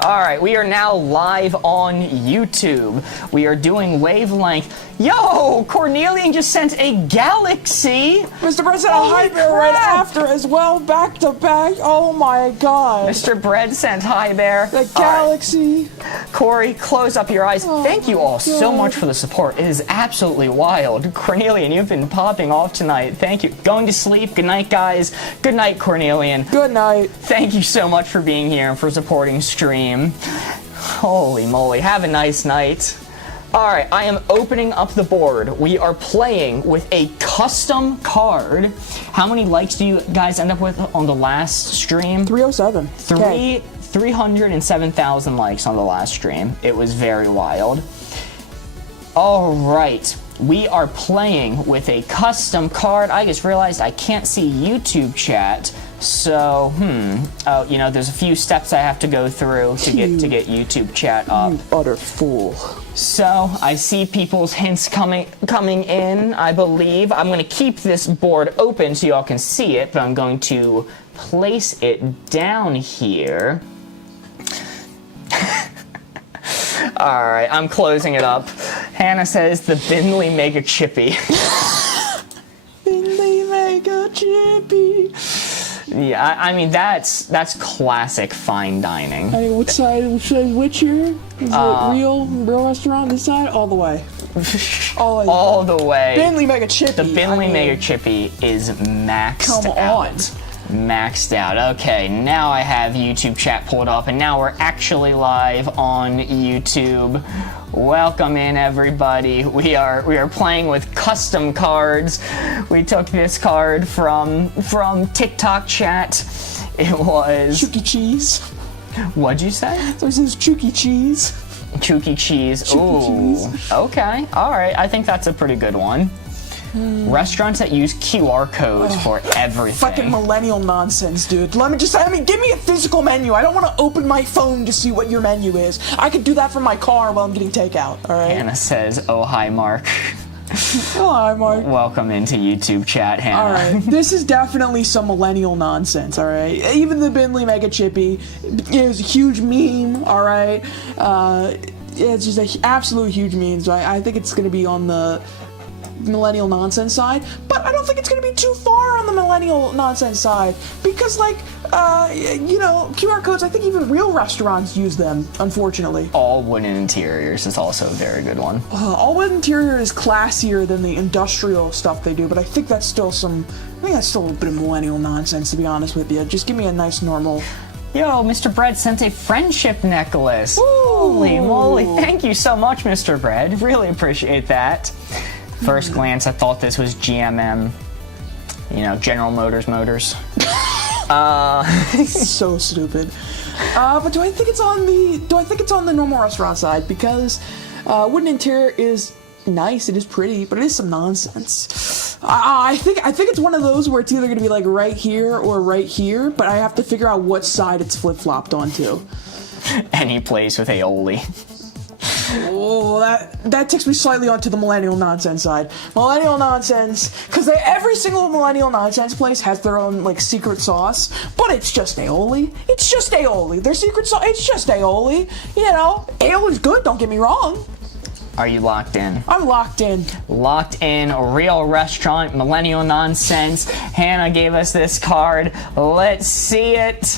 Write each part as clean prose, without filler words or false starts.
All right, we are now live on YouTube. We are doing Wavelength. Yo, Cornelian just sent a galaxy. Mr. Bread sent a hi bear right after as well, back to back. Oh my god. Mr. Bread sent hi bear. The galaxy. Right. Corey, close up your eyes. Thank you all so much for the support. It is absolutely wild. Cornelian, you've been popping off tonight. Thank you. Going to sleep. Good night, guys. Good night, Cornelian. Good night. Thank you so much for being here and for supporting stream. Holy moly. Have a nice night. Alright, I am opening up the board. We are playing with a custom card. How many likes do you guys end up with on the last stream? 307. 307,000 likes on the last stream. It was very wild. Alright, we are playing with a custom card. I just realized I can't see YouTube chat. So, oh, you know, there's a few steps I have to go through to get YouTube chat up. You utter fool. So, I see people's hints coming in, I believe. I'm going to keep this board open so y'all can see it, but I'm going to place it down here. Alright, I'm closing it up. Hannah says the Binley Mega Chippy. Binley Mega Chippy. Yeah, I mean, that's classic fine dining. Hey, what side which here? Is it real restaurant? This side? All the way. All the way. Binley Mega Chippy. The Binley Mega Chippy is maxed out. Maxed out. Okay, now I have YouTube chat pulled up, and now we're actually live on YouTube. Welcome in, everybody. We are playing with custom cards. We took this card from TikTok chat. It was Chuck E. Cheese. What'd you say? So it says Chuck E. Cheese. Chuck E. Cheese. Ooh. Okay. All right. I think that's a pretty good one. Restaurants that use QR codes for everything. Fucking millennial nonsense, dude. Let me give me a physical menu. I don't want to open my phone to see what your menu is. I could do that from my car while I'm getting takeout, alright? Hannah says, oh, hi, Mark. Oh, hi, Mark. Welcome into YouTube chat, Hannah. Alright, this is definitely some millennial nonsense, alright? Even the Binley Mega Chippy is a huge meme, alright? It's just an absolute huge meme, so I think it's going to be on the millennial nonsense side, but I don't think it's going to be too far on the millennial nonsense side because, like, you know, QR codes, I think even real restaurants use them, unfortunately. All wooden interiors is also a very good one. All wooden interior is classier than the industrial stuff they do, but I think that's still a little bit of millennial nonsense, to be honest with you. Just give me a nice normal... Yo, Mr. Bread sent a friendship necklace. Ooh. Holy moly, thank you so much, Mr. Bread. Really appreciate that. First glance, I thought this was GMM, you know, General Motors. So stupid. But do I think it's on the normal restaurant side? Because wooden interior is nice, it is pretty, but it is some nonsense. I think it's one of those where it's either going to be like right here or right here, but I have to figure out what side it's flip-flopped onto. Any place with aioli. Oh, that takes me slightly onto the millennial nonsense side. Millennial nonsense, because every single millennial nonsense place has their own, like, secret sauce, but it's just aioli. It's just aioli. Their secret sauce, it's just aioli. You know, aioli's good, don't get me wrong. Are you locked in? I'm locked in. Locked in, a real restaurant, millennial nonsense. Hannah gave us this card. Let's see it.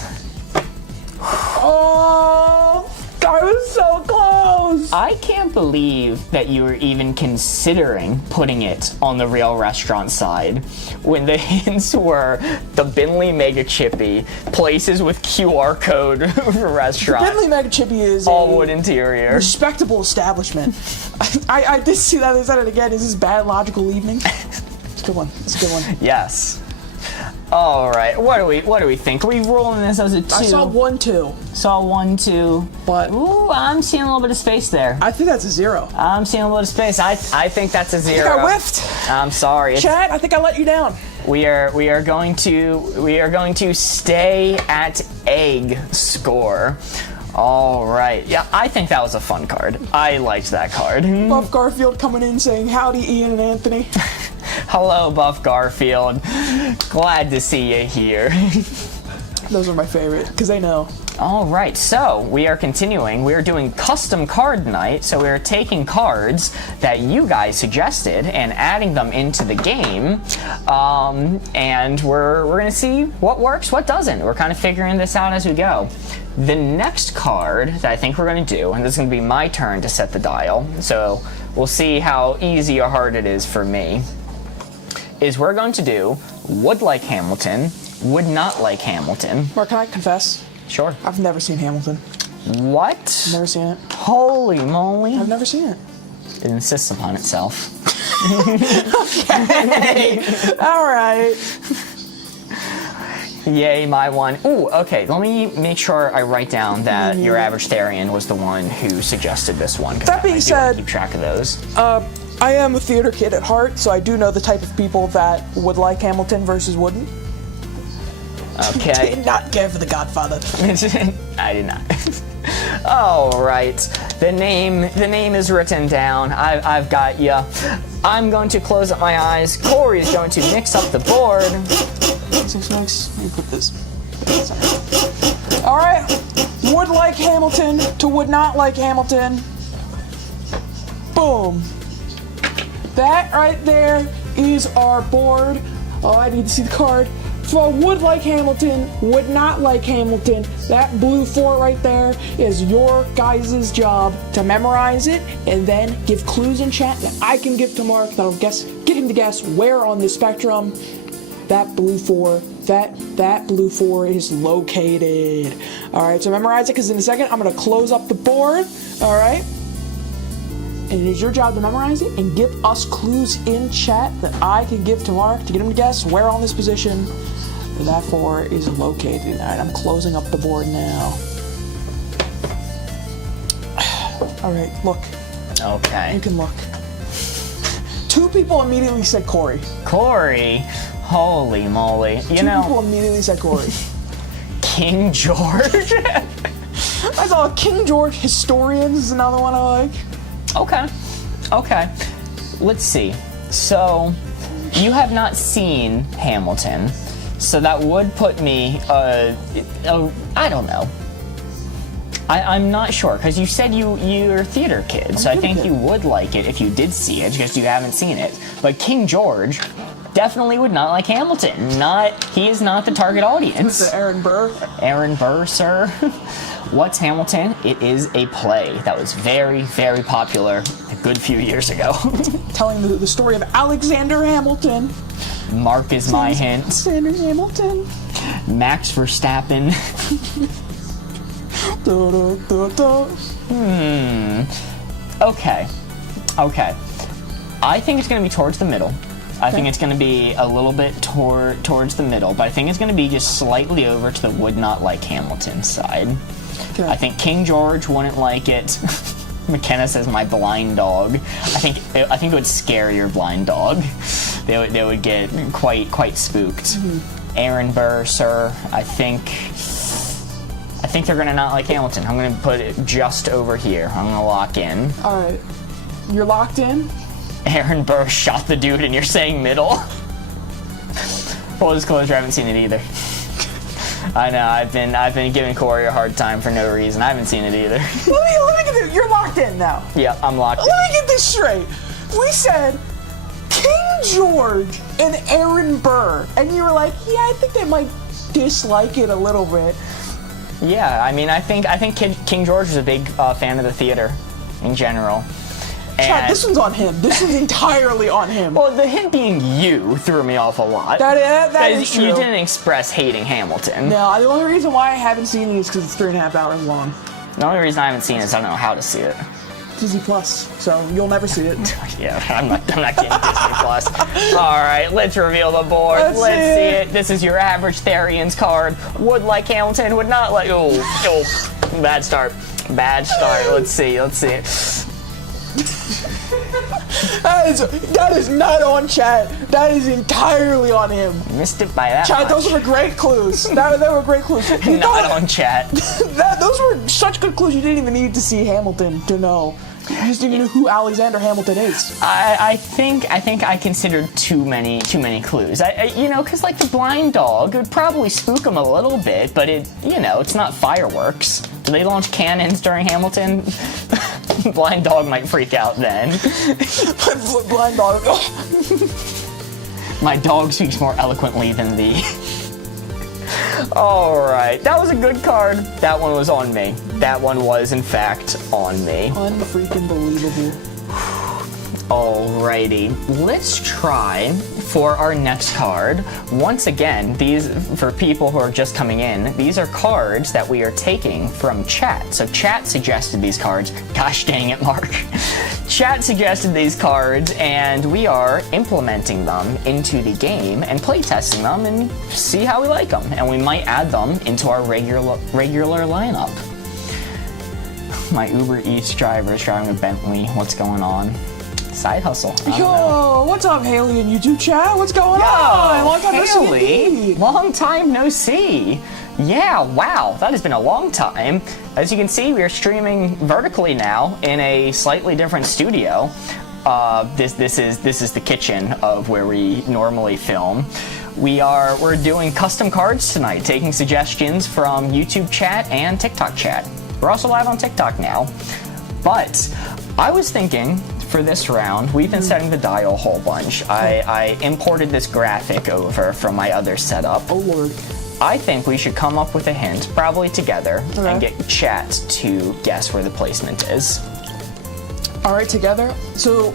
Oh... I was so close! I can't believe that you were even considering putting it on the real restaurant side when the hints were the Binley Mega Chippy, places with QR code restaurant. The Binley Mega Chippy is all wood interior. Respectable establishment. I did see that. They said it again. Is this bad logical evening? It's a good one. It's a good one. Yes. All right. What do we think? Are we rolling this as a 2? I saw 1-2. Saw 1-2. But ooh, I'm seeing a little bit of space there. I think that's a 0. I'm seeing a little bit of space. I think that's a 0. I think I whiffed. I'm sorry. Chad, I think I let you down. We are going to stay at egg score. All right. Yeah, I think that was a fun card. I liked that card. Buff Garfield coming in saying, howdy, Ian and Anthony. Hello, Buff Garfield. Glad to see you here. Those are my favorite, because they know. All right, so we are continuing. We are doing custom card night, so we are taking cards that you guys suggested and adding them into the game, and we're going to see what works, what doesn't. We're kind of figuring this out as we go. The next card that I think we're going to do, and this is going to be my turn to set the dial, so we'll see how easy or hard it is for me, is we're going to do would like Hamilton, would not like Hamilton. Mark, can I confess? Sure. I've never seen Hamilton. What? Never seen it. Holy moly. I've never seen it. It insists upon itself. Okay. All right. Yay, my one. Ooh, okay, let me make sure I write down that your average Therian was the one who suggested this one. That being said, keep track of those. I am a theater kid at heart, so I do know the type of people that would like Hamilton versus wouldn't. Okay. Did not care for The Godfather. I did not. All right. The name is written down. I've got you. I'm going to close up my eyes. Corey is going to mix up the board. Let me put this. All right. Would like Hamilton to would not like Hamilton. Boom. That right there is our board. Oh, I need to see the card. For would like Hamilton, would not like Hamilton, that blue 4 right there is your guys' job to memorize it and then give clues in chat that I can give to Mark that'll get him to guess where on the spectrum that blue 4 is located. All right, so memorize it because in a second I'm going to close up the board. All right. And it is your job to memorize it and give us clues in chat that I can give to Mark to get him to guess where on this position that 4 is located. All right, I'm closing up the board now. All right, look. Okay. You can look. 2 people immediately said Corey. Corey? Holy moly. You 2 know, people immediately said Corey. King George? I saw King George Historians is another one I like. Okay. Let's see. So, you have not seen Hamilton, so that would put me, I don't know. I'm not sure, because you said you're a theater kid, so I think you would like it if you did see it, because you haven't seen it. But King George definitely would not like Hamilton. He is not the target audience. With the Aaron Burr? Aaron Burr, sir. What's Hamilton? It is a play that was very, very popular a good few years ago. Telling the story of Alexander Hamilton. Mark is my hint. Alexander Hamilton. Max Verstappen. Okay. I think it's going to be towards the middle. I think it's going to be a little bit towards the middle, but I think it's going to be just slightly over to the would not like Hamilton side. Okay. I think King George wouldn't like it. McKenna says my blind dog. I think it would scare your blind dog. They would get quite spooked. Mm-hmm. Aaron Burr, sir, I think they're gonna not like Hamilton. I'm gonna put it just over here. I'm gonna lock in. All right, you're locked in. Aaron Burr shot the dude, and you're saying middle. Full disclosure, I haven't seen it either. I know, I've been giving Corey a hard time for no reason. I haven't seen it either. Let me get this. You're locked in now. Yeah, I'm locked in. Let me get this straight. We said King George and Aaron Burr, and you were like, yeah, I think they might dislike it a little bit. Yeah, I mean, I think King George is a big fan of the theater in general. Chad, this one's on him. This one's entirely on him. Well, the hint being you threw me off a lot. That is true. You didn't express hating Hamilton. No, the only reason why I haven't seen it is because it's 3.5 hours long. The only reason I haven't seen it is I don't know how to see it. Disney Plus, so you'll never see it. Yeah, I'm not getting Disney Plus. All right, let's reveal the board. Let's see it. This is your average Therian's card. Would like Hamilton, would not like. Oh, bad start. Let's see. That is not on chat. That is entirely on him. Missed it by that Chat, much. those were great clues. They were great clues. Not on chat. Those were such good clues. You didn't even need to see Hamilton to know. You just didn't know who Alexander Hamilton is. I think I considered too many clues. Because like the blind dog, it would probably spook him a little bit, but it's not fireworks. Do they launch cannons during Hamilton? Blind dog might freak out then. Blind dog. My dog speaks more eloquently than thee. Alright, that was a good card. That one was on me. That one was, in fact, on me. Unfreaking believable. Alrighty, let's try for our next card. Once again, these, for people who are just coming in, these are cards that we are taking from chat. So chat suggested these cards. Gosh dang it, Mark. Chat suggested these cards, and we are implementing them into the game and playtesting them and see how we like them. And we might add them into our regular lineup. My Uber Eats driver is driving a Bentley. What's going on? Side hustle. Yo, what's up, Haley in YouTube chat? What's going on? Long time Haley. no see. Long time no see. Yeah, wow, that has been a long time. As you can see, we are streaming vertically now in a slightly different studio. This is the kitchen of where we normally film. We're doing custom cards tonight, taking suggestions from YouTube chat and TikTok chat. We're also live on TikTok now. But I was thinking, for this round, we've been setting the dial a whole bunch. I imported this graphic over from my other setup. Oh lord. I think we should come up with a hint, probably together, and get chat to guess where the placement is. Alright, together? So,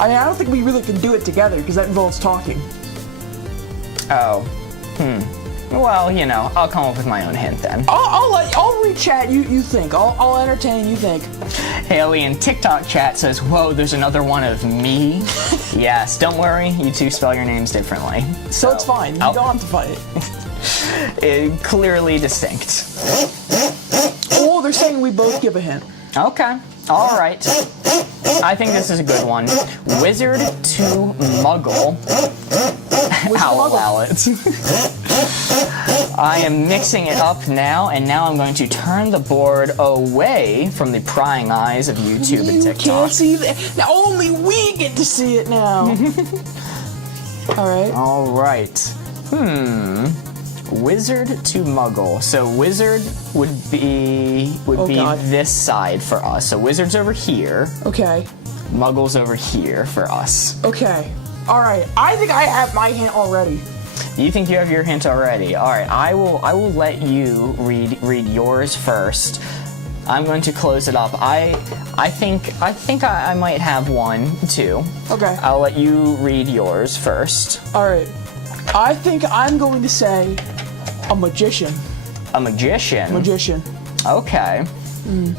I don't think we really can do it together, because that involves talking. Oh. Well, I'll come up with my own hint then. I'll read chat, you think. I'll entertain, you think. Haley in TikTok chat says, whoa, there's another one of me. Yes, don't worry, you two spell your names differently. So it's fine, you don't have to fight it. Clearly distinct. Oh, they're saying we both give a hint. Okay, alright. I think this is a good one. Wizard to Muggle. I'll allow it. I am mixing it up now, and now I'm going to turn the board away from the prying eyes of YouTube and TikTok. You can't see that. Now only we get to see it now. Alright. Alright. Wizard to Muggle. So wizard would be this side for us. So wizard's over here. Okay. Muggle's over here for us. Okay. Alright. I think I have my hint already. You think you have your hint already? Alright, I will let you read yours first. I'm going to close it up. I think I might have one too. Okay. I'll let you read yours first. Alright. I think I'm going to say a magician. A magician? Magician. Okay.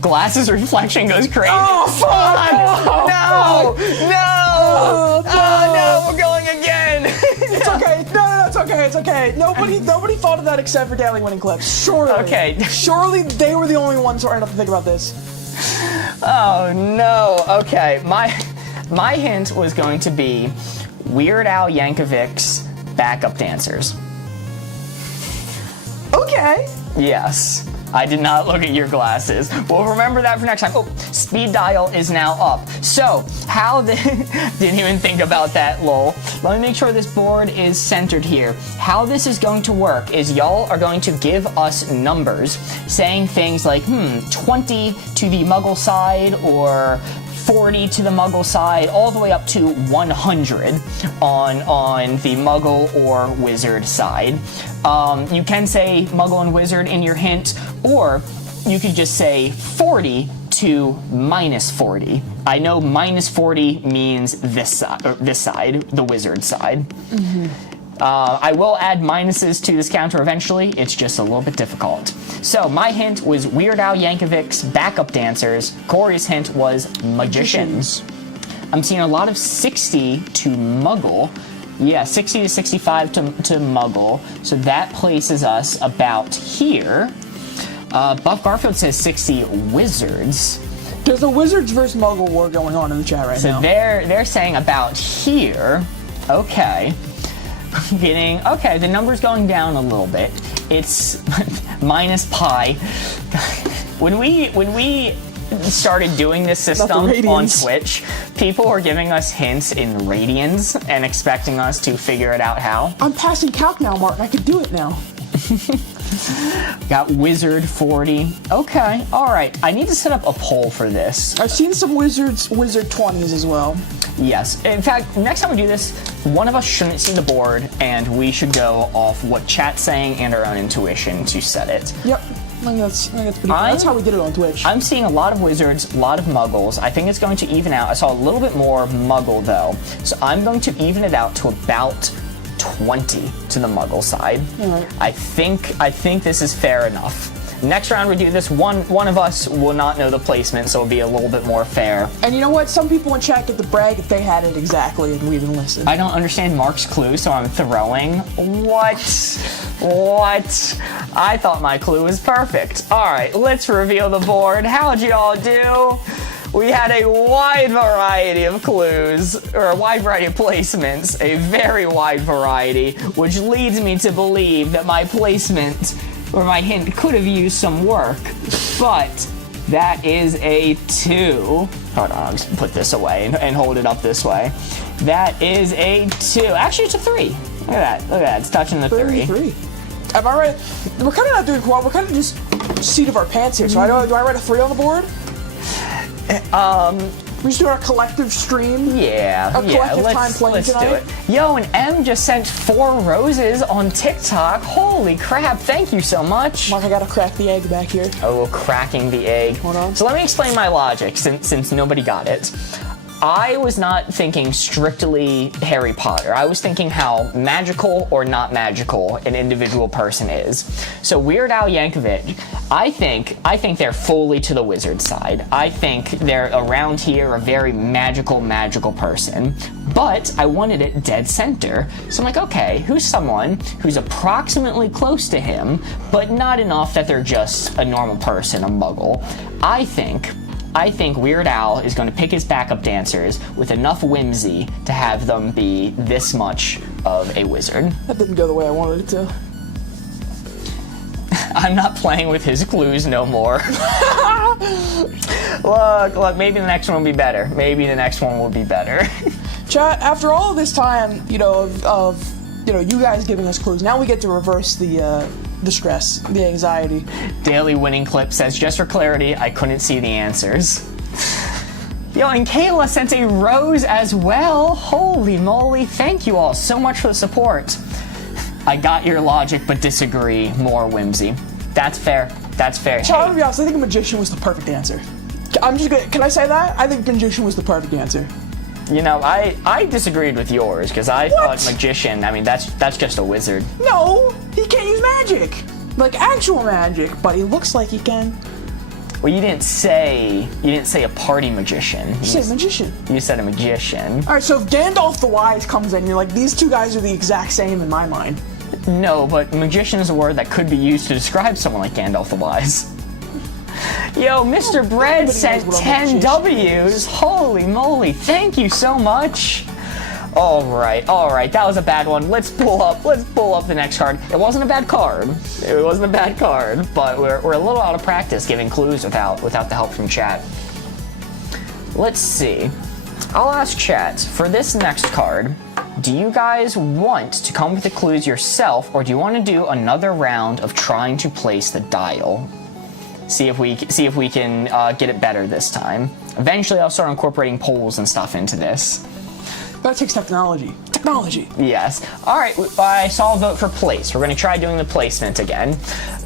Glasses reflection goes crazy. Oh, fuck! No! No! No, we're going again! It's okay. No, it's okay. It's okay. Nobody thought of that except for Daily Winning Clips. Surely. Okay. Surely they were the only ones who aren't enough to think about this. Oh, no. Okay. My hint was going to be Weird Al Yankovic's backup dancers. Okay. Yes. I did not look at your glasses. We'll remember that for next time. Oh, speed dial is now up. So, didn't even think about that, lol. Let me make sure this board is centered here. How this is going to work is y'all are going to give us numbers, saying things like, 20 to the Muggle side, or 40 to the Muggle side, all the way up to 100 on the Muggle or Wizard side. You can say Muggle and Wizard in your hint, or you could just say 40 to -40. I know -40 means this side, the Wizard side. I will add minuses to this counter eventually, it's just a little bit difficult. So my hint was Weird Al Yankovic's backup dancers. Corey's hint was magicians. I'm seeing a lot of 60 to Muggle. Yeah, 60 to 65 to Muggle. So that places us about here. Buff Garfield says 60 wizards. There's a Wizards versus Muggle war going on in the chat right now. So they're saying about here. Okay. Okay, the number's going down a little bit. It's minus pi. When we started doing this system on Twitch, people were giving us hints in radians and expecting us to figure it out how. I'm passing calc now, Martin. I can do it now. Got Wizard 40. Okay, all right. I need to set up a poll for this. I've seen some Wizard 20s as well. Yes. In fact, next time we do this, one of us shouldn't see the board, and we should go off what chat's saying and our own intuition to set it. Yep. I think that's pretty cool. That's how we did it on Twitch. I'm seeing a lot of Wizards, a lot of Muggles. I think it's going to even out. I saw a little bit more Muggle, though. So I'm going to even it out to about 20 to the Muggle side. All right. I think this is fair enough. Next round we do this, one of us will not know the placement, so it'll be a little bit more fair. And you know what? Some people in chat get the brag if they had it exactly and we didn't listen. I don't understand Mark's clue, so I'm throwing. What? I thought my clue was perfect. All right, let's reveal the board. How'd you all do? We had a wide variety of clues, or a wide variety of placements, a very wide variety, which leads me to believe that my placement, or my hint, could have used some work, but that is a 2. Hold on, I'll just put this away and hold it up this way. That is a 2. Actually, it's a 3. Look at that, it's touching the 3. 3. Am I right? We're kind of not doing quad, we're kind of just seat of our pants here, so do I write a 3 on the board? We just do our collective stream. Yeah, let's do it. Yo, and M just sent 4 roses on TikTok. Holy crap! Thank you so much. Mark, I gotta crack the egg back here. Oh, cracking the egg. Hold on. So let me explain my logic, since nobody got it. I was not thinking strictly Harry Potter. I was thinking how magical or not magical an individual person is. So Weird Al Yankovic, I think they're fully to the wizard side. I think they're around here a very magical person. But I wanted it dead center. So I'm like, okay, who's someone who's approximately close to him, but not enough that they're just a normal person, a muggle. I think Weird Al is going to pick his backup dancers with enough whimsy to have them be this much of a wizard. That didn't go the way I wanted it to. I'm not playing with his clues no more. Look, maybe the next one will be better. Chat, after all of this time, of you guys giving us clues, now we get to reverse the stress, the anxiety. Daily Winning Clip says, just for clarity, I couldn't see the answers. Yo, and Kayla sent a rose as well. Holy moly, thank you all so much for the support. I got your logic, but disagree. More whimsy. That's fair. So I'm gonna be honest, I think a magician was the perfect answer. Can I say that? I think magician was the perfect answer. You know, I disagreed with yours, because I thought magician, that's just a wizard. No, he can't use magic. Like actual magic, but he looks like he can. Well, you didn't say a party magician. You said magician. You said a magician. All right, so if Gandalf the Wise comes in, you're like, these two guys are the exact same in my mind. No, but magician is a word that could be used to describe someone like Gandalf the Wise. Yo, Mr. Bread sent 10 W's. Holy moly, thank you so much. All right, that was a bad one. Let's pull up the next card. It wasn't a bad card, but we're a little out of practice giving clues without the help from chat. Let's see. I'll ask chat, for this next card, do you guys want to come with the clues yourself, or do you want to do another round of trying to place the dial? See if we can get it better this time. Eventually, I'll start incorporating polls and stuff into this. That takes technology. Yes. All right, I saw a vote for place. We're going to try doing the placement again.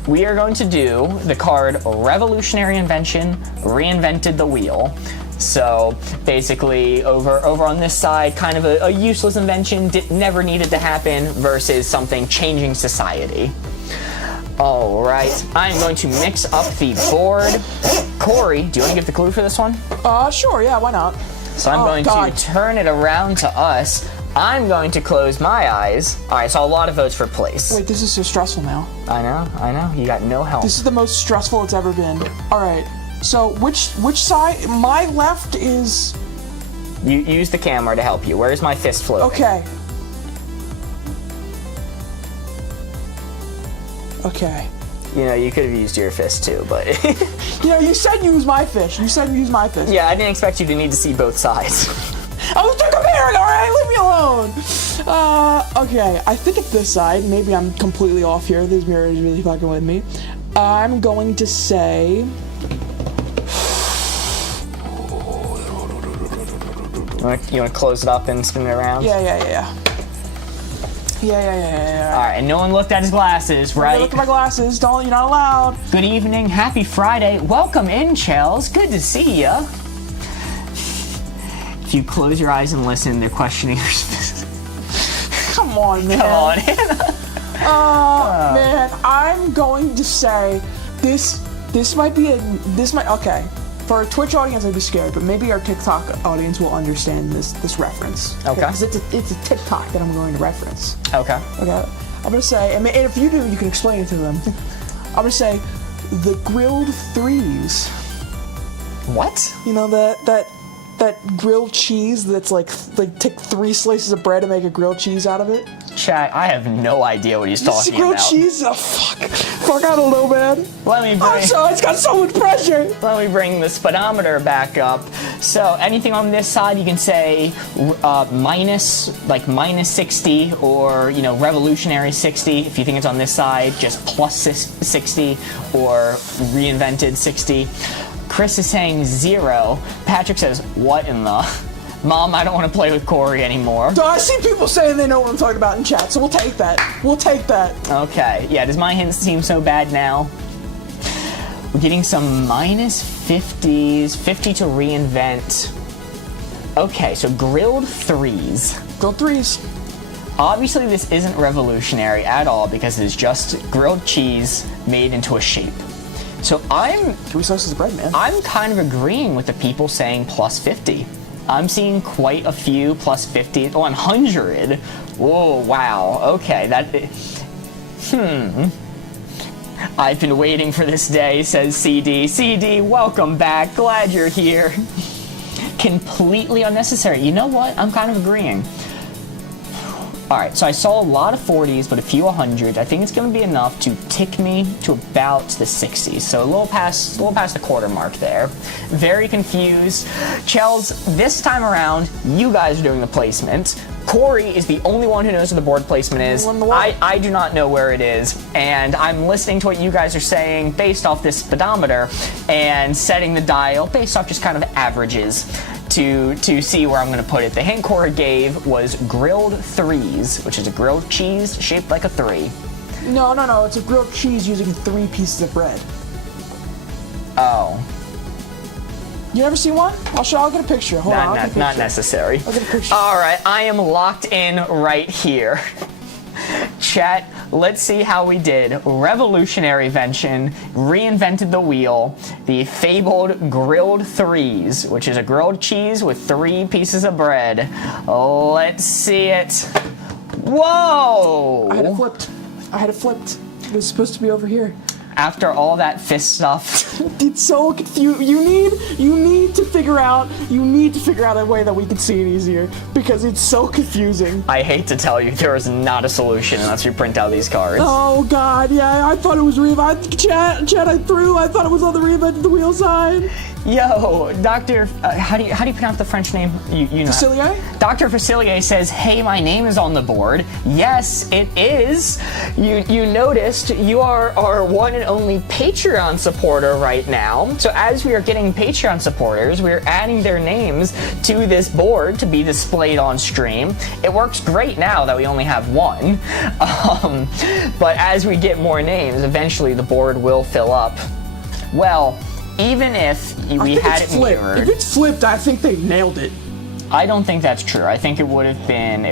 We are going to do the card Revolutionary Invention, Reinvented the Wheel. So basically, over on this side, kind of a useless invention, never needed to happen, versus something changing society. All right, I'm going to mix up the board. Corey, do you want to give the clue for this one? Sure, yeah, why not? So I'm going to turn it around to us. I'm going to close my eyes. All right, so a lot of votes for place. Wait, this is so stressful now. I know. You got no help. This is the most stressful it's ever been. All right, So which side? My left is. You use the camera to help you. Where's my fist floating? Okay. Okay. You know, you could have used your fist too, but... You said use my fist. You said use my fist. Yeah, I didn't expect you to need to see both sides. I was just comparing, alright? Leave me alone! Okay, I think it's this side. Maybe I'm completely off here. This mirror is really fucking with me. I'm going to say... You want to close it up and spin it around? Yeah. Alright, and no one looked at his glasses, right? Look at my glasses. You're not allowed. Good evening, happy Friday. Welcome in, Chels. Good to see ya. If you close your eyes and listen, they're questioning your Come on, man. Come on. Man, I'm going to say this might be okay. For our Twitch audience, I'd be scared, but maybe our TikTok audience will understand this reference. Okay. Because it's a TikTok that I'm going to reference. Okay. Okay. I'm gonna say, and if you do, you can explain it to them. I'm gonna say, the grilled threes. What? You know that grilled cheese that's like take 3 slices of bread and make a grilled cheese out of it? Chat, I have no idea what he's talking grilled about. Cheese? Oh, fuck, I don't know, man. It's got so much pressure. Let me bring the speedometer back up. So anything on this side, you can say minus 60, or revolutionary 60. If you think it's on this side, just plus 60, or reinvented 60. Chris is saying 0. Patrick says, what in the... Mom, I don't want to play with Corey anymore. I see people saying they know what I'm talking about in chat, so we'll take that. Okay, yeah, does my hint seem so bad now? We're getting some minus 50s, 50 to reinvent. Okay, so grilled threes. Grilled threes. Obviously, this isn't revolutionary at all because it is just grilled cheese made into a shape. So 3 slices of bread, man. I'm kind of agreeing with the people saying plus 50. I'm seeing quite a few plus 50, 100. Whoa, wow. Okay, I've been waiting for this day, says CD. CD, welcome back. Glad you're here. Completely unnecessary. You know what? I'm kind of agreeing. Alright, so I saw a lot of 40s, but a few 100s. I think it's going to be enough to tick me to about the 60s. So a little past the quarter mark there. Very confused. Chels, this time around, you guys are doing the placement. Corey is the only one who knows where the board placement is. I do not know where it is, and I'm listening to what you guys are saying based off this speedometer and setting the dial based off just kind of averages to see where I'm going to put it. The hint Corey gave was grilled threes, which is a grilled cheese shaped like a 3. No, it's a grilled cheese using 3 pieces of bread. Oh. You ever seen one? I'll get a picture. Hold on, I'll get a picture. Not necessary. I'll get a picture. Alright, I am locked in right here. Chat, let's see how we did. Revolutionary invention, reinvented the wheel, the fabled grilled threes, which is a grilled cheese with 3 pieces of bread. Let's see it. Whoa! I had it flipped. It was supposed to be over here. After all that fist stuff. It's so confused. You need to figure out a way that we can see it easier, because it's so confusing. I hate to tell you, there is not a solution unless you print out these cards. Oh god, yeah, I thought it was Chat, I thought it was on the reinvented the wheel side. Yo, Dr. How do you pronounce the French name? You know. Facilier? Dr. Facilier says, hey, my name is on the board. Yes, it is. You noticed you are our one and only Patreon supporter right now. So as we are getting Patreon supporters, we are adding their names to this board to be displayed on stream. It works great now that we only have 1. But as we get more names, eventually the board will fill up. Well, even if we had it mirrored. If it's flipped, I think they nailed it. I don't think that's true. I think it would have been...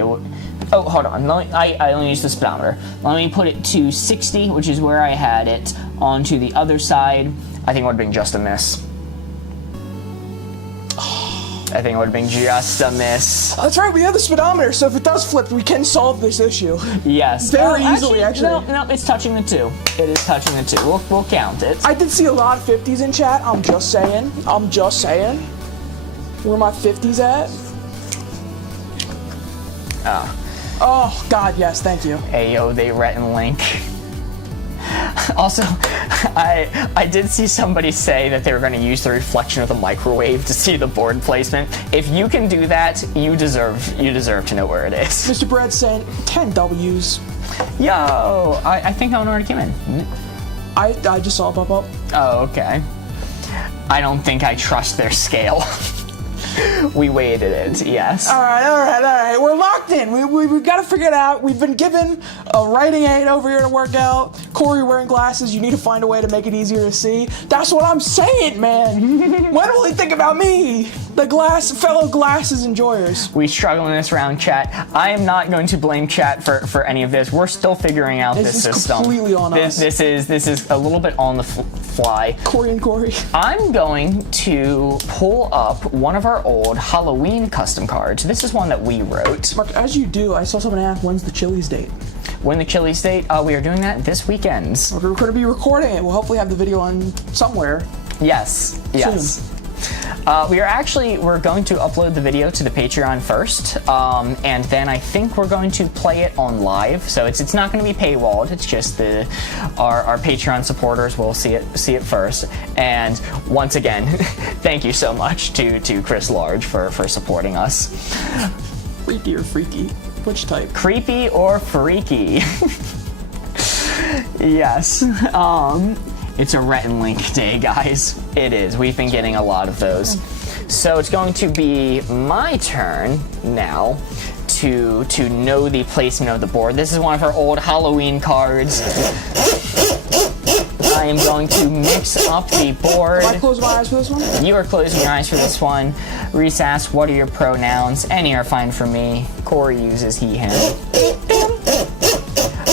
Oh, hold on. I only used the speedometer. Let me put it to 60, which is where I had it, onto the other side. I think it would have been just a miss. I think it would have been just a miss. That's right, we have the speedometer, so if it does flip, we can solve this issue. Yes. Very easily, actually. No, it's touching the 2. It is touching the 2. We'll count it. I did see a lot of 50s in chat. I'm just saying. Where my 50s at? Oh, God, yes, thank you. Ayo, they Rhett and Link. Also, I did see somebody say that they were going to use the reflection of the microwave to see the board placement. If you can do that, you deserve to know where it is. Mr. Bread saying 10 W's. Yo, I think that one already came in. I just saw it pop up. Oh, okay. I don't think I trust their scale. We weighted it, yes. All right. We're locked in. We've got to figure it out. We've been given a writing aid over here to work out. Corey wearing glasses. You need to find a way to make it easier to see. That's what I'm saying, man. When will he think about me? The fellow glasses enjoyers. We struggle in this round, chat. I am not going to blame chat for any of this. We're still figuring out this system. This is completely on us. This is a little bit on the fly. Corey. I'm going to pull up one of our old Halloween custom cards. This is one that we wrote. Mark, as you do, I saw someone ask, when's the Chili's date? When the Chili's date? We are doing that this weekend. We're going to be recording it. We'll hopefully have the video on somewhere. Yes. Soon. We're going to upload the video to the Patreon first, and then I think we're going to play it on live. So it's not going to be paywalled. It's just our Patreon supporters will see it first. And once again, thank you so much to Chris Large for supporting us. Creepy or freaky? Which type? Creepy or freaky? Yes. It's a Rhett and Link day, guys. It is. We've been getting a lot of those. So it's going to be my turn now to know the placement of the board. This is one of our old Halloween cards. I am going to mix up the board. Am I closing my eyes for this one? You are closing your eyes for this one. Reese asks, what are your pronouns? Any are fine for me. Corey uses he, him.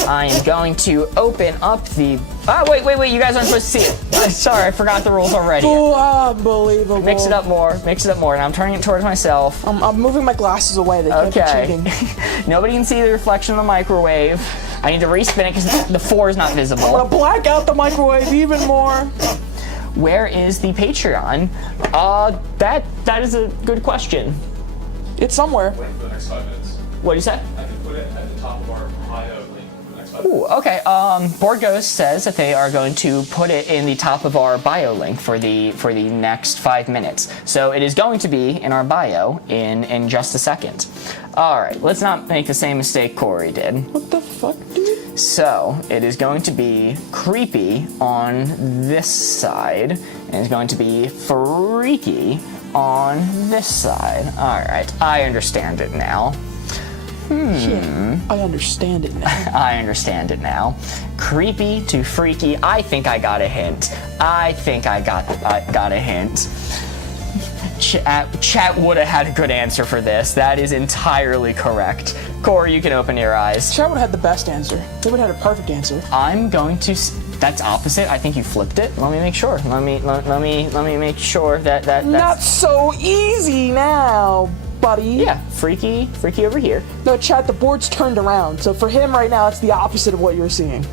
I am going to open up the... Oh, wait, you guys aren't supposed to see it. Sorry, I forgot the rules already. Oh, unbelievable. Mix it up more, and I'm turning it towards myself. I'm moving my glasses away, they can't be cheating. Nobody can see the reflection of the microwave. I need to respin it because the 4 is not visible. I'm gonna black out the microwave even more. Where is the Patreon? That is a good question. It's somewhere. Wait for the next 5 minutes. What did you say? I can put it at the top of our bio link for the next 5 minutes. Ooh, okay. Board Ghost says that they are going to put it in the top of our bio link for the next 5 minutes. So it is going to be in our bio in just a second. All right, let's not make the same mistake Corey did. What the fuck, dude? So it is going to be creepy on this side, and it's going to be freaky on this side. All right, I understand it now. Yeah, I understand it now. I understand it now. Creepy to freaky. I think I got a hint. I got a hint. Chat would have had a good answer for this. That is entirely correct. Corey, you can open your eyes. Chat would have had the best answer. They would have had a perfect answer. I'm going to... That's opposite. I think you flipped it. Let me make sure. Let me make sure that's... Not so easy now, buddy. Yeah, freaky over here. No, chat, the board's turned around. So for him right now, it's the opposite of what you're seeing.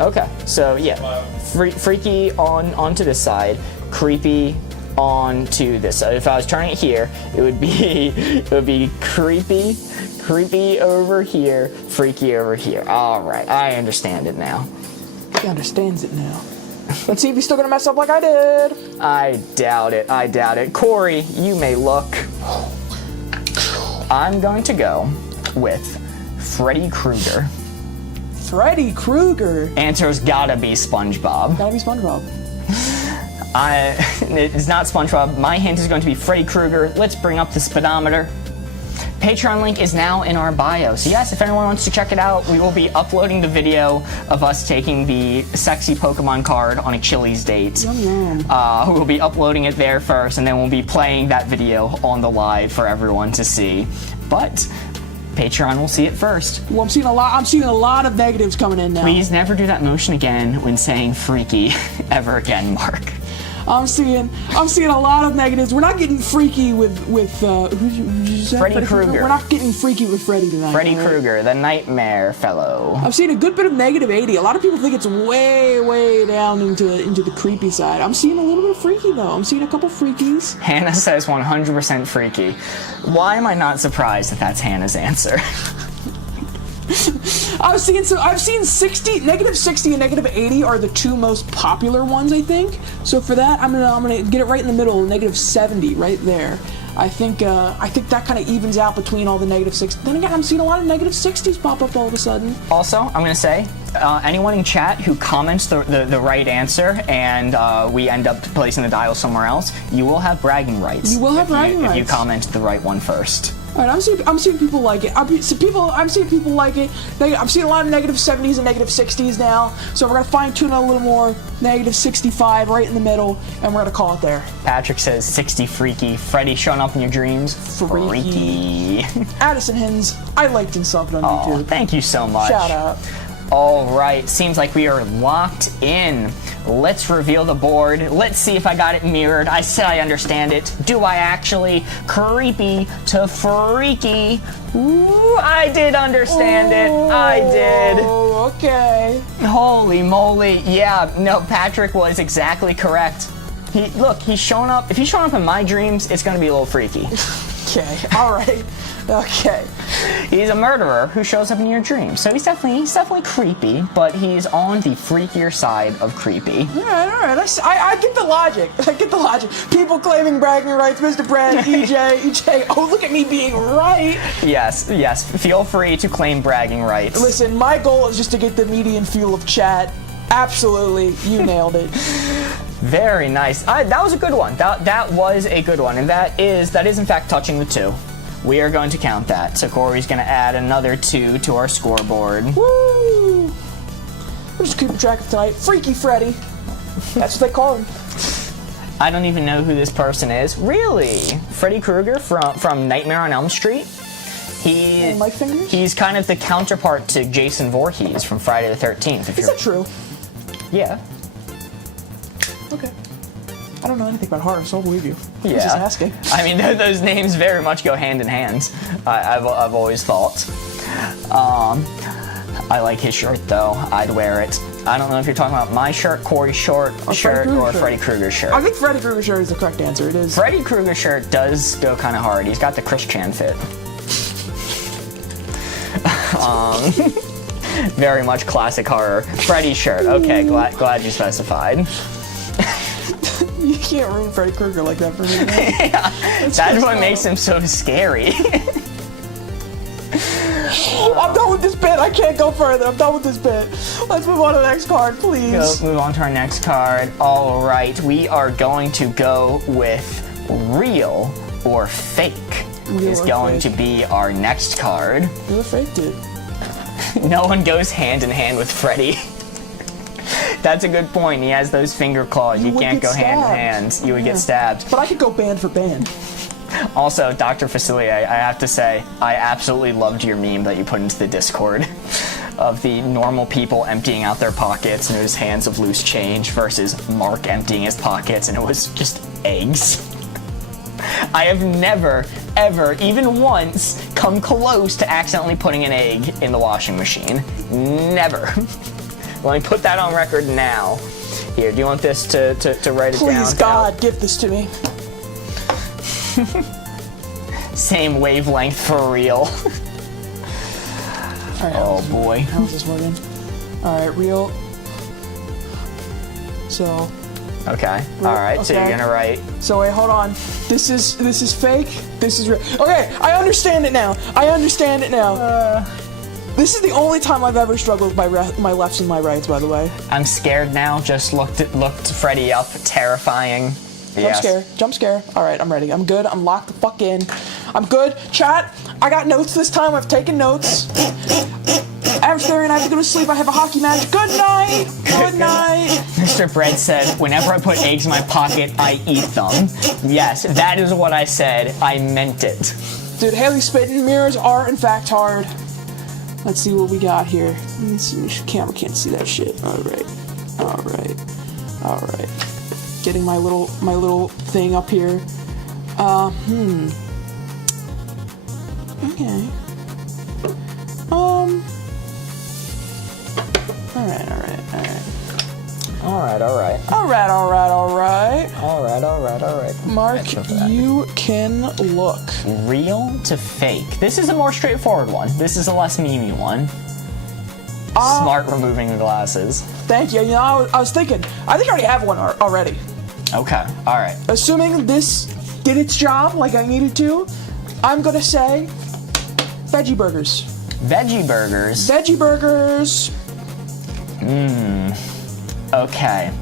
Okay, so yeah. Freaky onto this side. Creepy onto this side. If I was turning it here, it would be creepy over here, freaky over here. All right, I understand it now. He understands it now. Let's see if he's still gonna mess up like I did. I doubt it. Corey, you may look. I'm going to go with Freddy Krueger. Freddy Krueger? Answer's gotta be SpongeBob. Gotta be SpongeBob. It's not SpongeBob. My hint is going to be Freddy Krueger. Let's bring up the speedometer. Patreon link is now in our bio. So yes, if anyone wants to check it out, we will be uploading the video of us taking the sexy Pokemon card on a Chili's date. Yum. We'll be uploading it there first, and then we'll be playing that video on the live for everyone to see. But Patreon will see it first. Well, I'm seeing a lot of negatives coming in now. Please never do that motion again when saying freaky ever again, Mark. I'm seeing a lot of negatives. We're not getting freaky with who did you say? Freddy Krueger. We're not getting freaky with Freddy tonight. Freddy all right? Krueger, the nightmare fellow. I'm seeing a good bit of negative 80. A lot of people think it's way down into the creepy side. I'm seeing a little bit of freaky though. I'm seeing a couple freakies. Hannah says 100% freaky. Why am I not surprised that that's Hannah's answer? I've seen negative 60 and negative 80 are the two most popular ones, I think. So for that, I'm gonna get it right in the middle, negative 70, right there. I think that kind of evens out between all the negative 60. Then again, I'm seeing a lot of negative 60s pop up all of a sudden. Also, I'm gonna say, anyone in chat who comments the right answer and we end up placing the dial somewhere else, you will have bragging rights. You will have bragging rights if you comment the right one first. All right, I'm seeing people like it. I'm seeing people like it. I'm seeing a lot of negative 70s and negative 60s now. So we're gonna fine tune it a little more. Negative 65 right in the middle, and we're gonna call it there. Patrick says 60 freaky. Freddy showing up in your dreams. Freaky. Addison Hins, I liked and subbed on YouTube. Thank you so much. Shout out. All right, seems like we are locked in. Let's reveal the board. Let's see if I got it mirrored. I said I understand it. Do I actually? Creepy to freaky. Ooh, I did understand it. I did. Oh, okay. Holy moly. Yeah, no, Patrick was exactly correct. He's showing up. If he's showing up in my dreams, it's going to be a little freaky. Okay, all right. Okay. He's a murderer who shows up in your dreams. So he's definitely creepy, but he's on the freakier side of creepy. All right. I get the logic. People claiming bragging rights, Mr. Brad, EJ. Oh, look at me being right. Yes. Feel free to claim bragging rights. Listen, my goal is just to get the median fuel of chat. Absolutely, you nailed it. Very nice. That was a good one. That was a good one, and that is in fact touching the 2. We are going to count that. So Corey's going to add another 2 to our scoreboard. Woo! We're just keeping track of tonight. Freaky Freddy. That's what they call him. I don't even know who this person is. Really? Freddy Krueger from Nightmare on Elm Street? My fingers? He's kind of the counterpart to Jason Voorhees from Friday the 13th. Is that true? Yeah. Okay. I don't know anything about horror, so I'll believe you. Yeah. I'm just asking. I mean, those names very much go hand in hand. I've always thought. I like his shirt though. I'd wear it. I don't know if you're talking about my shirt, Corey's shirt, or Freddy Krueger's shirt. I think Freddy Krueger's shirt is the correct answer. It is. Freddy Krueger's shirt does go kind of hard. He's got the Chris Chan fit. Very much classic horror. Freddy's shirt. Okay, glad you specified. You can't ruin Freddy Krueger like that for me. Yeah, that's what makes him so scary. I'm done with this bit. I can't go further. I'm done with this bit. Let's move on to the next card, please. Move on to our next card. All right, we are going to go with real or fake. Is going to be our next card. Real or fake, dude? No one goes hand in hand with Freddy. That's a good point. He has those finger claws. You can't go hand in hand. You would get stabbed. But I could go band for band. Also, Dr. Facilier, I have to say, I absolutely loved your meme that you put into the Discord of the normal people emptying out their pockets and it was hands of loose change versus Mark emptying his pockets and it was just eggs. I have never, ever, even once, come close to accidentally putting an egg in the washing machine. Never. Let me put that on record now. Here, do you want this to write it down? Please, God, give this to me. Same wavelength for real. Right, oh boy. How's this working? Alright, real. So. Okay. Alright, so you're gonna write. So wait, hold on. This is fake. This is real. Okay, I understand it now. This is the only time I've ever struggled with my lefts and my rights, by the way. I'm scared now. Just looked Freddy up. Terrifying. Jump scare. All right, I'm ready. I'm good. I'm locked the fuck in. I'm good. Chat, I got notes this time. I've taken notes. Average theory and I have to go to sleep. I have a hockey match. Good night. Good night. Mr. Bread said, whenever I put eggs in my pocket, I eat them. Yes, that is what I said. I meant it. Dude, Haley spitting. Mirrors are, in fact, hard. Let's see what we got here. Let's see. Camera can't see that shit. All right. getting my little thing up here. Okay. Alright. Mark, you can look. Real to fake. This is a more straightforward one. This is a less memey one. Smart removing the glasses. Thank you. You know, I was thinking, I think I already have one already. Okay, alright. Assuming this did its job like I needed to, I'm gonna say veggie burgers. Veggie burgers. Veggie burgers. Okay.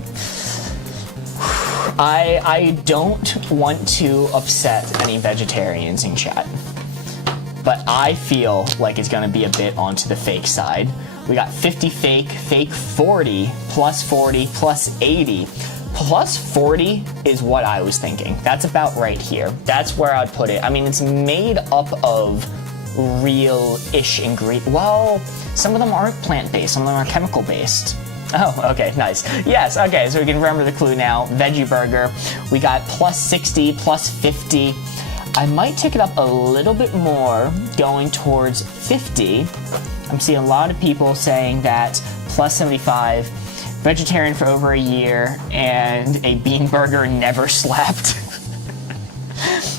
I don't want to upset any vegetarians in chat, but I feel like it's gonna be a bit onto the fake side. We got 50 fake, fake 40, plus 40, plus 80. Plus 40 is what I was thinking. That's about right here. That's where I'd put it. I mean, it's made up of real-ish ingredients. Well, some of them aren't plant-based, some of them are chemical-based. Oh, okay, nice. Yes, okay, so we can remember the clue now. Veggie burger. We got plus 60, plus 50. I might take it up a little bit more, going towards 50. I'm seeing a lot of people saying that plus 75, vegetarian for over a year, and a bean burger never slept.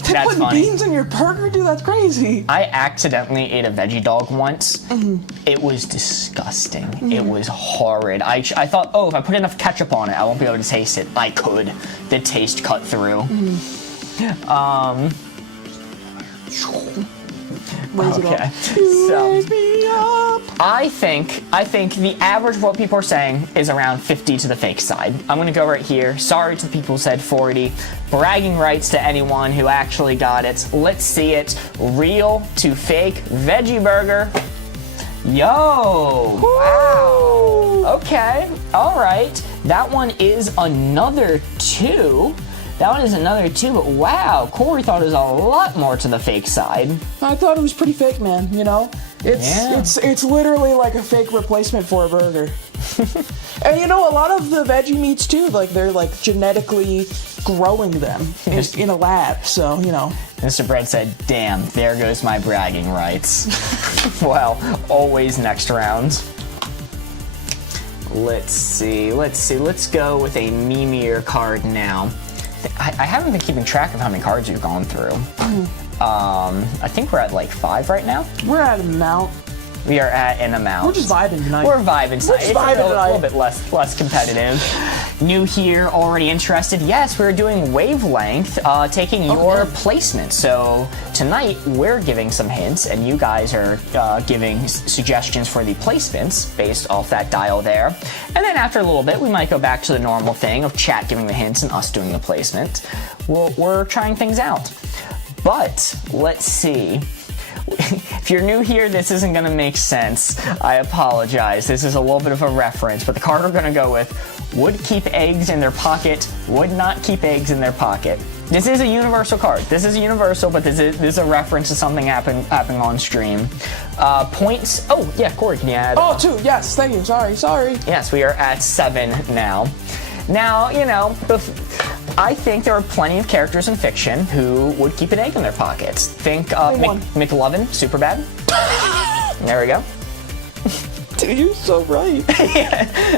They put beans in your burger? Dude, that's crazy. I accidentally ate a veggie dog once. It was disgusting. It was horrid. I thought, oh, if I put enough ketchup on it, I won't be able to taste it. I could. The taste cut through. Okay. So I think the average of what people are saying is around 50 to the fake side. I'm gonna go right here. Sorry to the people who said 40. Bragging rights to anyone who actually got it. Let's see it. Real to fake veggie burger. Yo! Wow! Okay. Alright. That one is another 2. That one is another 2, but wow, Corey thought it was a lot more to the fake side. I thought it was pretty fake, man, you know? It's literally like a fake replacement for a burger. And you know, a lot of the veggie meats too, like they're like genetically growing them in a lab, so, you know. Mr. Bread said, damn, there goes my bragging rights. Well, always next round. Let's see, let's go with a memeier card now. I haven't been keeping track of how many cards you've gone through. I think we're at like 5 right now. We're at an amount. We are at an amount. We're just vibing tonight. We're vibing tonight. It's a little bit less competitive. New here, already interested. Yes, we're doing Wavelength, taking your placement. So tonight we're giving some hints, and you guys are giving suggestions for the placements based off that dial there. And then after a little bit, we might go back to the normal thing of chat giving the hints and us doing the placement. We're trying things out. But let's see. If you're new here, this isn't going to make sense. I apologize. This is a little bit of a reference, but the card we're going to go with would keep eggs in their pocket, would not keep eggs in their pocket. This is a universal card. This is universal, but this is a reference to something happening on stream. Points. Oh, yeah, Corey, can you add? Oh, 2. Yes, thank you. Sorry. Yes, we are at 7 now. Now, you know, I think there are plenty of characters in fiction who would keep an egg in their pockets. Think McLovin, Superbad. There we go. Dude, you're so right.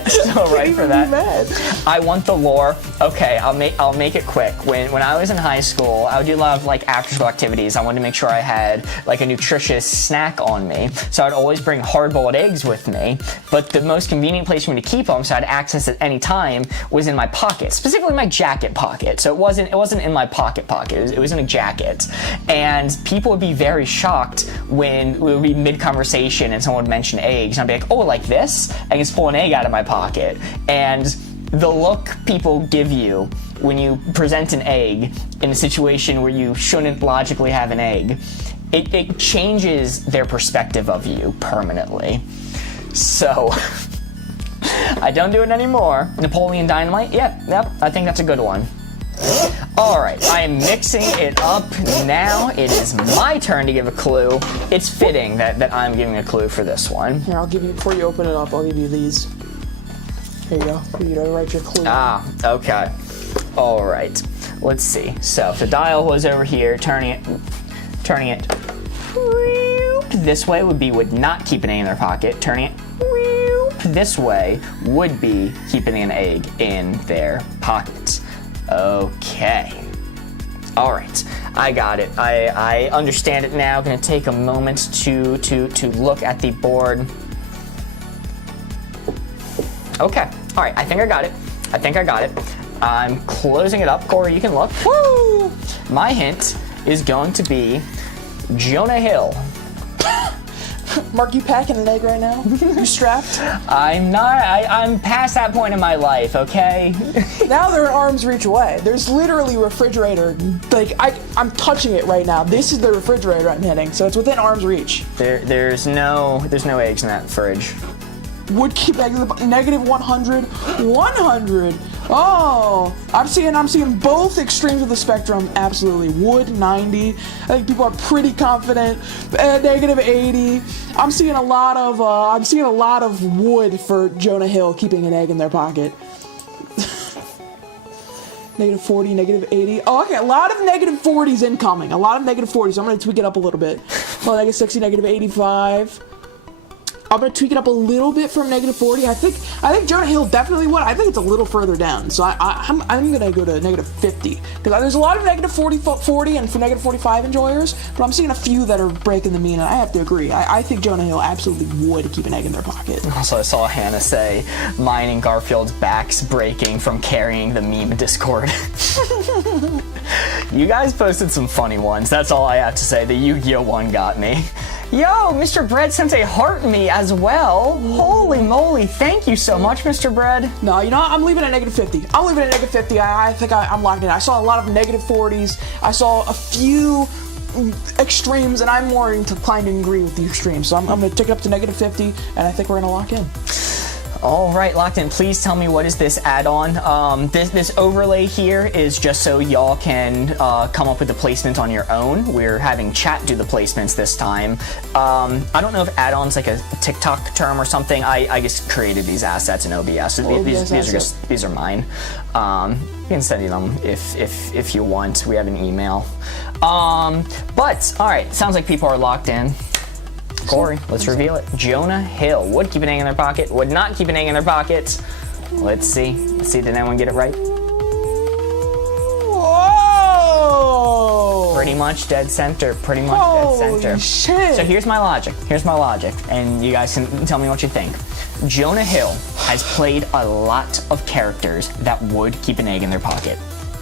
So right for that. Mad. I want the lore. Okay, I'll make it quick. When I was in high school, I would do a lot of like after school activities. I wanted to make sure I had like a nutritious snack on me, so I'd always bring hard-boiled eggs with me. But the most convenient place for me to keep them, so I'd access at any time, was in my pocket, specifically my jacket pocket. So it wasn't in my pocket. It was in a jacket, and people would be very shocked when we would be mid-conversation and someone would mention eggs, and I'd be like, oh, like this? I can just pull an egg out of my pocket. And the look people give you when you present an egg in a situation where you shouldn't logically have an egg, it changes their perspective of you permanently. So, I don't do it anymore. Napoleon Dynamite? Yep, I think that's a good one. Alright, I am mixing it up now. It is my turn to give a clue. It's fitting that I'm giving a clue for this one. Here, I'll give you, before you open it up, I'll give you these. Here you go. For you to write your clue. Ah, okay. All right, let's see. So if the dial was over here, turning it this way would not keep an egg in their pocket. Turning it this way would be keeping an egg in their pockets. Okay. All right, I got it. I understand it now. Gonna take a moment to look at the board. Okay. All right. I think I got it. I'm closing it up. Corey, you can look. Woo! My hint is going to be Jonah Hill. Mark, you packing an egg right now? You strapped? I'm not. I'm past that point in my life. Okay. Now they're an arm's reach away. There's literally a refrigerator. Like I'm touching it right now. This is the refrigerator I'm hitting, so it's within arm's reach. There's no eggs in that fridge. Would keep eggs in the negative 100, 100. Oh, I'm seeing both extremes of the spectrum. Absolutely, wood 90. I think people are pretty confident. Negative 80. I'm seeing a lot of wood for Jonah Hill keeping an egg in their pocket. Negative 40, negative 80. Oh, okay, a lot of negative 40s incoming. A lot of negative 40s. So I'm gonna tweak it up a little bit. Well, negative 60, negative 85. I'm gonna tweak it up a little bit from negative 40. I think Jonah Hill definitely would. I think it's a little further down. So I'm gonna go to negative 50 because there's a lot of negative 40 and for negative 45 enjoyers, but I'm seeing a few that are breaking the mean, and I have to agree. I think Jonah Hill absolutely would keep an egg in their pocket. Also, I saw Hannah say, "Mine and Garfield's backs breaking from carrying the meme Discord." You guys posted some funny ones. That's all I have to say. The Yu-Gi-Oh one got me. Yo, Mr. Bread sent a heart me as well. Holy moly, thank you so much, Mr. Bread. No, you know what? I'm leaving at negative 50. I'm leaving at negative 50. I think I'm locked in. I saw a lot of negative 40s. I saw a few extremes, and I'm more inclined to agree with the extremes. So I'm going to take it up to negative 50, and I think we're going to lock in. All right, locked in. Please tell me, what is this add-on? This overlay here is just so y'all can come up with the placement on your own. We're having chat do the placements this time. I don't know if add-on's like a TikTok term or something. I just created these assets in OBS. So these are mine. You can send them if you want. We have an email. But all right, sounds like people are locked in. Corey, let's reveal it. Jonah Hill would keep an egg in their pocket, would not keep an egg in their pocket. Let's see. Did anyone get it right? Whoa! Pretty much dead center. Holy shit. So here's my logic. And you guys can tell me what you think. Jonah Hill has played a lot of characters that would keep an egg in their pocket.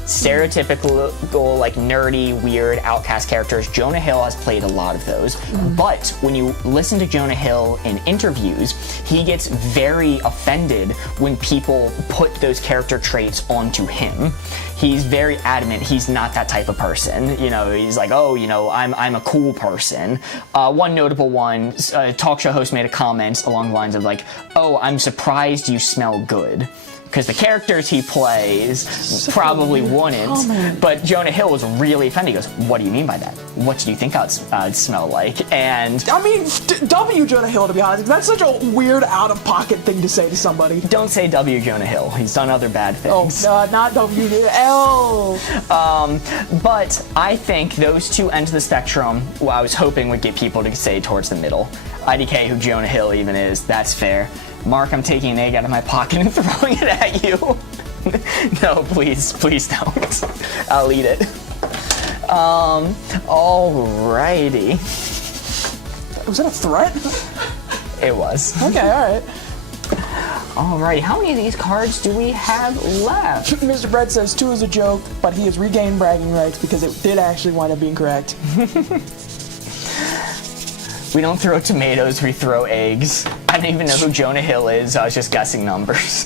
Stereotypical, like nerdy, weird, outcast characters. Jonah Hill has played a lot of those. But when you listen to Jonah Hill in interviews, he gets very offended when people put those character traits onto him. He's very adamant he's not that type of person. You know, he's like, oh, you know, I'm a cool person. One notable one, a talk show host made a comment along the lines of like, oh, I'm surprised you smell good. Because the characters he plays probably wouldn't, but Jonah Hill was really offended. He goes, what do you mean by that? What do you think I'd smell like? And I mean, W Jonah Hill, to be honest. That's such a weird, out-of-pocket thing to say to somebody. Don't say W Jonah Hill. He's done other bad things. Oh, not W, L. But I think those two ends of the spectrum, well, I was hoping would get people to say towards the middle. IDK, who Jonah Hill even is, that's fair. Mark, I'm taking an egg out of my pocket and throwing it at you. No, please don't. I'll eat it. Alrighty. Was that a threat? It was. Okay, alright. Alright, how many of these cards do we have left? Mr. Bread says 2 is a joke, but he has regained bragging rights because it did actually wind up being correct. We don't throw tomatoes, we throw eggs. I don't even know who Jonah Hill is, I was just guessing numbers.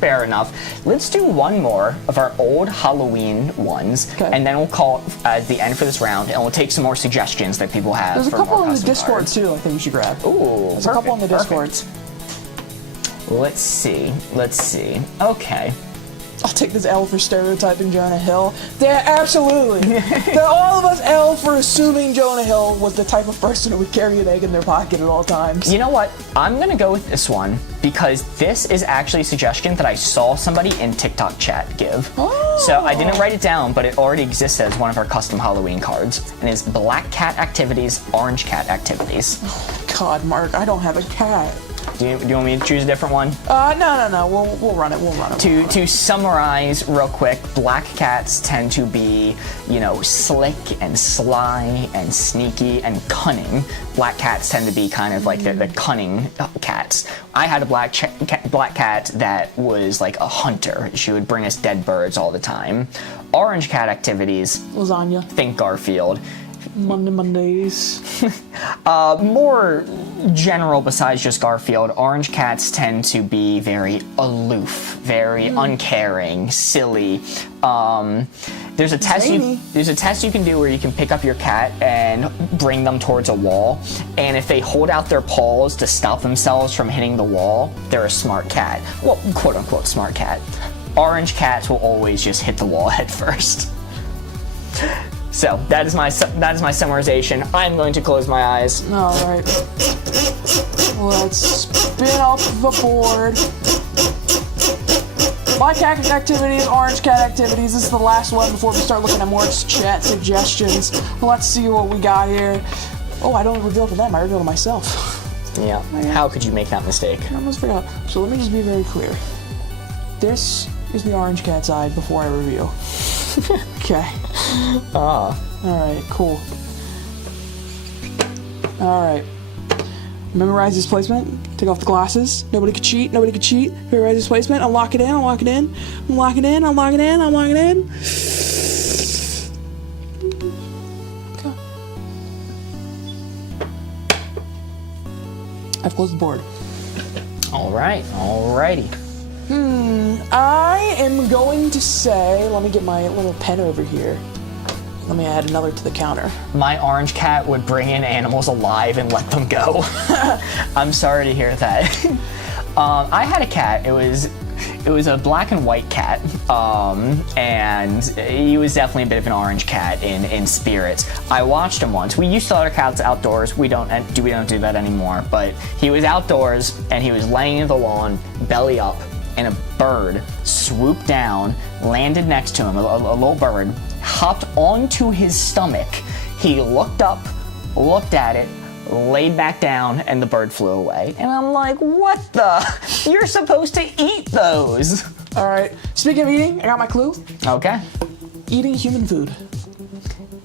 Fair enough. Let's do one more of our old Halloween ones, and then we'll call it at the end for this round, and we'll take some more suggestions that people have. There's a couple in the Discord cards. too, I think you should grab. Ooh, There's a couple in the Discord. Let's see. Okay. I'll take this L for stereotyping Jonah Hill. Yeah, absolutely. They're all of us L for assuming Jonah Hill was the type of person who would carry an egg in their pocket at all times. You know what? I'm gonna go with this one because this is actually a suggestion that I saw somebody in TikTok chat give. Oh. So I didn't write it down, but it already exists as one of our custom Halloween cards. And it's black cat activities, orange cat activities. God, Mark, I don't have a cat. Do you want me to choose a different one? No. We'll run it. To summarize real quick, black cats tend to be, slick and sly and sneaky and cunning. Black cats tend to be kind of like the cunning cats. I had a black cat that was like a hunter. She would bring us dead birds all the time. Orange cat activities. Lasagna. Think Garfield. Mondays. More general besides just Garfield, orange cats tend to be very aloof, very uncaring, silly. There's a test you can do where you can pick up your cat and bring them towards a wall, and if they hold out their paws to stop themselves from hitting the wall, they're a smart cat. Well, quote unquote smart cat. Orange cats will always just hit the wall head first. So that is my summarization. I'm going to close my eyes. All right. Let's spin up the board. Black cat activities, orange cat activities. This is the last one before we start looking at more chat suggestions. Let's see what we got here. Oh, I don't reveal to them. I reveal to myself. Yeah. How could you make that mistake? I almost forgot. So let me just be very clear. This is the orange cat side before I reveal. Okay. Alright, cool. Alright. Memorize this placement. Take off the glasses. Nobody could cheat. Memorize this placement. Unlock it in. Unlock it in. Okay. I've closed the board. Alrighty. I am going to say, let me get my little pen over here. Let me add another to the counter. My orange cat would bring in animals alive and let them go. I'm sorry to hear that. I had a cat. It was a black and white cat, and he was definitely a bit of an orange cat in spirit. I watched him once. We used to let our cats outdoors. We don't do that anymore. But he was outdoors and he was laying in the lawn, belly up, and a bird swooped down, landed next to him. A little bird hopped onto his stomach. He looked up, looked at it, laid back down, and the bird flew away. And I'm like, what the? You're supposed to eat those. All right. Speaking of eating, I got my clue. Okay. Eating human food.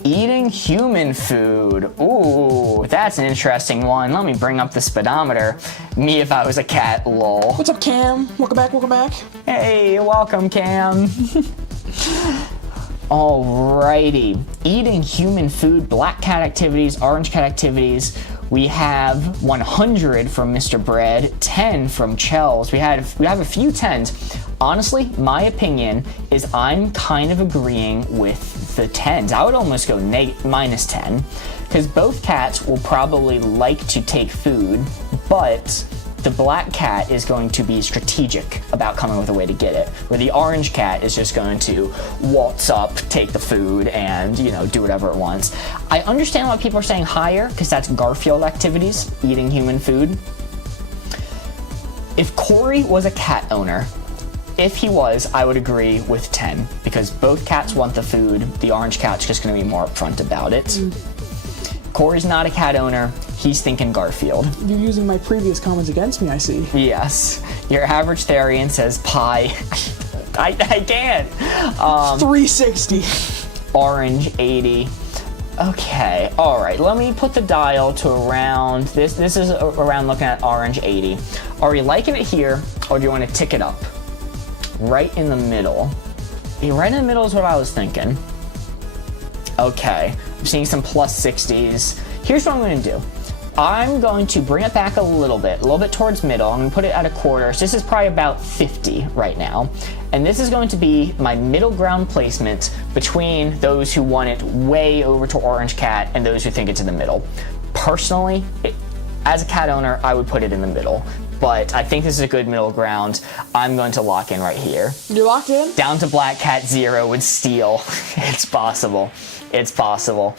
Eating human food. Ooh, that's an interesting one. Let me bring up the speedometer. Me if I was a cat, lol. What's up, Cam? Welcome back. Hey, welcome, Cam. Alrighty. Eating human food, black cat activities, orange cat activities. We have 100 from Mr. Bread, 10 from Chels. We have a few 10s. Honestly, my opinion is I'm kind of agreeing with the 10s. I would almost go minus 10, because both cats will probably like to take food, but the black cat is going to be strategic about coming with a way to get it, where the orange cat is just going to waltz up, take the food, and, do whatever it wants. I understand why people are saying higher, because that's Garfield activities, eating human food. If Corey was a cat owner, if he was, I would agree with 10, because both cats want the food. The orange cat's just going to be more upfront about it. Corey's not a cat owner. He's thinking Garfield. You're using my previous comments against me, I see. Yes. Your average Therian says pie. I can't. 360. Orange 80. Okay. All right. Let me put the dial to around this. This is around looking at orange 80. Are you liking it here, or do you want to tick it up? Right in the middle. Yeah, right in the middle is what I was thinking. Okay. I'm seeing some plus 60s. Here's what I'm going to do. I'm going to bring it back a little bit towards middle. I'm going to put it at a quarter. So this is probably about 50 right now. And this is going to be my middle ground placement between those who want it way over to orange cat and those who think it's in the middle. Personally, as a cat owner, I would put it in the middle, but I think this is a good middle ground. I'm going to lock in right here. You're locked in? Down to Black Cat 0 with Steel. It's possible. It's possible.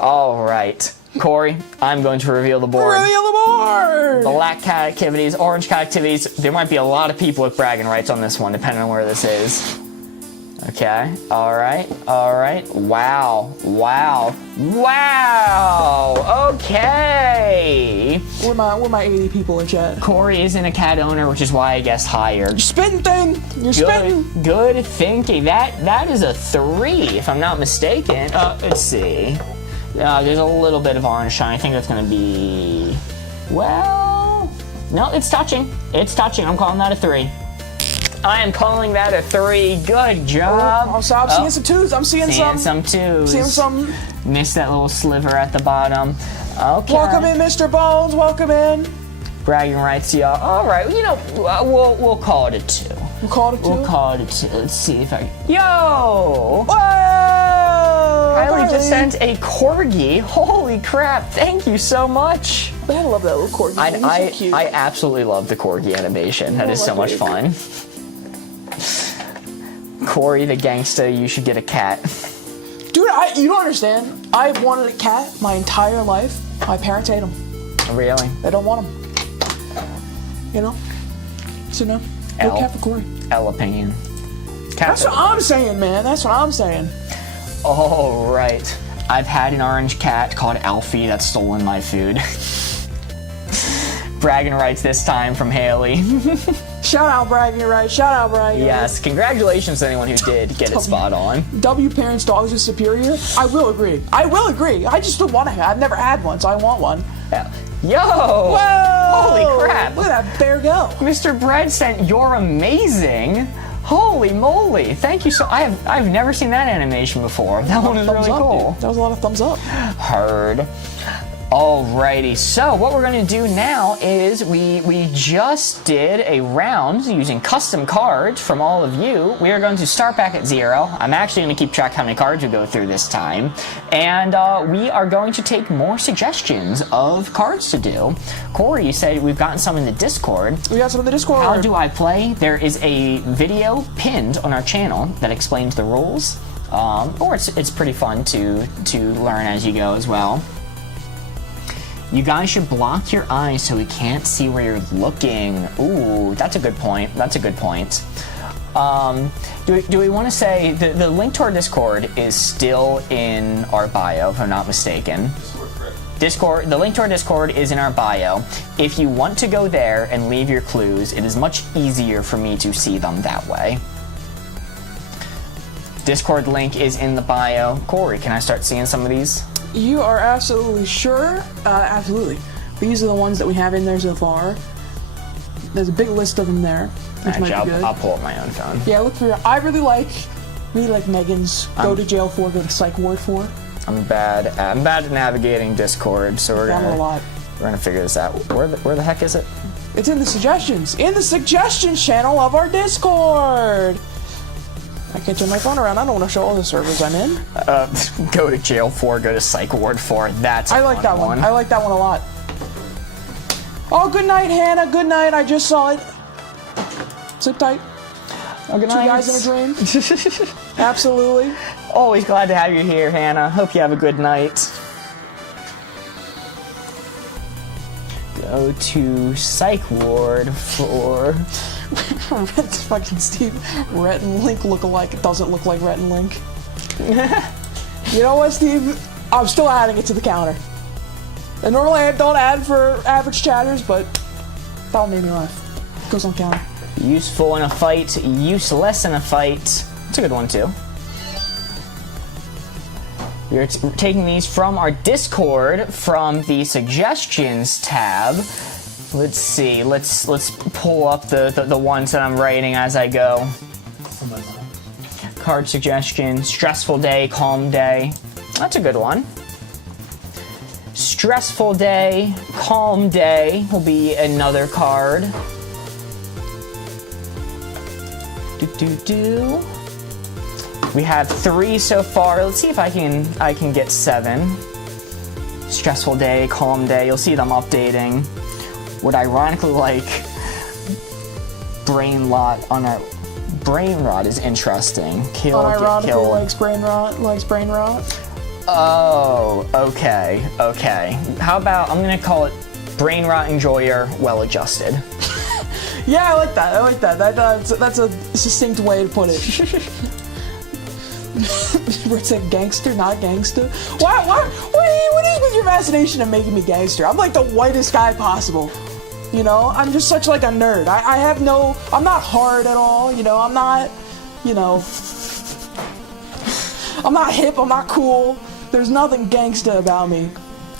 All right. Corey, I'm going to reveal the board. Reveal the board! Black Cat activities, Orange Cat activities. There might be a lot of people with bragging rights on this one, depending on where this is. Okay. All right. All right. Wow. Wow. Wow. Okay. Where my 80 people in chat? Corey isn't a cat owner, which is why I guessed higher. You're spitting thing! You're spitting! Good thinking. That is a 3, if I'm not mistaken. Let's see. There's a little bit of orange shine. I think that's going to be... Well... No, it's touching. It's touching. I'm calling that a 3. I am calling that a 3. Good job. I'm seeing some 2s. I'm seeing some 2s. Seeing some... Missed that little sliver at the bottom. Okay. Welcome in, Mr. Bones. Welcome in. Bragging rights, y'all. All right. You know, we'll call it a 2. We'll call it a 2? We'll call it a 2. Let's see if I... Yo! Whoa! Kylie just sent a corgi. Holy crap. Thank you so much. I love that little corgi. He's so cute. I absolutely love the corgi animation. That is so much fun. Corey the gangsta, you should get a cat. Dude, you don't understand. I've wanted a cat my entire life. My parents hate them. Really? They don't want them. You know? So no. No cat for Corey. L opinion. That's what I'm saying, man. That's what I'm saying. All right. I've had an orange cat called Alfie that's stolen my food. Bragging rights this time from Haley. Shout out bragging rights. Shout out bragging rights. Yes, congratulations to anyone who did get it spot on. W parents' dogs is superior. I will agree. I will agree. I just don't want to have. I've never had one, so I want one. Yeah. Yo! Whoa! Holy crap! Look at that bear go. Mr. Bread sent "You're amazing." Holy moly! Thank you so. I've never seen that animation before. That one is really cool. Dude. That was a lot of thumbs up. Heard. Alrighty, so what we're going to do now is we just did a round using custom cards from all of you. We are going to start back at 0. I'm actually going to keep track how many cards we go through this time. And we are going to take more suggestions of cards to do. Corey, you said we've gotten some in the Discord. We got some in the Discord. How do I play? There is a video pinned on our channel that explains the rules. Or it's pretty fun to learn as you go as well. You guys should block your eyes so we can't see where you're looking. Ooh, that's a good point. That's a good point. Do we want to say the link to our Discord is still in our bio, if I'm not mistaken. Discord. The link to our Discord is in our bio. If you want to go there and leave your clues, it is much easier for me to see them that way. Discord link is in the bio. Corey, can I start seeing some of these? You are absolutely sure? Absolutely. These are the ones that we have in there so far. There's a big list of them there. Actually, I'll pull up my own phone. Yeah, look for your... I really like Megan's go to jail for, go to psych ward for. I'm bad at navigating Discord, so we're gonna figure this out. Where the heck is it? It's in the suggestions. In the suggestions channel of our Discord. I can't turn my phone around. I don't want to show all the servers I'm in. Go to jail for, go to psych ward for. That's I like that one. I like that one a lot. Oh, good night, Hannah. Good night. I just saw it. Sleep tight. Oh, good night. 2 guys in a dream. Absolutely. Always glad to have you here, Hannah. Hope you have a good night. Go to psych ward for... Rhett's fucking Steve. Rhett and Link look alike. It doesn't look like Rhett and Link. You know what, Steve? I'm still adding it to the counter. And normally I don't add for average chatters, but that one made me laugh. It goes on counter. Useful in a fight, useless in a fight. That's a good one too. We're taking these from our Discord from the suggestions tab. Let's see. Let's pull up the ones that I'm writing as I go. Card suggestion: stressful day, calm day. That's a good one. Stressful day, calm day will be another card. We have 3 so far. Let's see if I can get 7. Stressful day, calm day. You'll see them updating. would ironically like brain rot on our brain rot is interesting. Kill, get Unironically killed. likes brain rot. Oh, okay, okay. How about I'm gonna call it brain rot enjoyer, well adjusted. Yeah, I like that. That's a succinct way to put it. Where it's like gangster, not gangster. What is with your fascination of making me gangster? I'm like the whitest guy possible. You know, I'm just such like a nerd. I'm not hard at all. You know, I'm not hip. I'm not cool. There's nothing gangsta about me.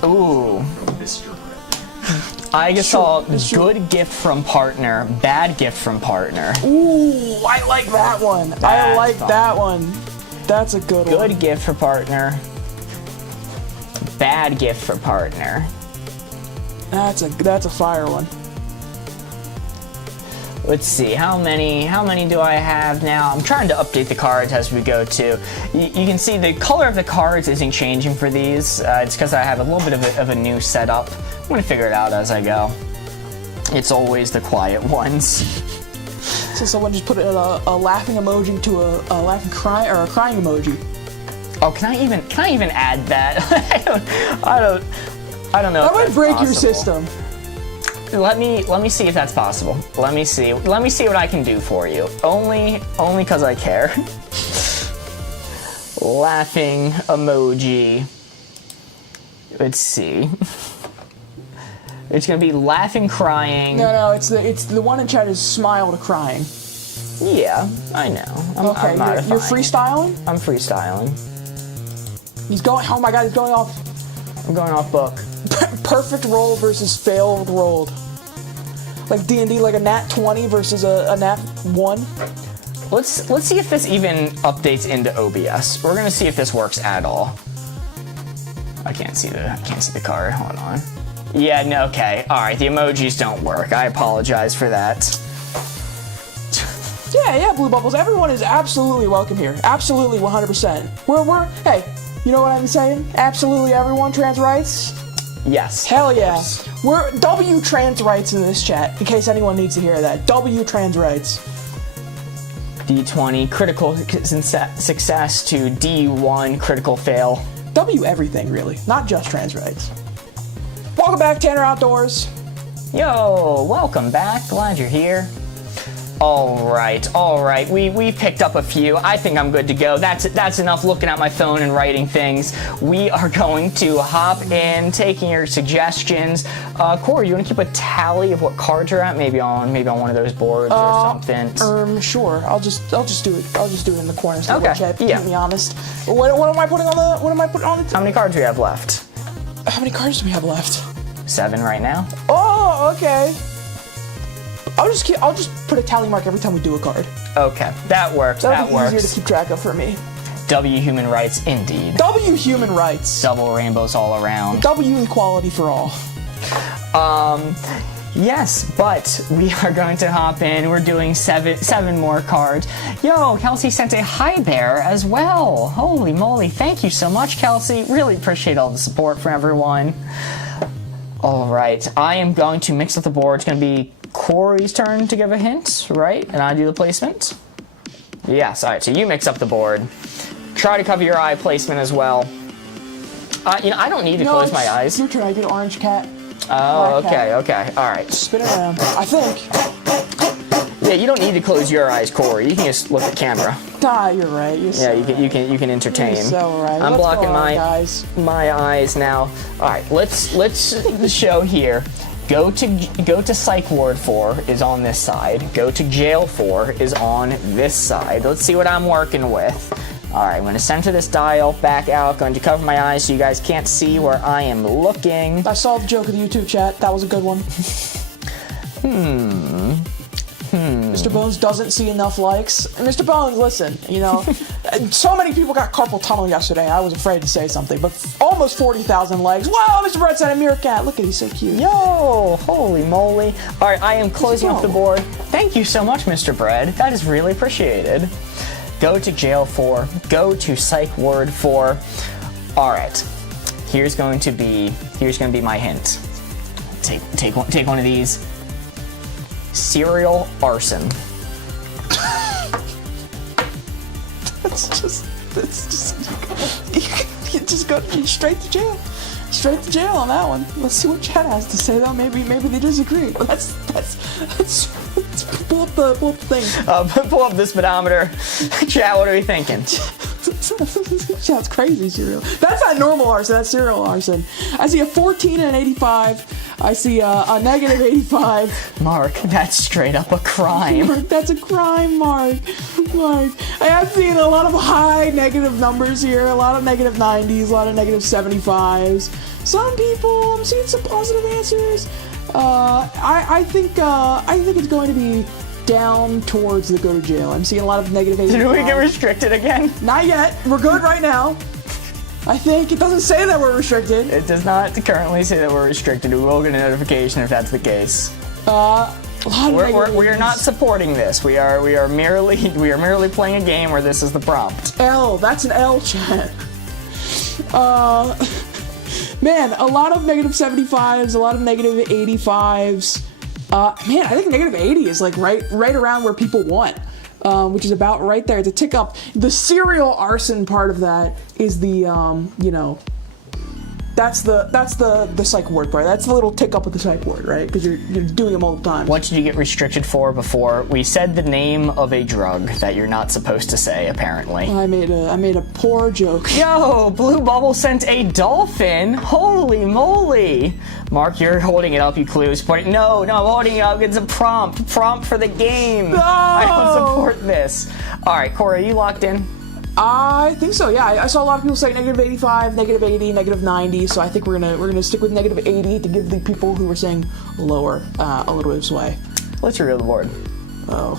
Ooh. Mr. Brett. I just saw it's true. good gift from partner, bad gift from partner. Ooh, I like that one. I like that one. That's a good one. Good gift for partner. Bad gift for partner. That's a fire one. Let's see, how many do I have now? I'm trying to update the cards as we go too. You can see the color of the cards isn't changing for these. It's because I have a little bit of a new setup. I'm gonna figure it out as I go. It's always the quiet ones. So someone just put a laughing emoji to a laughing cry or a crying emoji. Oh, can I even add that? I don't know. That if might that's break your possible. system. Let me see if that's possible. Let me see what I can do for you. Only because I care. Laughing emoji. Let's see. It's gonna be laughing, crying. No, it's the one in chat is smile to crying. Yeah, I know. Okay, I'm you're modifying. freestyling? I'm freestyling. He's going, oh my god, he's going off. I'm going off book. Perfect roll versus failed rolled. Like D&D, like a nat 20 versus a nat 1. Let's see if this even updates into OBS. We're gonna see if this works at all. I can't see the card. Hold on. Yeah, no, okay. All right, the emojis don't work. I apologize for that. Yeah, Blue Bubbles. Everyone is absolutely welcome here. Absolutely, 100%. We're hey, you know what I'm saying? Absolutely everyone trans rights. Yes. Hell yeah. We're W trans rights in this chat, in case anyone needs to hear that. W trans rights. D20 critical success to D1 critical fail. W everything, really. Not just trans rights. Welcome back, Tanner Outdoors. Yo, welcome back. Glad you're here. All right. We picked up a few. I think I'm good to go. That's enough looking at my phone and writing things. We are going to hop in, taking your suggestions. Corey, you want to keep a tally of what cards you're at? Maybe on one of those boards or something. Sure. I'll just do it. I'll just do it in the corner. So Okay, chat, yeah. Keep me honest. What am I putting on the? How many cards do we have left? How many cards do we have left? 7 right now. Oh, okay. I'll just put a tally mark every time we do a card. Okay, that works. That'll That be easier works. to keep track of for me. W human rights, indeed. W human rights. Double rainbows all around. W equality for all. Yes, but we are going to hop in. We're doing seven more cards. Yo, Kelsey sent a hi there as well. Holy moly, thank you so much, Kelsey. Really appreciate all the support from everyone. All right, I am going to mix up the board. It's going to be Corey's turn to give a hint, right? And I do the placement? Yes, all right, so you mix up the board. Try to cover your eye placement as well. I don't need to close my eyes. Your turn. I get orange cat. Oh, Black cat. okay, all right. Spin it around. I think. Yeah, you don't need to close your eyes, Corey. You can just look at camera. Ah, you're right. You're so Yeah, you can entertain. You're so right. I'm What's blocking going on, guys? my eyes now. All right, let's the show here. Go to Psych Ward 4 is on this side. Go to Jail 4 is on this side. Let's see what I'm working with. All right, I'm going to center this dial, back out, going to cover my eyes so you guys can't see where I am looking. I saw the joke of the YouTube chat. That was a good one. Mr. Bones doesn't see enough likes. Mr. Bones, listen, so many people got carpal tunnel yesterday. I was afraid to say something, but almost 40,000 likes. Wow, Mr. Brett said a meerkat. Look at he's so cute. Yo, holy moly. All right, I am closing up the board. Thank you so much, Mr. Bread. That is really appreciated. Go to Jail 4. Go to Psych Ward 4. All right, here's going to be my hint. take one of these. Cereal arson. That's just you just go straight to jail. Straight to jail on that one. Let's see what Chad has to say though. Maybe they disagree. Let's pull up the thing. Pull up the speedometer. Chat, what are we thinking? That's crazy, cereal. That's not normal arson, that's cereal arson. I see a 14 and an 85. I see a negative 85. Mark, that's straight up a crime. Mark, that's a crime, Mark. Mark. I have seen a lot of high negative numbers here, a lot of negative 90s, a lot of negative 75s. Some people, I'm seeing some positive answers. I think it's going to be down towards the go to jail. I'm seeing a lot of negative 85. Did we get restricted again? Not yet. We're good right now. I think it doesn't say that we're restricted. It does not currently say that we're restricted. We will get a notification if that's the case. A lot of we are not supporting this. We are merely playing a game where this is the prompt. L. That's an L, chat. Man, a lot of negative 75s, a lot of negative 85s. Man, I think negative 80 is like right around where people want, which is about right there. It's a tick up. The cereal arson part of that is the, that's the psych ward part. That's the little tick up with the psych ward, right? Because you're doing them all the time. What did you get restricted for before? We said the name of a drug that you're not supposed to say, apparently. I made a poor joke. Yo, Blue Bubble sent a dolphin. Holy moly. Mark, you're holding it up, you clues. But no, I'm holding it up. It's a prompt for the game. No! I don't support this. All right, Corey, are you locked in? I think so, yeah. I saw a lot of people say negative 85, negative 80, negative 90, so I think we're gonna stick with negative 80 to give the people who were saying lower a little bit of sway. Let's reveal the board. Oh.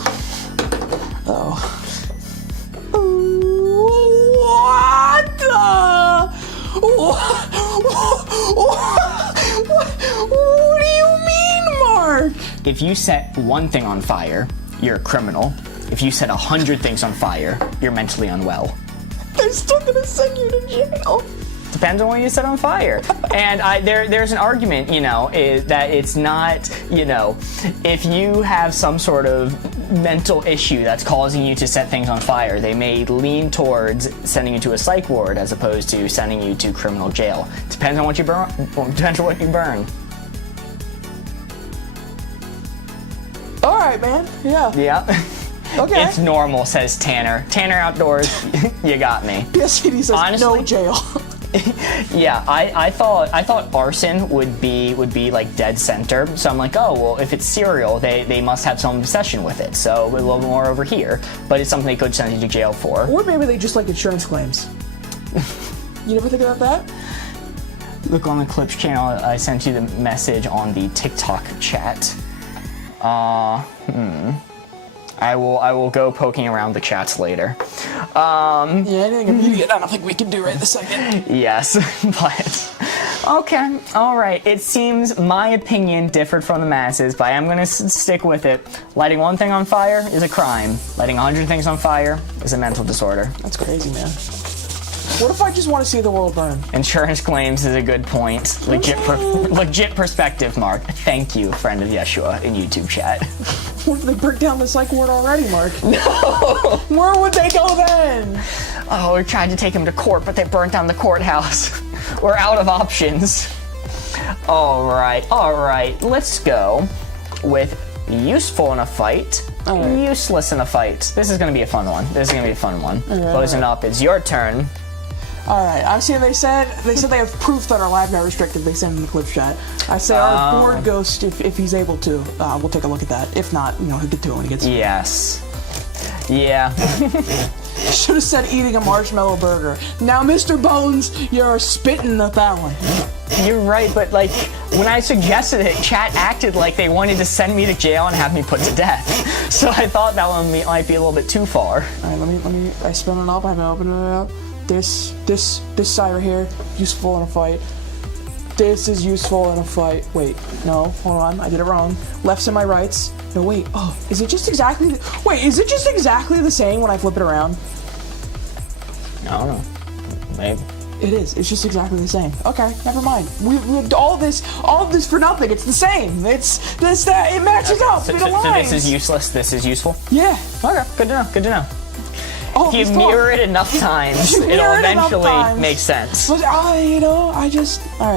What do you mean, Mark? If you set one thing on fire, you're a criminal. If you set 100 things on fire, you're mentally unwell. They're still gonna send you to jail. Depends on what you set on fire. And there's an argument, is that it's not, if you have some sort of mental issue that's causing you to set things on fire, they may lean towards sending you to a psych ward as opposed to sending you to criminal jail. Depends on what you burn. Depends on what you burn. All right, man. Yeah. Yeah. Okay. It's normal, says Tanner. Tanner Outdoors, you got me. PSVD says honestly, no jail. Yeah, I thought arson would be like dead center. So I'm like, oh well, if it's cereal, they must have some obsession with it. So a little more over here. But it's something they could send you to jail for. Or maybe they just like insurance claims. You never think about that? Look on the Clips channel. I sent you the message on the TikTok chat. I will go poking around the chats later. Yeah, anything immediate I don't think we can do right this second. Yes, but okay, all right. It seems my opinion differed from the masses, but I'm gonna stick with it. Lighting one thing on fire is a crime. Lighting 100 things on fire is a mental disorder. That's crazy, man. What if I just want to see the world burn? Insurance claims is a good point. Legit perspective, Mark. Thank you, friend of Yeshua in YouTube chat. What if they burnt down the psych ward already, Mark? No! Where would they go then? Oh, we tried to take him to court, but they burnt down the courthouse. We're out of options. All right. Let's go with useful in a fight, useless in a fight. This is going to be a fun one. Closing up, it's your turn. All right. I see. They said they have proof that our live not restricted. They sent in the clip chat. I say our board ghost, if he's able to, we'll take a look at that. If not, he'll get to it when he gets. Yes. Yeah. Should have said eating a marshmallow burger. Now, Mr. Bones, you're spitting at that one. You're right, but when I suggested it, chat acted like they wanted to send me to jail and have me put to death. So I thought that one might be a little bit too far. All right, let me. I spin it up. I'm opening it up. This side right here, useful in a fight. This is useful in a fight. Wait, no, hold on, I did it wrong. Lefts and my rights. No, wait. Oh, is it just exactly the same when I flip it around? I don't know. Maybe. It is. It's just exactly the same. Okay, never mind. We all of this for nothing. It's the same. It's this that. It matches up. So It aligns. this is useless. This is useful. Yeah. Okay, good to know. Good to know. Oh, If you mirror it enough times, You it'll mirror it enough eventually times. make sense. But all right.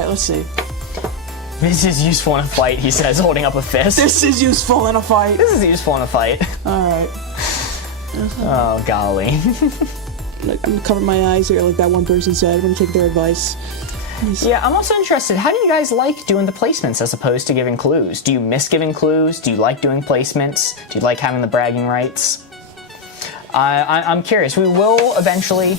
Let's see. This is useful in a fight, he says, holding up a fist. This is useful in a fight. This is useful in a fight. All right. Oh, golly. I'm gonna cover my eyes here, like that one person said. I'm gonna take their advice. Yeah, I'm also interested. How do you guys like doing the placements as opposed to giving clues? Do you miss giving clues? Do you like doing placements? Do you like having the bragging rights? I'm curious. We will eventually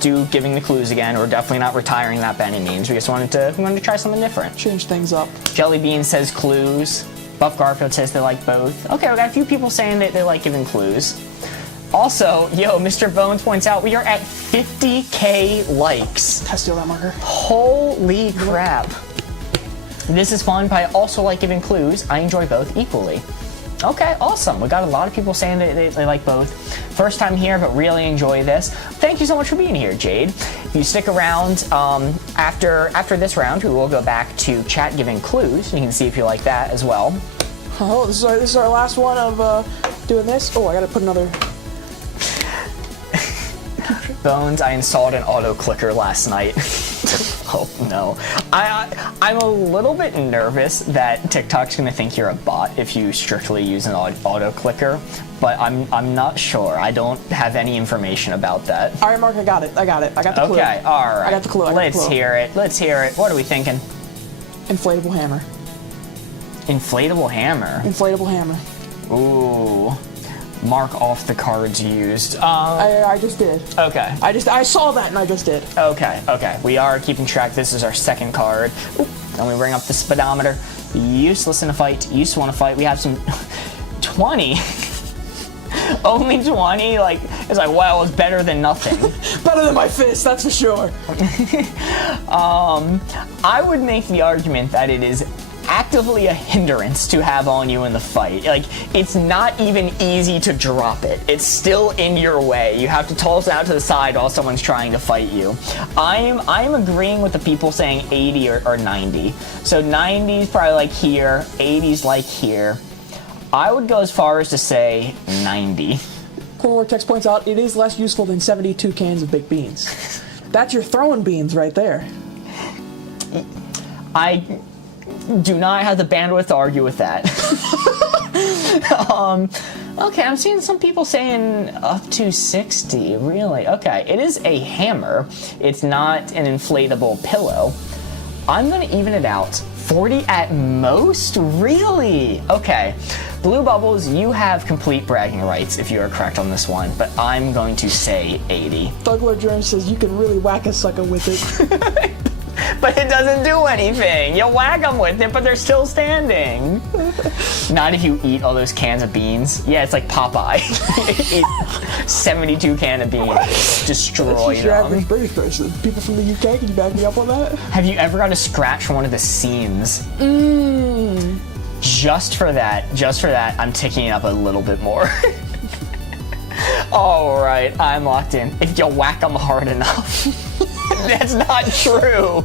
do giving the clues again. We're definitely not retiring that by any means. We just wanted to try something different. Change things up. Jelly Bean says clues. Buff Garfield says they like both. Okay, we got a few people saying that they like giving clues. Also, Mr. Bones points out we are at 50K likes. Can I steal that marker? Holy crap. This is fun, but I also like giving clues. I enjoy both equally. Okay, awesome. We got a lot of people saying that they like both. First time here, but really enjoy this. Thank you so much for being here, Jade. If you stick around after this round, we will go back to chat giving clues. You can see if you like that as well. Oh, this is our last one of doing this. Oh, I gotta put another. Bones, I installed an auto clicker last night. Oh no. I'm a little bit nervous that TikTok's gonna think you're a bot if you strictly use an auto clicker, but I'm not sure. I don't have any information about that. All right, Mark, I got it. I got the clue. Okay, all right. I got the clue. Let's hear it. What are we thinking? Inflatable hammer. Inflatable hammer. Inflatable hammer. Ooh. Mark off the cards used. I just did. Okay. I saw that and I just did. Okay. We are keeping track. This is our second card. Oop. Then we bring up the speedometer. Useless in a fight. Useful in a fight. We have some 20. Only 20. It's like wow, it's better than nothing. Better than my fist, that's for sure. I would make the argument that it is actively a hindrance to have on you in the fight. It's not even easy to drop it. It's still in your way. You have to toss it out to the side while someone's trying to fight you. I'm agreeing with the people saying 80 or 90. So 90 is probably like here, 80's like here. I would go as far as to say 90. Core Text points out it is less useful than 72 cans of baked beans. That's your throwing beans right there. I do not have the bandwidth to argue with that. Okay, I'm seeing some people saying up to 60, really. Okay, it is a hammer. It's not an inflatable pillow. I'm gonna even it out. 40 at most? Really? Okay. Blue Bubbles, you have complete bragging rights if you are correct on this one, but I'm going to say 80. Douglas Jones says you can really whack a sucker with it. But it doesn't do anything. You whack them with it, but they're still standing. Not if you eat all those cans of beans. Yeah, it's like Popeye. Eat 72 cans of beans. Destroy Your them. average British person. People from the UK, can you back me up on that? Have you ever got a scratch from one of the seams? Just for that, I'm ticking it up a little bit more. All right, I'm locked in. If you whack them hard enough. That's not true.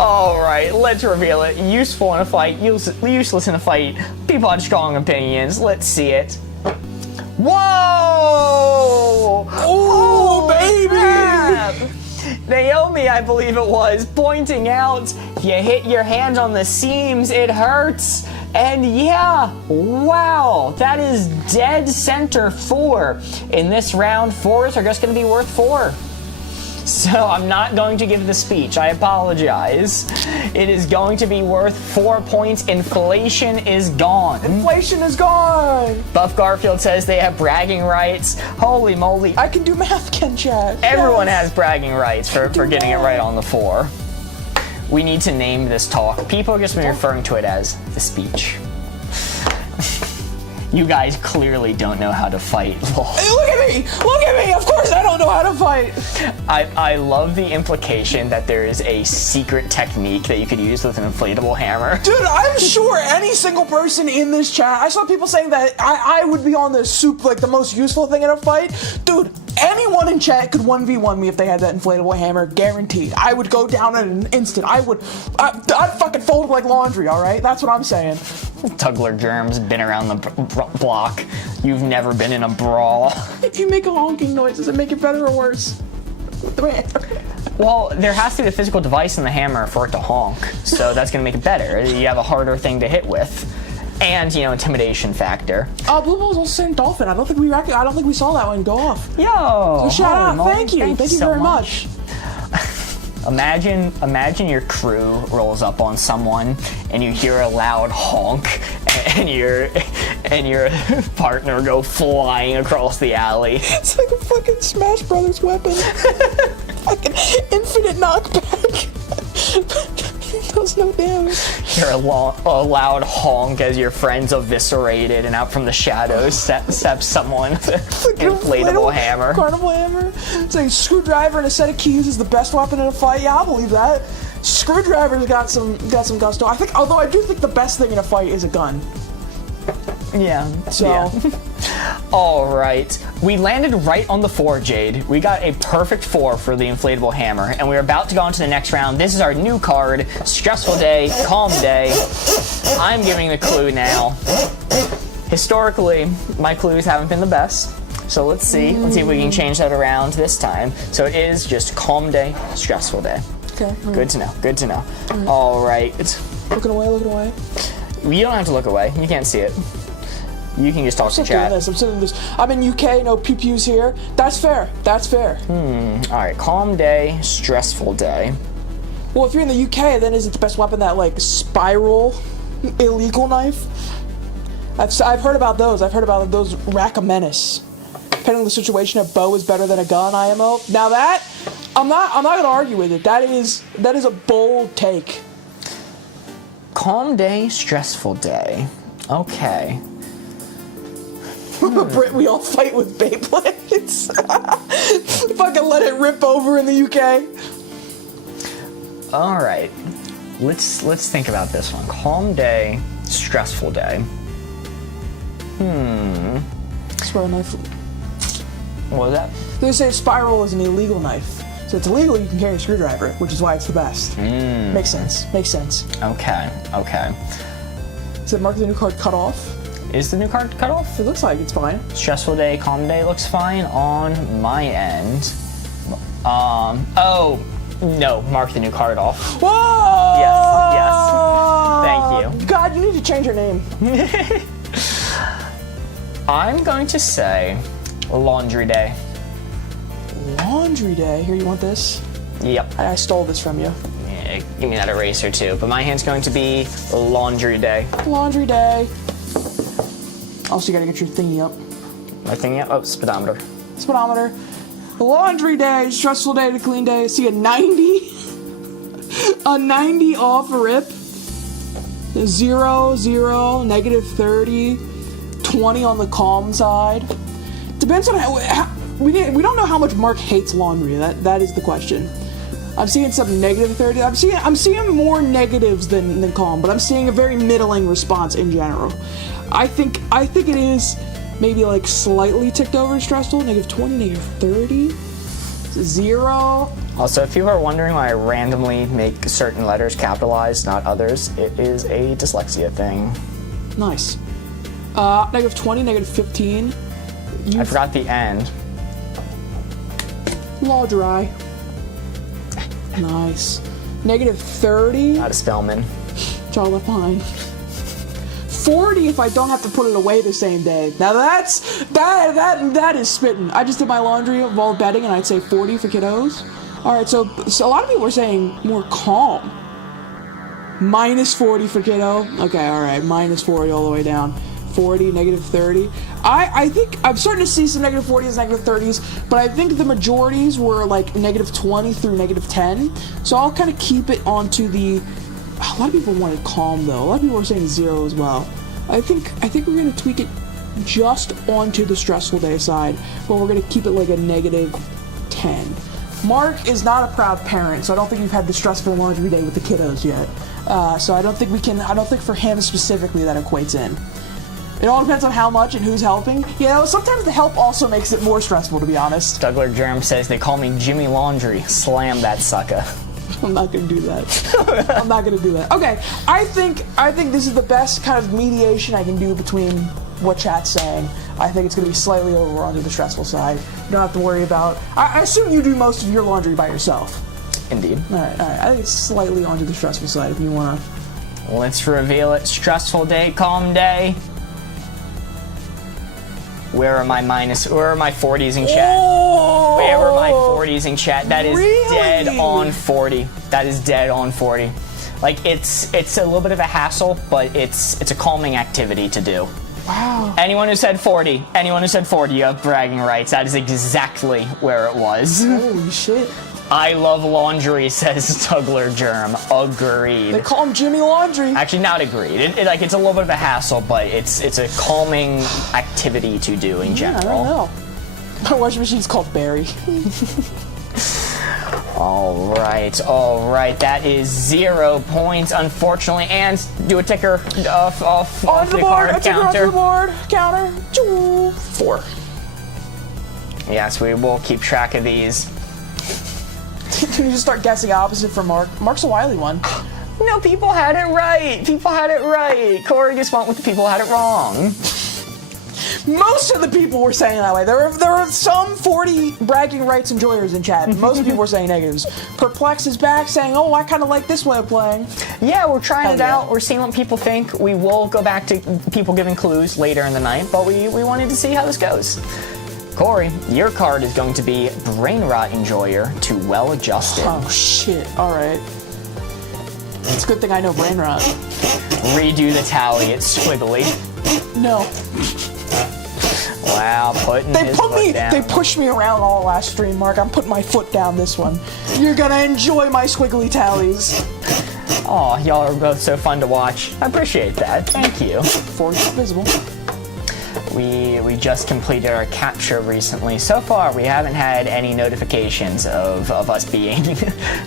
All right, let's reveal it. Useful in a fight, useless in a fight. People have strong opinions. Let's see it. Whoa! Oh, baby! Crap. Naomi, I believe it was, pointing out if you hit your hand on the seams, it hurts. And yeah, wow, that is dead center 4. In this round, 4s are just going to be worth 4. So I'm not going to give the speech. I apologize. It is going to be worth 4 points. Inflation is gone. Inflation is gone! Buff Garfield says they have bragging rights. Holy moly. I can do math, Ken Chat. Everyone Yes. has bragging rights for getting it right on the 4. We need to name this talk. People have just been referring to it as the speech. You guys clearly don't know how to fight. Hey, look at me! Look at me! Of course I don't know how to fight! I love the implication that there is a secret technique that you could use with an inflatable hammer. Dude, I'm sure any single person in this chat, I saw people saying that I would be on the the most useful thing in a fight. Dude, Anyone in chat could 1v1 me if they had that inflatable hammer, guaranteed. I would go down in an instant. I'd fucking fold like laundry, alright? That's what I'm saying. Tugler Germs, been around the block. You've never been in a brawl. If you make a honking noise, does it make it better or worse? Well, there has to be a physical device in the hammer for it to honk, so that's going to make it better. You have a harder thing to hit with. And, you know, intimidation factor. Blue Ball's also saying dolphin. I don't think we saw that one go off. Yo! So shout out, thank you so very much. Imagine your crew rolls up on someone and you hear a loud honk and your partner go flying across the alley. It's like a fucking Smash Brothers weapon. Fucking infinite knockback. Does no damage. Hear a loud honk as your friend's eviscerated, and out from the shadows steps someone with an inflatable hammer. Carnival hammer. It's like a screwdriver and a set of keys is the best weapon in a fight. Yeah, I'll believe that. Screwdriver's got some gusto. Although I do think the best thing in a fight is a gun. Yeah. So. Yeah. All right. We landed right on the 4, Jade. We got a perfect 4 for the inflatable hammer, and we're about to go on to the next round. This is our new card, Stressful Day, Calm Day. I'm giving the clue now. Historically, my clues haven't been the best, so let's see. Let's see if we can change that around this time. So it is just Calm Day, Stressful Day. Okay. Good to know. Good to know. All right. Looking away. You don't have to look away. You can't see it. You can just talk to chat. I'm sitting this. I'm in UK, no pew-pews here. That's fair. All right, calm day, stressful day. Well, if you're in the UK, then is it the best weapon that, like, spiral illegal knife? I've heard about those. I've heard about those rack a menace. Depending on the situation, a bow is better than a gun, IMO. Now that, I'm not gonna argue with it. That is a bold take. Calm day, stressful day. Okay. Brit, we all fight with Beyblades. Fucking let it rip over in the UK. All right, let's think about this one. Calm day, stressful day. Spiral knife. What was that? They say spiral is an illegal knife. So it's illegal, you can carry a screwdriver, which is why it's the best. Makes sense. Okay. Is it mark the new card cut off? Is the new card cut off? It looks like it's fine. Stressful day, calm day looks fine on my end. Oh, no, mark the new card off. Whoa! Yes. Thank you. God, you need to change your name. I'm going to say laundry day. Laundry day. Here, you want this? Yep. I stole this from you. Yeah, give me that eraser too. But my hand's going to be laundry day. Laundry day. Also, you gotta get your thingy up. My thingy up? Oh, speedometer. Speedometer. Laundry day, stressful day to clean day. See a 90? A 90 off rip. 0, 0, negative 30. 20 on the calm side. Depends on how we don't know how much Mark hates laundry. That is the question. I'm seeing some negative 30. I'm seeing more negatives than calm, but I'm seeing a very middling response in general. I think it is maybe like slightly ticked over stressful. Negative 20, negative 30, 0. Also, if people are wondering why I randomly make certain letters capitalized, not others, it is a dyslexia thing. Nice. Negative 20, negative 15. I forgot the end. Law dry. Nice. Negative 30. Not a Spellman. Jaw left behind. 40 if I don't have to put it away the same day. Now that is spitting. I just did my laundry while betting, and I'd say 40 for kiddos. All right, so a lot of people are saying more calm. Minus 40 for kiddo. Okay, all right, minus 40 all the way down. 40, negative 30. I think I'm starting to see some negative 40s, negative 30s, but I think the majorities were like negative 20 through negative 10. So I'll kind of keep it onto the. A lot of people wanted calm though. A lot of people were saying 0 as well. I think we're gonna tweak it just onto the stressful day side, but we're gonna keep it like a negative 10. Mark is not a proud parent, so I don't think you've had the stressful laundry day with the kiddos yet. So I don't think for him specifically that equates in. It all depends on how much and who's helping. You know, sometimes the help also makes it more stressful, to be honest. Douglas Germ says they call me Jimmy Laundry. Slam that sucker. I'm not gonna do that. I'm not gonna do that. Okay, I think this is the best kind of mediation I can do between what chat's saying. I think it's gonna be slightly over onto the stressful side. You don't have to worry about. I assume you do most of your laundry by yourself. Indeed. All right. I think it's slightly onto the stressful side if you wanna. Let's reveal it. Stressful day, calm day. Where are my 40s in chat? Oh, Where are my 40s in chat? That is really? dead on 40. That is dead on 40. Like, it's a little bit of a hassle, but it's a calming activity to do. Wow. Anyone who said 40, you have bragging rights. That is exactly where it was. Holy shit. I love laundry, says Tugler Germ. Agreed. They call him Jimmy Laundry. Actually, not agreed. It's a little bit of a hassle, but it's a calming activity to do in general. I don't know. My washing machine's called Barry. All right. That is 0 points, unfortunately. And do a ticker off Onto the board. card A ticker counter. onto the board. Counter. 4. Yes, we will keep track of these. You just start guessing opposite from Mark. Mark's a wily one. No, people had it right. Corey just went with the people who had it wrong. Most of the people were saying that way. There were some 40 bragging rights enjoyers in chat. Most people were saying negatives. Perplex is back saying, oh, I kind of like this way of playing. Yeah, we're trying Hell it yeah. out. We're seeing what people think. We will go back to people giving clues later in the night, but we wanted to see how this goes. Corey, your card is going to be Brain Rot Enjoyer to Well Adjusted. Oh, shit. All right. It's a good thing I know brain rot. Redo the tally. It's squiggly. No. Wow, putting his foot down. They pushed me around all last stream, Mark. I'm putting my foot down this one. You're gonna enjoy my squiggly tallies. Aw, y'all are both so fun to watch. I appreciate that. Thank you. 40 visible. We just completed our capture recently. So far, we haven't had any notifications of us being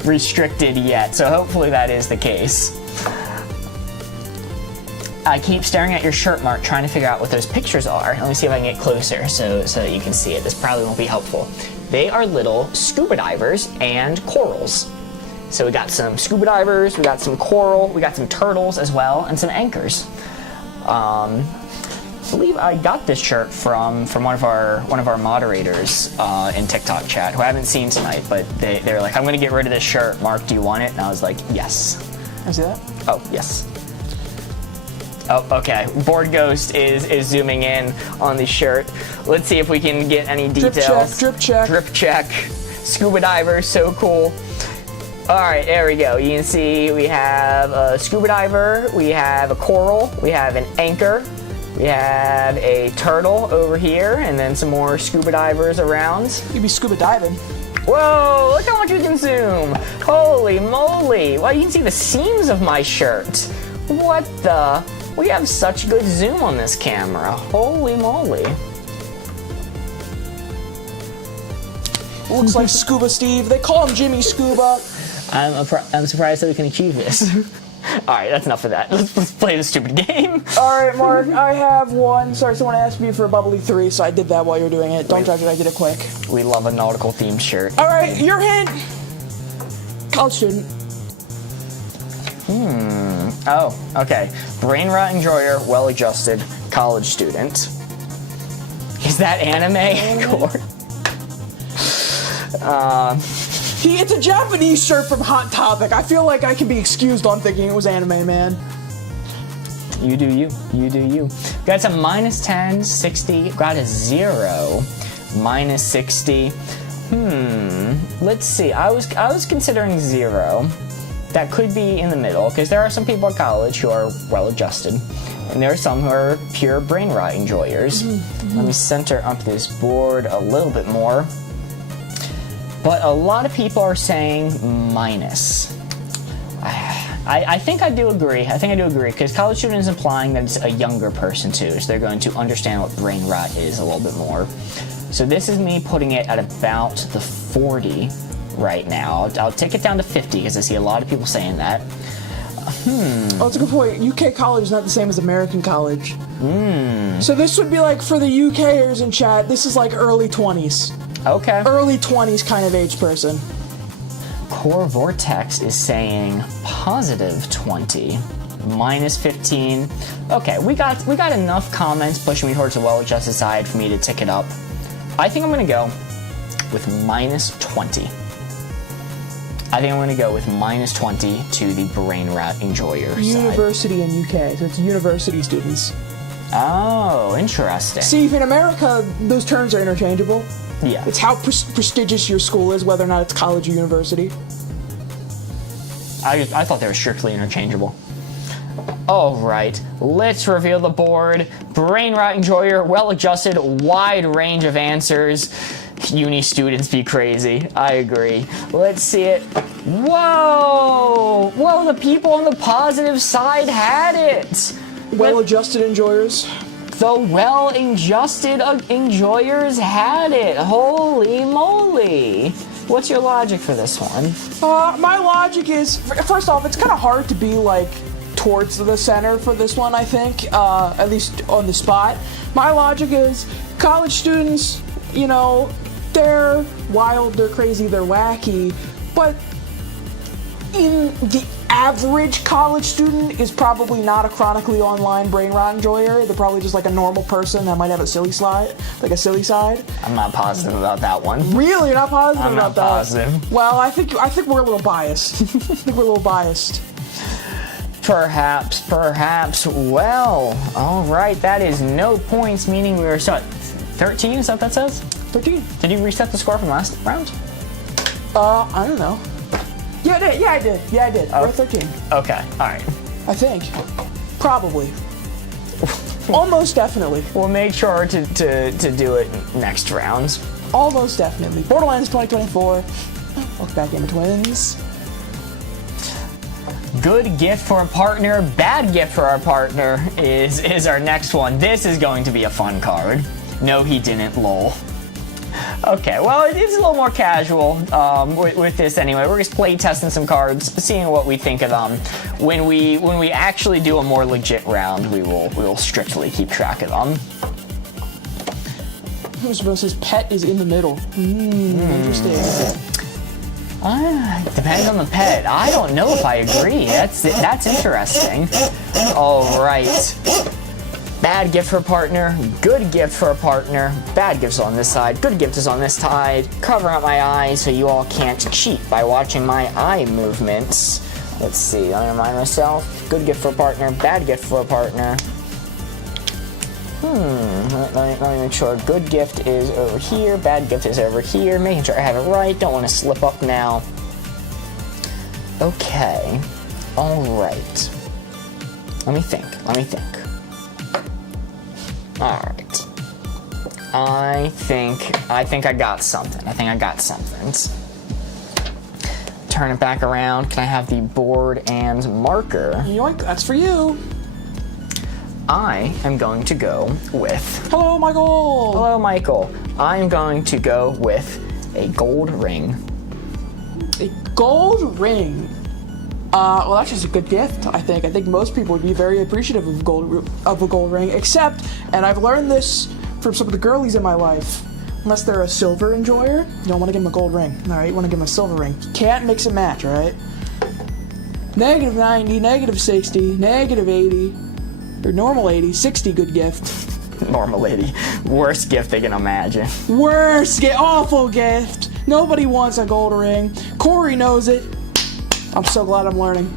restricted yet, so hopefully that is the case. I keep staring at your shirt, Mark, trying to figure out what those pictures are. Let me see if I can get closer so that you can see it. This probably won't be helpful. They are little scuba divers and corals. So we got some scuba divers, we got some coral, we got some turtles as well, and some anchors. I believe I got this shirt from one of our moderators in TikTok chat who I haven't seen tonight, but they were like, I'm gonna get rid of this shirt. Mark, do you want it? And I was like, yes. I see that? Oh, yes. Oh, okay. Board Ghost is zooming in on the shirt. Let's see if we can get any details. Drip check. Drip check. Scuba diver, so cool. All right, there we go. You can see we have a scuba diver, we have a coral, we have an anchor, we have a turtle over here, and then some more scuba divers around. You'd be scuba diving. Whoa, look how much we can zoom. Holy moly. Wow, you can see the seams of my shirt. What the? We have such good zoom on this camera. Holy moly. Looks like Scuba Steve. They call him Jimmy Scuba. I'm surprised that we can achieve this. All right, that's enough of that. Let's play this stupid game. All right, Mark, I have one. Sorry, someone asked me for a bubbly 3, so I did that while you're doing it. Don't judge it, I did it quick. We love a nautical themed shirt. All right, your hint. College student. Oh, okay. Brain rot enjoyer, well-adjusted, college student. Is that anime? Core? It's a Japanese shirt from Hot Topic. I feel like I can be excused on thinking it was anime, man. You do you. You do you. Got a -10, 60. Got a 0, -60. Let's see. I was considering 0. That could be in the middle, because there are some people at college who are well-adjusted, and there are some who are pure brain rot enjoyers. Let me center up this board a little bit more. But a lot of people are saying minus. I think I do agree. Because college student is implying that it's a younger person too, so they're going to understand what brain rot is a little bit more. So this is me putting it at about the 40 right now. I'll take it down to 50 because I see a lot of people saying that. Oh, that's a good point. UK college is not the same as American college. So this would be like, for the UKers in chat, this is like early 20s. Okay. Early 20s kind of age person. Core Vortex is saying positive 20, minus 15. Okay, we got enough comments pushing me towards the well-adjusted side for me to tick it up. I think I'm gonna go with minus 20. I think I'm going to go with minus 20 to the brain rot enjoyer side. University in UK, so it's university students. Oh, interesting. See, in America, those terms are interchangeable. Yeah. It's how prestigious your school is, whether or not it's college or university. I thought they were strictly interchangeable. All right, let's reveal the board. Brain rot enjoyer, well-adjusted, wide range of answers. Uni students be crazy. I agree. Let's see it. Whoa! Whoa, the people on the positive side had it. Well-adjusted enjoyers. The well-adjusted enjoyers had it. Holy moly. What's your logic for this one? My logic is, first off, it's kind of hard to be like towards the center for this one, I think, at least on the spot. My logic is college students, you know, they're wild, they're crazy, they're wacky, but in the average college student is probably not a chronically online brain rot enjoyer. They're probably just like a normal person that might have a silly side. I'm not positive about that one. Really? You're not positive I'm about not that? positive. Well, I think we're a little biased. I think we're a little biased. Perhaps. Well, all right, that is no points, meaning we were still at 13, is that what that says? 13. Did you reset the score from last round? I don't know. Yeah, I did. We're at 13. Okay, all right. I think. Probably. Almost definitely. We'll make sure to do it next round. Almost definitely. Borderlands 2024. Welcome back, Game of Twins. Good gift for a partner, bad gift for our partner is our next one. This is going to be a fun card. No, he didn't, lol. Okay, well, it's a little more casual with this anyway. We're just play testing some cards, seeing what we think of them. When we actually do a more legit round, we will strictly keep track of them. His pet is in the middle. Interesting. Depends on the pet. I don't know if I agree. That's interesting. All right. Bad gift for a partner, good gift for a partner, bad gifts on this side, good gift is on this side. Cover up my eyes so you all can't cheat by watching my eye movements. Let's see, let me remind myself. Good gift for a partner, bad gift for a partner. Let me make sure. Good gift is over here, bad gift is over here. Making sure I have it right, don't want to slip up now. Okay, all right. Let me think. All right. I think I got something. Turn it back around. Can I have the board and marker? Yoink, that's for you. I am going to go with... Hello, Michael. Hello, Michael. I am going to go with a gold ring. A gold ring? Well, that's just a good gift, I think. I think most people would be very appreciative of a gold ring, except, and I've learned this from some of the girlies in my life, unless they're a silver enjoyer, you don't want to give them a gold ring, all right? You want to give them a silver ring. You can't mix and match, all right? Negative 90, negative 60, negative 80, or normal 80, 60 good gift. Normal 80. Worst gift they can imagine. Worst gift, awful gift. Nobody wants a gold ring. Corey knows it. I'm so glad I'm learning.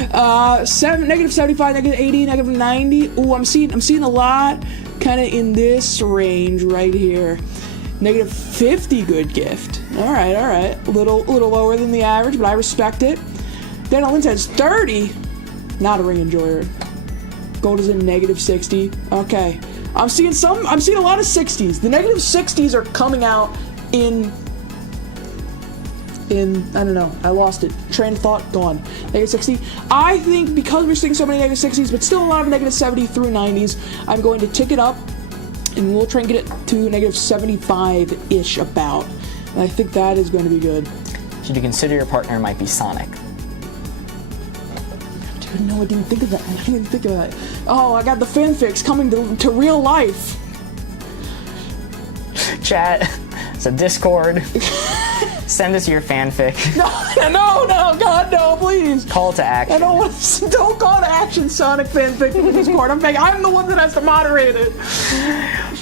Negative 75, negative 80, negative 90. Ooh, I'm seeing a lot kind of in this range right here. Negative 50 good gift. All right. A little lower than the average, but I respect it. Then Lynn says 30. Not a ring enjoyer. Gold is in negative 60. Okay. I'm seeing a lot of 60s. The negative 60s are coming out in I don't know, I lost it. Train of thought, gone. Negative 60. I think because we're seeing so many negative 60s, but still a lot of negative 70 through 90s, I'm going to tick it up, and we'll try and get it to negative 75-ish about. And I think that is going to be good. Should you consider your partner might be Sonic? No, I didn't think of that. I didn't think of that. Oh, I got the fanfics coming to real life. Chat, it's a Discord. Send us your fanfic. No, God, no, please. Call to action. Don't call to action, Sonic fanfic in the Discord. I'm the one that has to moderate it.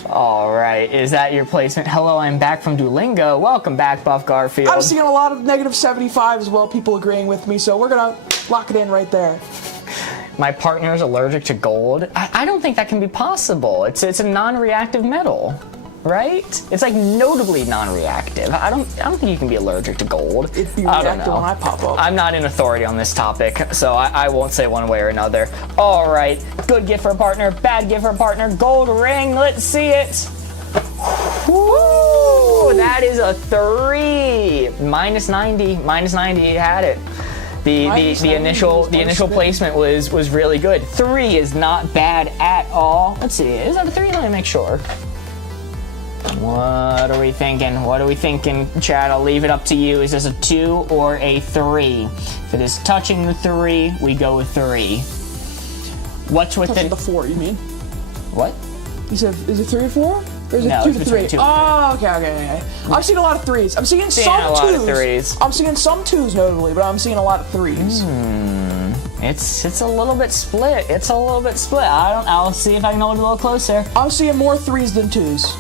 All right, is that your placement? Hello, I'm back from Duolingo. Welcome back, Buff Garfield. I'm seeing a lot of negative 75 as well, people agreeing with me, so we're gonna lock it in right there. My partner is allergic to gold. I don't think that can be possible. It's a non-reactive metal. Right? It's like notably non-reactive. I don't think you can be allergic to gold. It'd be I don't reactive know. when I pop up. I'm not an authority on this topic, so I won't say one way or another. All right, good gift for a partner, bad gift for a partner, gold ring. Let's see it. Woo! That is a 3. Minus 90. Minus 90. You had it. The initial placement was really good. 3 is not bad at all. Let's see. Is that a 3? Let me make sure. What are we thinking? What are we thinking, Chad? I'll leave it up to you. Is this a 2 or a 3? If it is touching the 3, we go with 3. What's with the 4, you mean? What? You said, is it 3 or 4? Or is it No, 2 it's to between 3? 2 and 3. Oh, okay. I'm seeing a lot of 3s. I'm seeing some 2s. I'm seeing some 2s notably, but I'm seeing a lot of 3s. It's a little bit split. I'll see if I can hold it a little closer. I'm seeing more 3s than 2s.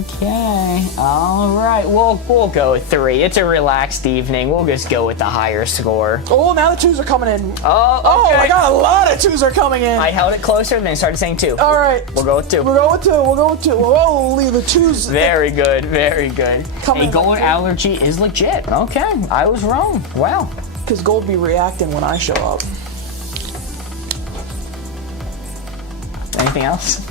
Okay. All right. We'll go with 3. It's a relaxed evening. We'll just go with the higher score. Oh, now the 2s are coming in. Oh, okay. Oh my God, a lot of 2s are coming in. I held it closer and then started saying 2. All right. We'll go with 2. We'll go with 2. Holy, the 2s. Very good. A gold allergy is legit. Okay. I was wrong. Wow. Because gold be reacting when I show up. Anything else?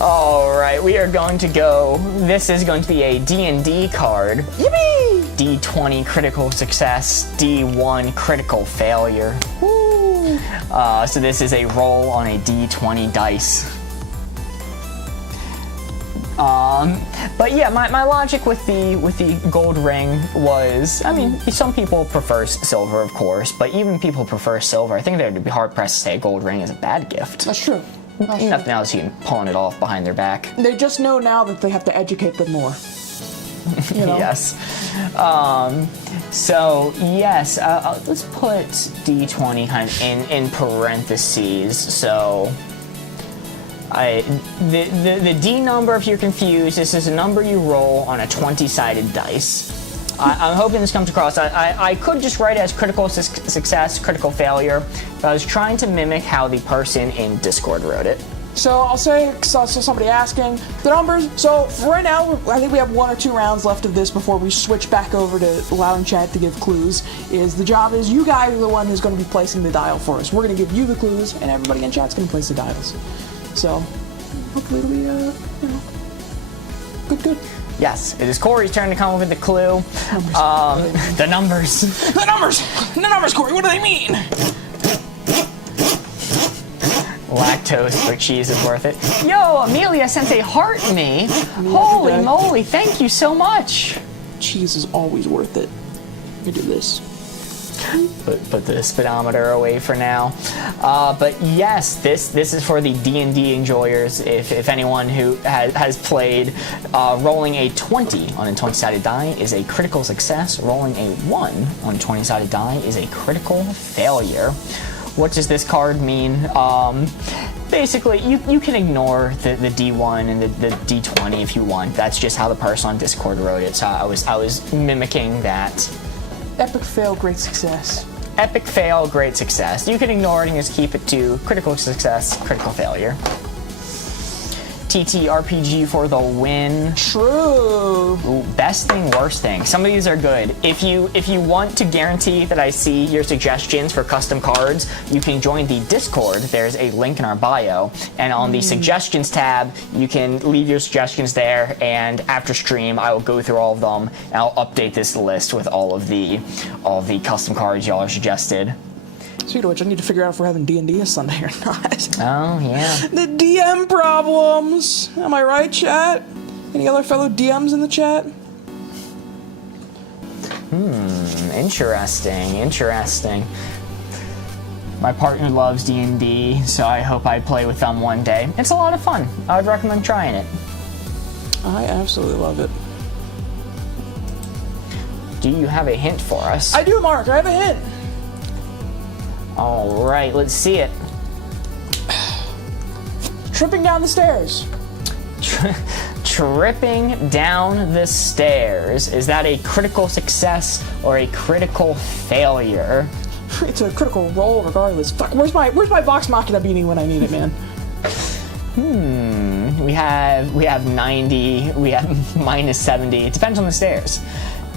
All right, we are going to go. This is going to be a D&D card. Yippee! D20 critical success, D1 critical failure. Woo! So this is a roll on a D20 dice. But yeah, my logic with the gold ring was, I mean, some people prefer silver, of course, but even people who prefer silver, I think they would be hard pressed to say a gold ring is a bad gift. That's true. Nothing else, you can pawn it off behind their back. They just know now that they have to educate them more. You know? Yes. So yes, let's put D20 kind of in parentheses. So the D number, if you're confused, this is a number you roll on a 20-sided dice. I'm hoping this comes across. I could just write it as critical success, critical failure, but I was trying to mimic how the person in Discord wrote it. So I'll say, so somebody asking, the numbers, so for right now, I think we have 1 or 2 rounds left of this before we switch back over to allowing chat to give clues, the job is you guys are the one who's going to be placing the dial for us. We're going to give you the clues, and everybody in chat's going to place the dials. So, hopefully it'll be, good. Yes, it is Corey's turn to come up with the clue. The numbers. The numbers, Corey, what do they mean? Lactose, but cheese is worth it. Yo, Amelia sent a heart me. Holy moly, thank you so much. Cheese is always worth it. Let me do this. Put the speedometer away for now. But yes, this is for the D&D enjoyers. If anyone who has played, rolling a 20 on a 20-sided die is a critical success. Rolling a 1 on a 20-sided die is a critical failure. What does this card mean? Basically, you can ignore the D1 and the D20 if you want. That's just how the person on Discord wrote it. So I was mimicking that. Epic fail, great success. Epic fail, great success. You can ignore it and just keep it to critical success, critical failure. TTRPG for the win. True. Ooh, best thing, worst thing. Some of these are good. If you want to guarantee that I see your suggestions for custom cards, you can join the Discord. There's a link in our bio, and on the suggestions tab, you can leave your suggestions there. And after stream, I will go through all of them, and I'll update this list with all of the custom cards y'all suggested. Speaking of which, I need to figure out if we're having D&D this Sunday or not. Oh, yeah. The DM problems. Am I right, chat? Any other fellow DMs in the chat? Interesting. My partner loves D&D, so I hope I play with them one day. It's a lot of fun. I would recommend trying it. I absolutely love it. Do you have a hint for us? I do, Mark. I have a hint. All right, let's see it. Tripping down the stairs. Tripping down the stairs. Is that a critical success or a critical failure? It's a critical roll regardless. Fuck, where's my Vox Machina beanie when I need it, man? We have 90, we have minus 70. It depends on the stairs.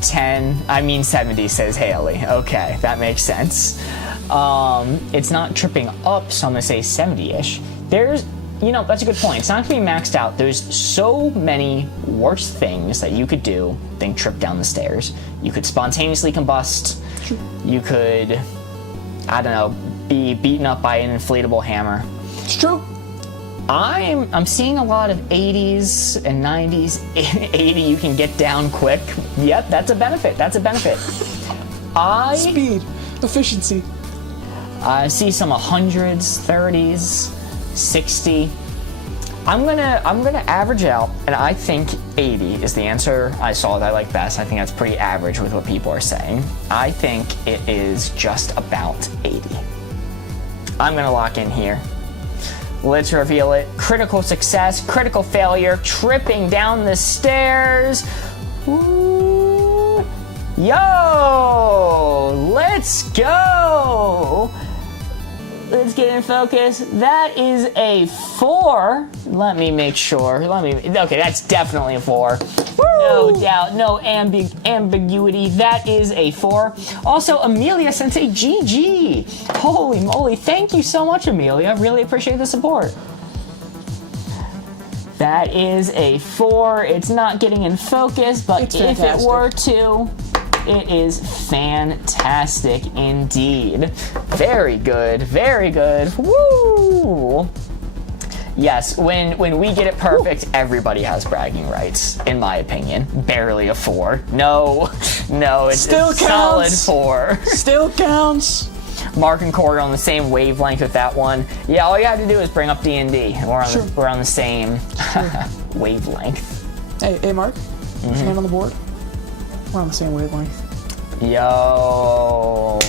70, says Haley. Okay, that makes sense. It's not tripping up, so I'm gonna say 70-ish. That's a good point. It's not gonna be maxed out. There's so many worse things that you could do than trip down the stairs. You could spontaneously combust. Sure. You could, I don't know, be beaten up by an inflatable hammer. It's true. I'm seeing a lot of 80s and 90s. 80 you can get down quick. Yep, that's a benefit. Speed, efficiency. I see some 100s, 30s, 60. I'm gonna average out, and I think 80 is the answer I saw that I like best. I think that's pretty average with what people are saying. I think it is just about 80. I'm gonna lock in here. Let's reveal it. Critical success, critical failure, tripping down the stairs. Ooh. Yo! Let's go! Let's get in focus. That is a 4. Let me make sure. Okay, that's definitely a 4. Woo! No doubt, no ambiguity. That is a 4. Also, Amelia sent a GG. Holy moly, thank you so much, Amelia. Really appreciate the support. That is a 4. It's not getting in focus, but if it were to, it is fantastic indeed. Very good, very good. Woo! Yes, when we get it perfect, everybody has bragging rights, in my opinion. Barely a 4. No, it's Still a solid counts. 4. Still counts. Mark and Corey are on the same wavelength with that one. Yeah, all you have to do is bring up D&D, and we're on the same wavelength. Hey, Mark. What's your name on the board? We're on the same wavelength. Yo,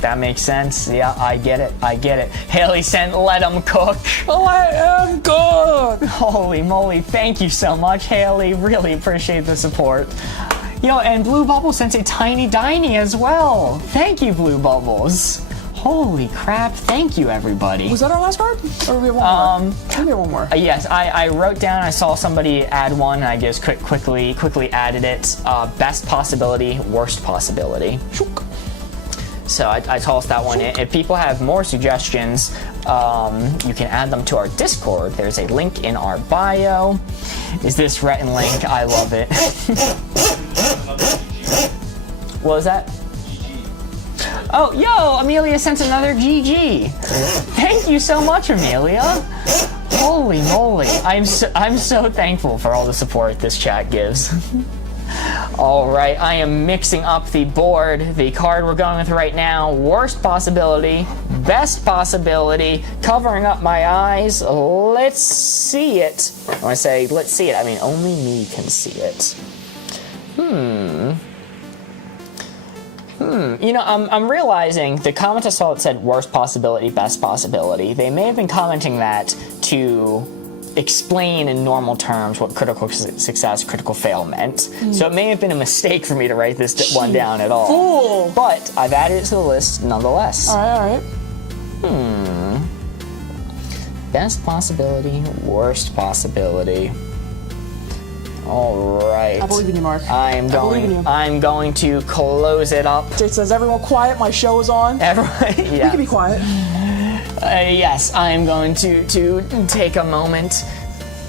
that makes sense. Yeah, I get it. Haley sent let 'em cook. Let 'em cook! Holy moly, thank you so much, Haley. Really appreciate the support. Yo, and Blue Bubbles sent a tiny diny as well. Thank you, Blue Bubbles. Holy crap, thank you, everybody. Was that our last card? Or we have one more? Maybe one more. Yes, I wrote down, I saw somebody add one, and I just quickly added it. Best possibility, worst possibility. Shook. So I tossed that one in. If people have more suggestions, you can add them to our Discord. There's a link in our bio. Is this Rhett and Link? I love it. What was that? Oh, yo, Amelia sent another GG. Thank you so much, Amelia. Holy moly. I'm so thankful for all the support this chat gives. All right, I am mixing up the board. The card we're going with right now, worst possibility, best possibility, covering up my eyes. Let's see it. When I say let's see it, I mean only me can see it. I'm realizing the comment I saw that said worst possibility, best possibility. They may have been commenting that to explain in normal terms what critical success, critical fail meant. So it may have been a mistake for me to write this one down at all. Fool. But I've added it to the list nonetheless. All right. Best possibility, worst possibility. All right. I believe in you, Mark. I'm going to close it up. Jake says, everyone quiet, my show is on. Everybody, yeah. We can be quiet. Yes, I'm going to take a moment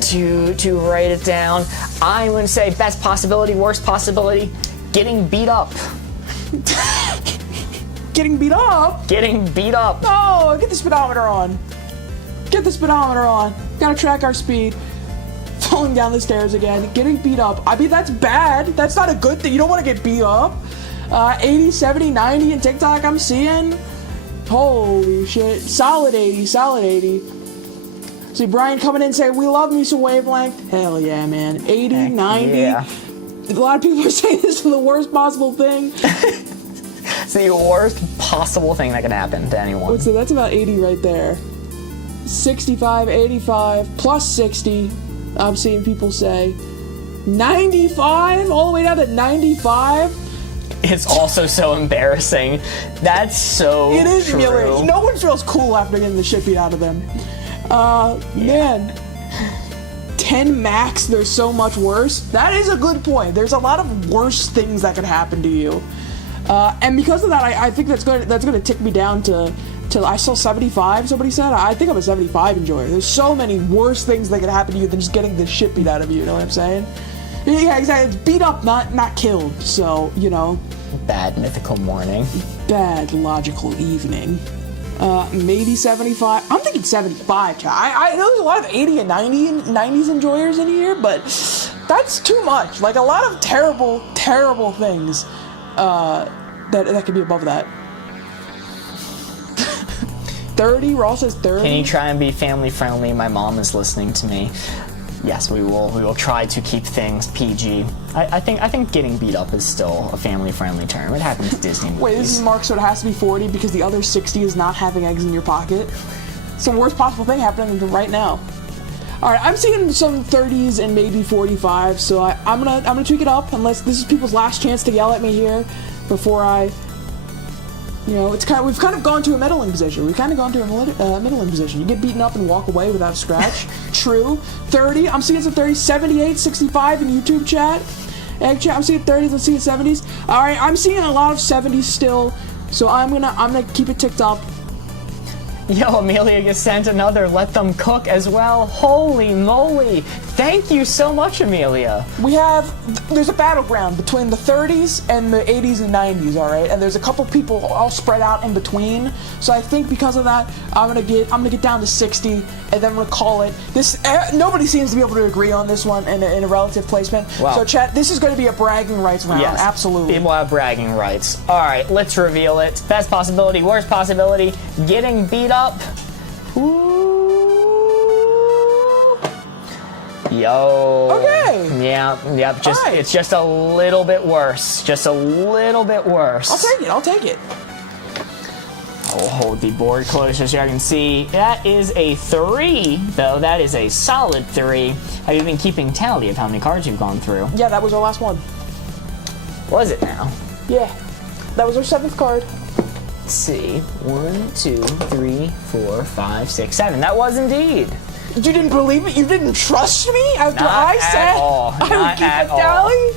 to write it down. I'm going to say best possibility, worst possibility, getting beat up. Getting beat up? Getting beat up. Oh, get the speedometer on. Get the speedometer on. Gotta track our speed. falling down the stairs again, getting beat up. I mean, that's bad. That's not a good thing. You don't want to get beat up. 80, 70, 90 in TikTok I'm seeing. Holy shit. Solid 80, solid 80. See, Brian coming in saying, we love me some Wavelength. Hell yeah, man. 80, heck 90. Yeah. A lot of people are saying this is the worst possible thing. It's the worst possible thing that can happen to anyone. So that's about 80 right there. 65, 85, plus 60. I'm seeing people say 95, all the way down to 95. It's also so embarrassing. That's so It is true. humiliating. No one feels cool after getting the shit beat out of them. Man. 10 max, there's so much worse. That is a good point. There's a lot of worse things that could happen to you. And because of that, I think that's going to tick me down to I saw 75, somebody said. I think I'm a 75 enjoyer. There's so many worse things that could happen to you than just getting the shit beat out of you, you know what I'm saying? Yeah, exactly. It's beat up, not killed. So, you know. Bad mythical morning. Bad logical evening. Maybe 75. I'm thinking 75, chat. I know there's a lot of 80 and 90s enjoyers in here, but that's too much. Like, a lot of terrible, terrible things that could be above that. 30, Ross says 30. Can you try and be family friendly? My mom is listening to me. Yes, we will try to keep things PG. I think getting beat up is still a family-friendly term. It happens to Disney movies. Wait, this is Mark, so it has to be 40 because the other 60 is not having eggs in your pocket? It's the worst possible thing happening right now. All right, I'm seeing some 30s and maybe 45, so I'm gonna tweak it up unless this is people's last chance to yell at me here before I. You know, we've kind of gone to a middling position. We've kind of gone to a middling position. You get beaten up and walk away without a scratch. True. 30. I'm seeing some 30s. 78, 65 in YouTube chat. Egg chat. I'm seeing 30s. I'm seeing 70s. All right. I'm seeing a lot of 70s still. So I'm gonna keep it ticked up. Yo, Amelia just sent another let them cook as well. Holy moly. Thank you so much, Amelia. There's a battleground between the 30s and the 80s and 90s, all right? And there's a couple people all spread out in between. So I think because of that, I'm gonna get down to 60, and then I'm gonna call it this. Nobody seems to be able to agree on this one in a relative placement. Wow. So chat, this is gonna be a bragging rights round. Yes, absolutely. People have bragging rights. All right, let's reveal it. Best possibility, worst possibility, getting beat up. Ooh. Yo. Okay. Yeah. Just right. It's just a little bit worse. Just a little bit worse. I'll take it. I'll hold the board closer so I can see. That is a 3, though. That is a solid 3. Have you been keeping tally of how many cards you've gone through? Yeah, that was our last one. Was it now? Yeah. That was our 7th card. Let's see. 1, 2, 3, 4, 5, 6, 7. That was indeed. You didn't believe it? You didn't trust me after I said I would keep a tally?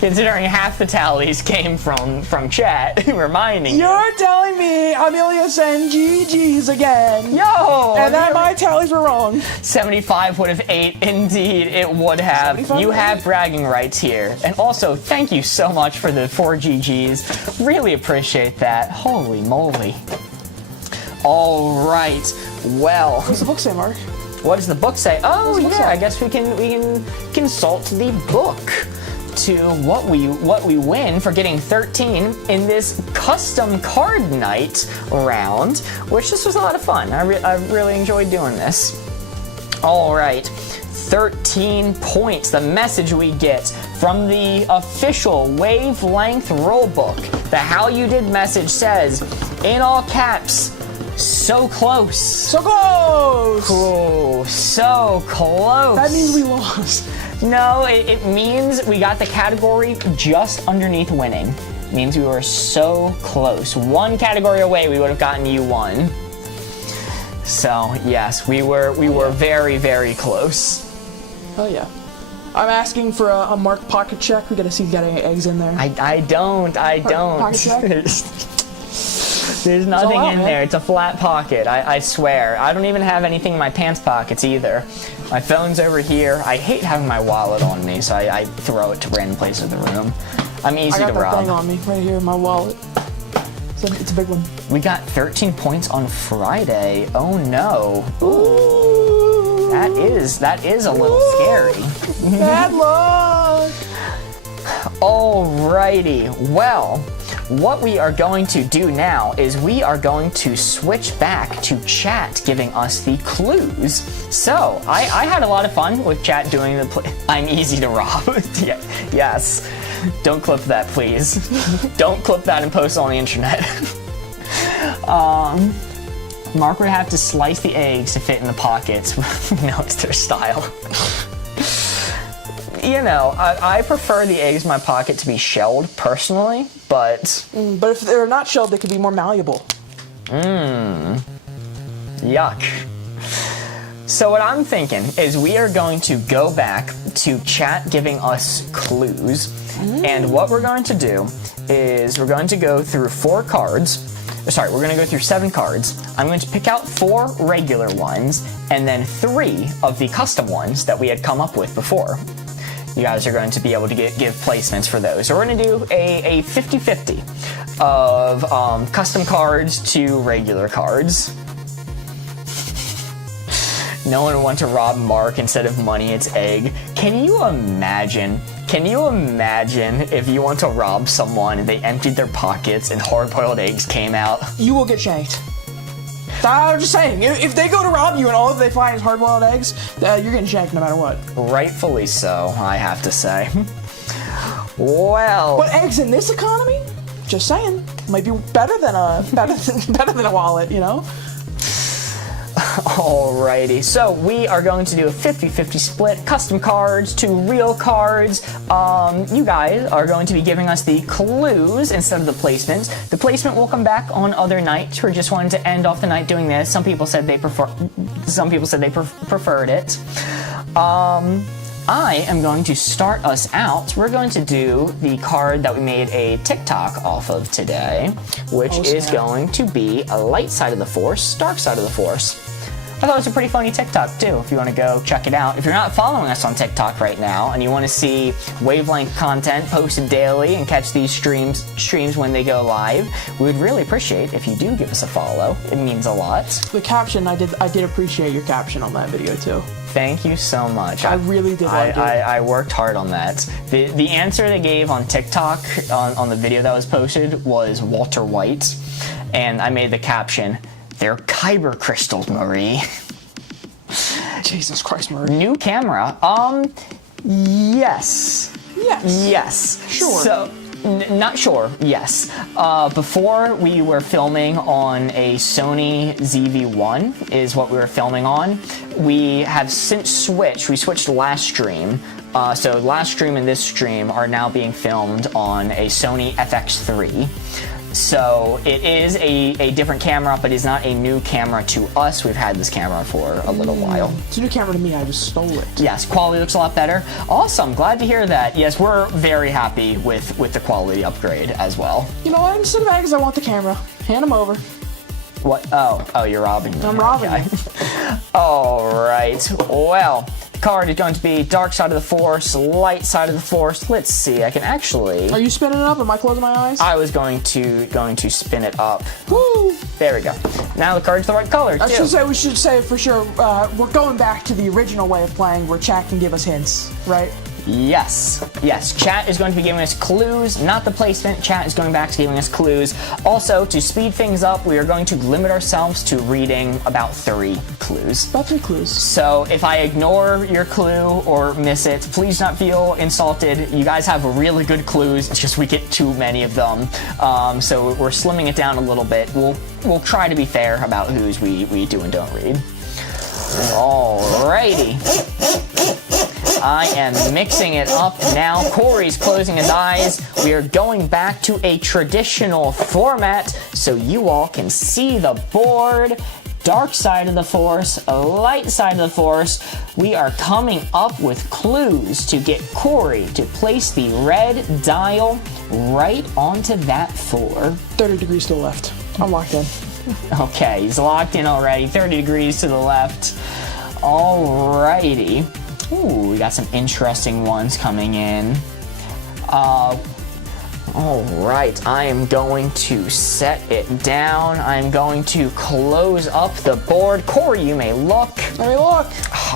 Considering half the tallies came from chat, reminding you. You're telling me Amelia sent GG's again. Yo! And that my tallies were wrong. 75 would have 8. Indeed, it would have. You have bragging rights here. And also, thank you so much for the 4 GG's. Really appreciate that. Holy moly. All right. Well. What's the book say, Mark? What does the book say? Oh, yeah. say? I guess we can consult the book to what we win for getting 13 in this custom card night round, which this was a lot of fun. I really enjoyed doing this. All right. 13 points, the message we get from the official Wavelength rulebook. The How You Did message says, in all caps, so close. So close! Oh, so close. That means we lost. No, it means we got the category just underneath winning. It means we were so close. One category away, we would have gotten you one. So, yes, we were very, very close. Oh, yeah. I'm asking for a Mark pocket check. We gotta see if you got any eggs in there. I don't. Pocket check? There's nothing out, in man. there. It's a flat pocket. I swear. I don't even have anything in my pants pockets either. My phone's over here. I hate having my wallet on me, so I throw it to random places of the room. I'm easy to I got that rob. thing on me right here in my wallet. It's a big one. We got 13 points on Friday. Oh no. Ooh. That is a little scary. Bad luck. Alrighty, well, what we are going to do now is we are going to switch back to chat giving us the clues. So, I had a lot of fun with chat doing I'm easy to rob. Yes. Don't clip that, please. Don't clip that and post it on the internet. Mark would have to slice the eggs to fit in the pockets. No, it's their style. You know, I prefer the eggs in my pocket to be shelled, personally, but... But if they're not shelled, they could be more malleable. Yuck. So what I'm thinking is we are going to go back to chat giving us clues, and what we're going to do is we're going to go through 4 cards. Sorry, we're going to go through 7 cards. I'm going to pick out 4 regular ones, and then 3 of the custom ones that we had come up with before. You guys are going to be able to give placements for those. So we're going to do a 50-50 of custom cards to regular cards. No one wants to rob Mark. Instead of money, it's egg. Can you imagine? Can you imagine if you want to rob someone and they emptied their pockets and hard-boiled eggs came out? You will get shanked. I'm just saying, if they go to rob you and all they find is hard-boiled eggs, you're getting shanked no matter what. Rightfully so, I have to say. Well, but eggs in this economy, just saying, might be better than a wallet, you know. Alrighty, so we are going to do a 50-50 split, custom cards to real cards. You guys are going to be giving us the clues instead of the placements. The placement will come back on other nights. We're just wanting to end off the night doing this. Some people said they preferred it. I am going to start us out. We're going to do the card that we made a TikTok off of today, which is going to be a light side of the Force, dark side of the Force. I thought it was a pretty funny TikTok too, if you want to go check it out. If you're not following us on TikTok right now and you want to see Wavelength content posted daily and catch these streams when they go live, we would really appreciate if you do give us a follow. It means a lot. The caption, I did appreciate your caption on that video too. Thank you so much. I really did like it. I worked hard on that. The answer they gave on TikTok on the video that was posted was Walter White, and I made the caption, "They're kyber crystals, Marie." Jesus Christ, Marie. New camera. Yes. Yes. Sure. So, not sure. Yes. Before we were filming on a Sony ZV-1 is what we were filming on. We have since switched. We switched last stream. So last stream and this stream are now being filmed on a Sony FX3. So it is a different camera, but it's not a new camera to us. We've had this camera for a little while. It's a new camera to me. I just stole it. Yes, quality looks a lot better. Awesome, glad to hear that. Yes, we're very happy with the quality upgrade as well. You know what? Instead of eggs, I want the camera. Hand them over. What? Oh, you're robbing me. I'm robbing you. All right. Well, the card is going to be dark side of the Force, light side of the Force. Let's see. I can actually. Are you spinning it up? Am I closing my eyes? I was going to spin it up. Woo! There we go. Now the card's the right color too. We should say for sure. We're going back to the original way of playing, where chat can give us hints, right? Yes. Chat is going to be giving us clues, not the placement. Chat is going back to giving us clues. Also, to speed things up, we are going to limit ourselves to reading about 3 clues. About 3 clues. So if I ignore your clue or miss it, please not feel insulted. You guys have really good clues. It's just we get too many of them. So we're slimming it down a little bit. We'll try to be fair about whose we do and don't read. Alrighty. I am mixing it up now. Corey's closing his eyes. We are going back to a traditional format so you all can see the board. Dark side of the Force, light side of the Force. We are coming up with clues to get Corey to place the red dial right onto that 4. 30 degrees to the left. I'm locked in. Okay, he's locked in already. 30 degrees to the left. Alrighty. Ooh, we got some interesting ones coming in. Alright, I am going to set it down. I'm going to close up the board. Corey, you may look. Let me look.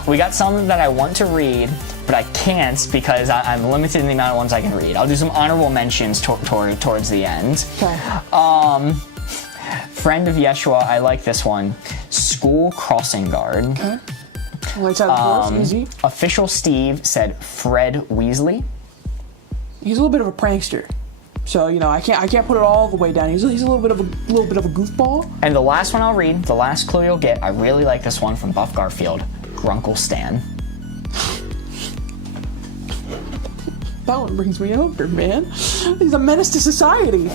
we got some that I want to read, but I can't because I'm limited in the amount of ones I can read. I'll do some honorable mentions towards the end. Okay. Friend of Yeshua, I like this one. School Crossing Guard. Okay. Lights out of the force, easy. Official Steve said Fred Weasley. He's a little bit of a prankster, so you know I can't put it all the way down. He's a little bit of a goofball. And the last one I'll read, the last clue you'll get, I really like this one from Buff Garfield. Grunkle Stan. That one brings me over, man. He's a menace to society,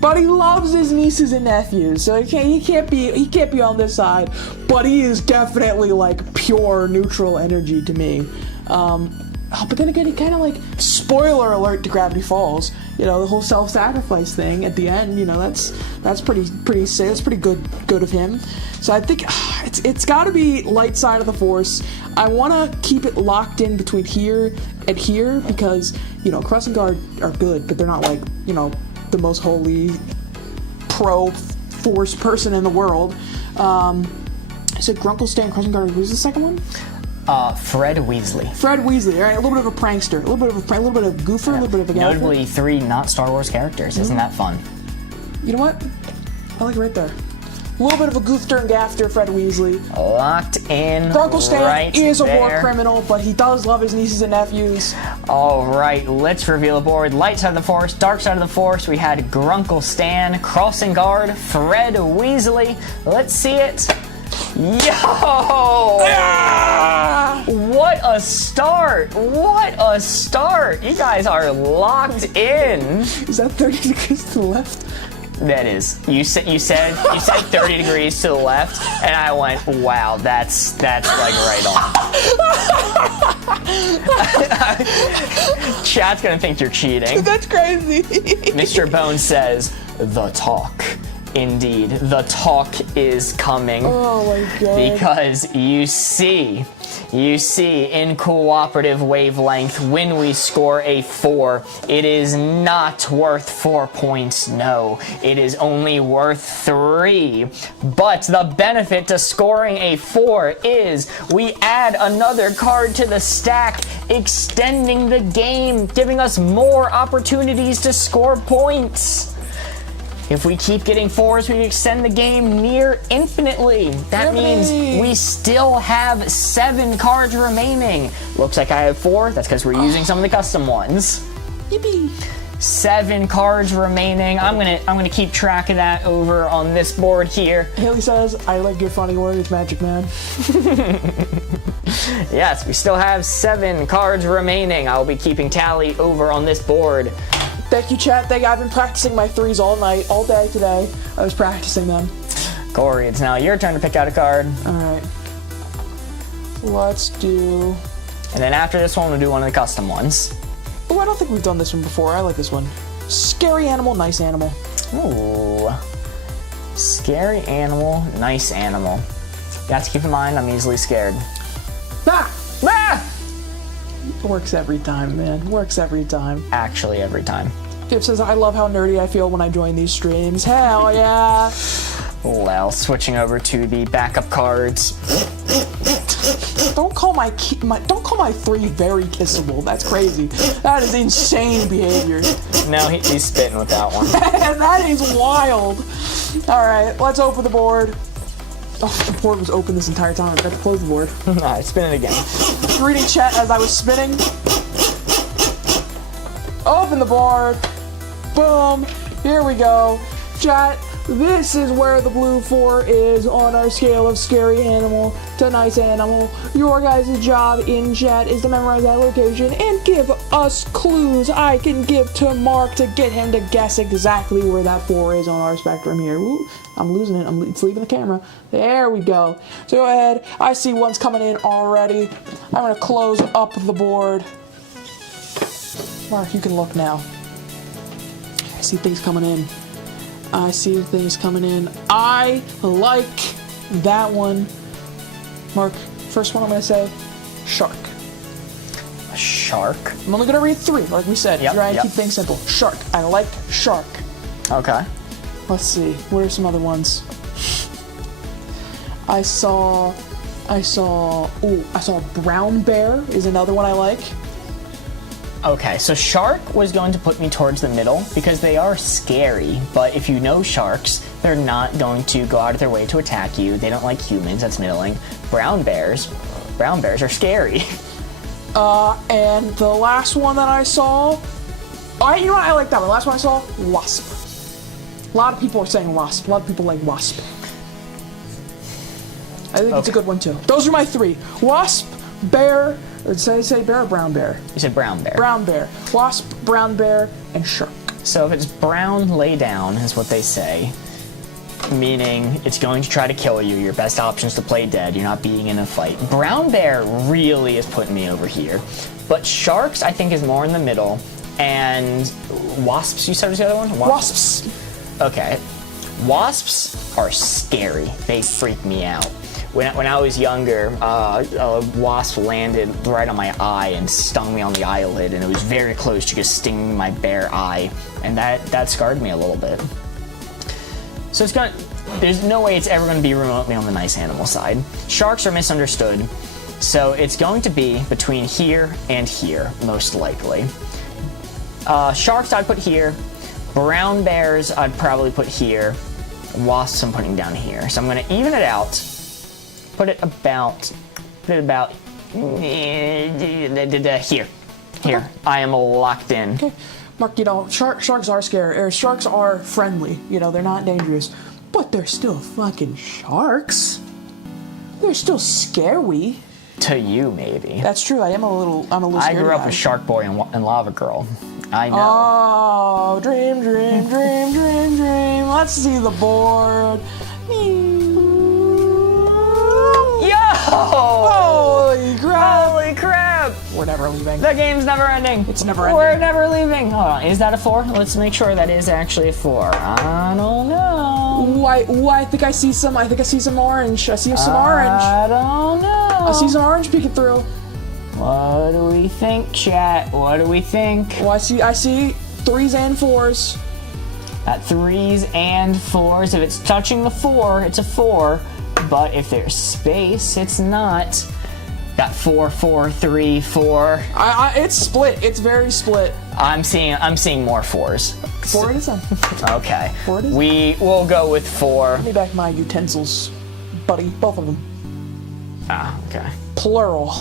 but he loves his nieces and nephews, so he can't be on this side. But he is definitely like pure neutral energy to me. But then again, he kind of like, spoiler alert to Gravity Falls. You know, the whole self-sacrifice thing at the end. You know, that's pretty good of him. So I think it's got to be light side of the Force. I want to keep it locked in between here and here because you know, Crossing Guard are good, but they're not like, you know, the most holy pro Force person in the world. So Grunkle Stan, Crossing Guard. Who's the second one? Fred Weasley. Fred Weasley, all right, a little bit of a prankster, a little bit of a goofer, a little bit of a gaffer. Notably 3 not Star Wars characters. Isn't that fun? You know what? I like it right there. A little bit of a goofter and gafter, Fred Weasley. Locked in. Grunkle Stan right is a there. war criminal, but he does love his nieces and nephews. All right, let's reveal the board. Light side of the Force, dark side of the Force. We had Grunkle Stan, Crossing Guard, Fred Weasley. Let's see it. Yo! Ah! What a start! What a start! You guys are locked in. Is that 30 degrees to the left? That is. You said 30 degrees to the left, and I went, wow, that's like right on. Chat's gonna think you're cheating. That's crazy. Mr. Bones says, the talk. Indeed, the talk is coming. Oh my god. Because you see, in cooperative wavelength, when we score a 4, it is not worth 4 points, no. It is only worth 3. But the benefit to scoring a 4 is we add another card to the stack, extending the game, giving us more opportunities to score points. If we keep getting 4s, we extend the game near infinitely. That means we still have 7 cards remaining. Looks like I have 4. That's because we're using some of the custom ones. Yippee. 7 cards remaining. I'm gonna keep track of that over on this board here. Haley says, I like your funny words, Magic Man. Yes, we still have 7 cards remaining. I'll be keeping tally over on this board. Thank you, chat. I've been practicing my 3s all night, all day today. I was practicing them. Corey, it's now your turn to pick out a card. Alright. Let's do... And then after this one, we'll do one of the custom ones. Oh, I don't think we've done this one before. I like this one. Scary animal, nice animal. Ooh. Scary animal, nice animal. You have to keep in mind, I'm easily scared. Ah! Ah! Works every time, man. Works every time. Actually, every time. Dip says, I love how nerdy I feel when I join these streams. Hell yeah! Well, switching over to the backup cards. Don't call my 3 very kissable. That's crazy. That is insane behavior. No, he's spitting with that one. That is wild. All right, let's open the board. Oh, the board was open this entire time. I got to close the board. Alright, spin it again. Reading chat as I was spinning. Open the board. Boom. Here we go. Chat, this is where the blue 4 is on our scale of scary animal to nice animal. Your guys' job in chat is to memorize that location and give us clues I can give to Mark to get him to guess exactly where that 4 is on our spectrum here. Ooh, I'm losing it. It's leaving the camera. There we go. So go ahead. I see one's coming in already. I'm going to close up the board. Mark, you can look now. I see things coming in. I see things coming in. I like that one. Mark, first one I'm going to say, shark. A shark? I'm only going to read 3, like we said. Yep, Try and keep things simple. Shark. I like shark. Okay. Let's see. What are some other ones? I saw I saw brown bear is another one I like. Okay, so shark was going to put me towards the middle because they are scary, but if you know sharks, they're not going to go out of their way to attack you. They don't like humans, that's middling. Brown bears are scary. And the last one that I saw, you know what, I like that one. The last one I saw, wasp. A lot of people are saying wasp. A lot of people like wasp. I think it's a good one too. Those are my three. Wasp, bear, or did I say bear or brown bear? You said brown bear. Brown bear. Wasp, brown bear, and shark. So if it's brown, lay down is what they say. Meaning it's going to try to kill you. Your best option is to play dead. You're not being in a fight. Brown bear really is putting me over here. But sharks, I think, is more in the middle. And wasps, you said was the other one? Wasps. Okay. Wasps are scary. They freak me out. When I was younger, a wasp landed right on my eye and stung me on the eyelid, and it was very close to just stinging my bare eye, and that scarred me a little bit. So there's no way it's ever going to be remotely on the nice animal side. Sharks are misunderstood, so it's going to be between here and here, most likely. Sharks I'd put here. Brown bears I'd probably put here. Wasps I'm putting down here. So I'm going to even it out. Put it about here. Here. I am locked in. Okay. Mark, sharks are scary. Or sharks are friendly. They're not dangerous. But they're still fucking sharks. They're still scary. To you, maybe. That's true. I'm a little scared. I grew up with Shark Boy and Lava Girl. I know. Oh, dream. Let's see the board. Holy crap! We're never leaving. The game's never ending. It's never ending. We're never leaving. Hold on. Is that a 4? Let's make sure that is actually a 4. I don't know. I think I see some orange. I see some orange. I don't know. I see some orange peeking through. What do we think, chat? What do we think? Well, I see 3s and 4s. At 3s and 4s. If it's touching the 4, it's a 4. But if there's space, it's not. Got 4, 4, 3, 4. It's split. It's very split. I'm seeing more 4s. 4 it is then. Okay. 4 it is. We will go with 4. Give me back my utensils, buddy. Both of them. Ah, okay. Plural.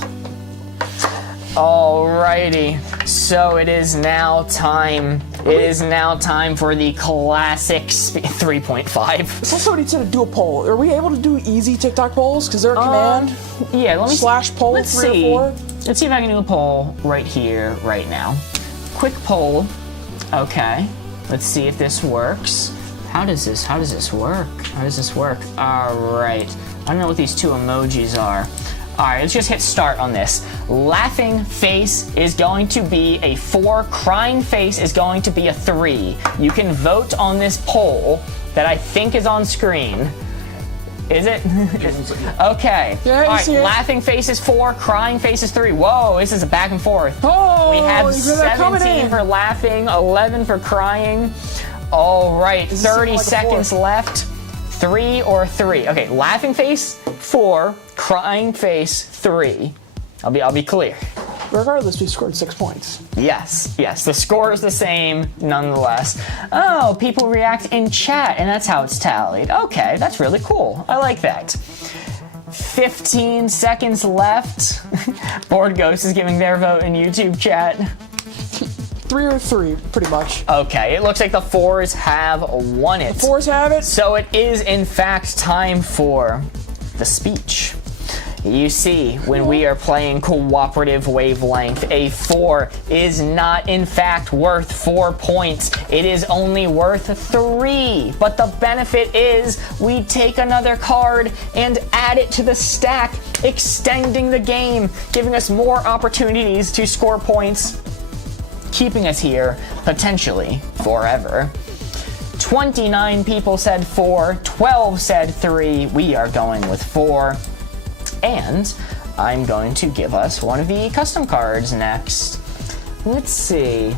Alrighty. So it is now time. It is now time for the classic 3.5. Somebody said to do a poll. Are we able to do easy TikTok polls? Because they're a command. Yeah, let me /poll let's 3 see. or 4. Let's see if I can do a poll right here, right now. Quick poll. Okay. Let's see if this works. How does this work? All right. I don't know what these 2 emojis are. All right, let's just hit start on this. Laughing face is going to be a 4. Crying face is going to be a 3. You can vote on this poll that I think is on screen. Is it? Okay. Yeah, all right, see it. laughing face is 4, crying face is 3. Whoa, this is a back and forth. Oh, we have they're coming 17 in. for laughing, 11 for crying. All right, 30 like a seconds 4. left. 3 or 3. Okay, laughing face 4, crying face 3. I'll be clear. Regardless, we scored 6 points. Yes. The score is the same nonetheless. Oh, people react in chat, and that's how it's tallied. Okay, that's really cool. I like that. 15 seconds left. Board Ghost is giving their vote in YouTube chat. 3 or 3, pretty much. Okay, it looks like the 4s have won it. The 4s have it. So it is, in fact, time for the speech. You see, when we are playing cooperative wavelength, a 4 is not, in fact, worth 4 points. It is only worth 3. But the benefit is we take another card and add it to the stack, extending the game, giving us more opportunities to score points, keeping us here, potentially, forever. 29 people said 4, 12 said 3. We are going with 4. And I'm going to give us one of the custom cards next. Let's see.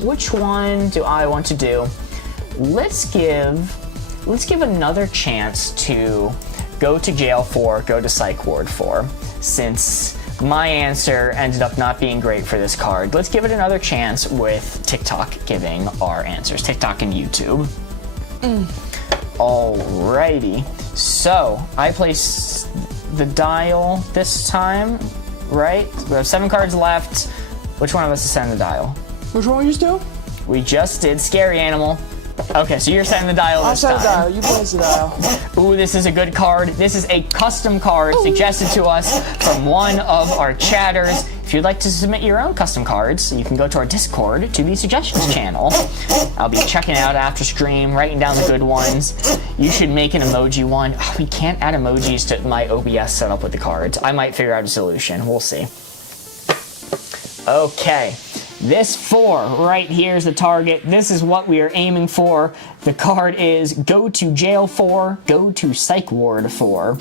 Which one do I want to do? Let's give another chance to go to jail 4, go to psych ward 4. Since my answer ended up not being great for this card, let's give it another chance with TikTok giving our answers. TikTok and YouTube. Alrighty. So, I place the dial this time, right? We have 7 cards left. Which one of us is setting the dial? Which one we just do? We just did Scary Animal. Okay, so you're setting the dial this time. I'll set the dial. You place the dial. Ooh, this is a good card. This is a custom card suggested to us from one of our chatters. If you'd like to submit your own custom cards, you can go to our Discord to the suggestions channel. I'll be checking out after stream, writing down the good ones. You should make an emoji one. Oh, we can't add emojis to my OBS setup with the cards. I might figure out a solution. We'll see. Okay. This 4 right here is the target. This is what we are aiming for. The card is go to jail 4, go to psych ward 4.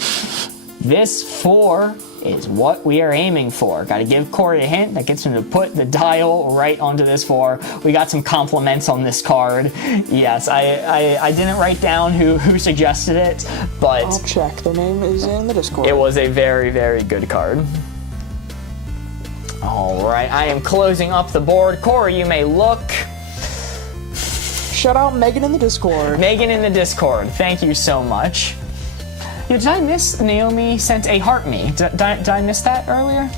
This 4 is what we are aiming for. Got to give Corey a hint that gets him to put the dial right onto this 4. We got some compliments on this card. Yes, I didn't write down who suggested it, but I'll check. The name is in the Discord. it was a very, very good card. All right, I am closing up the board. Corey, you may look. Shout out Megan in the Discord. Megan in the Discord, thank you so much. Yo, did I miss Naomi sent a heart me? Did I miss that earlier?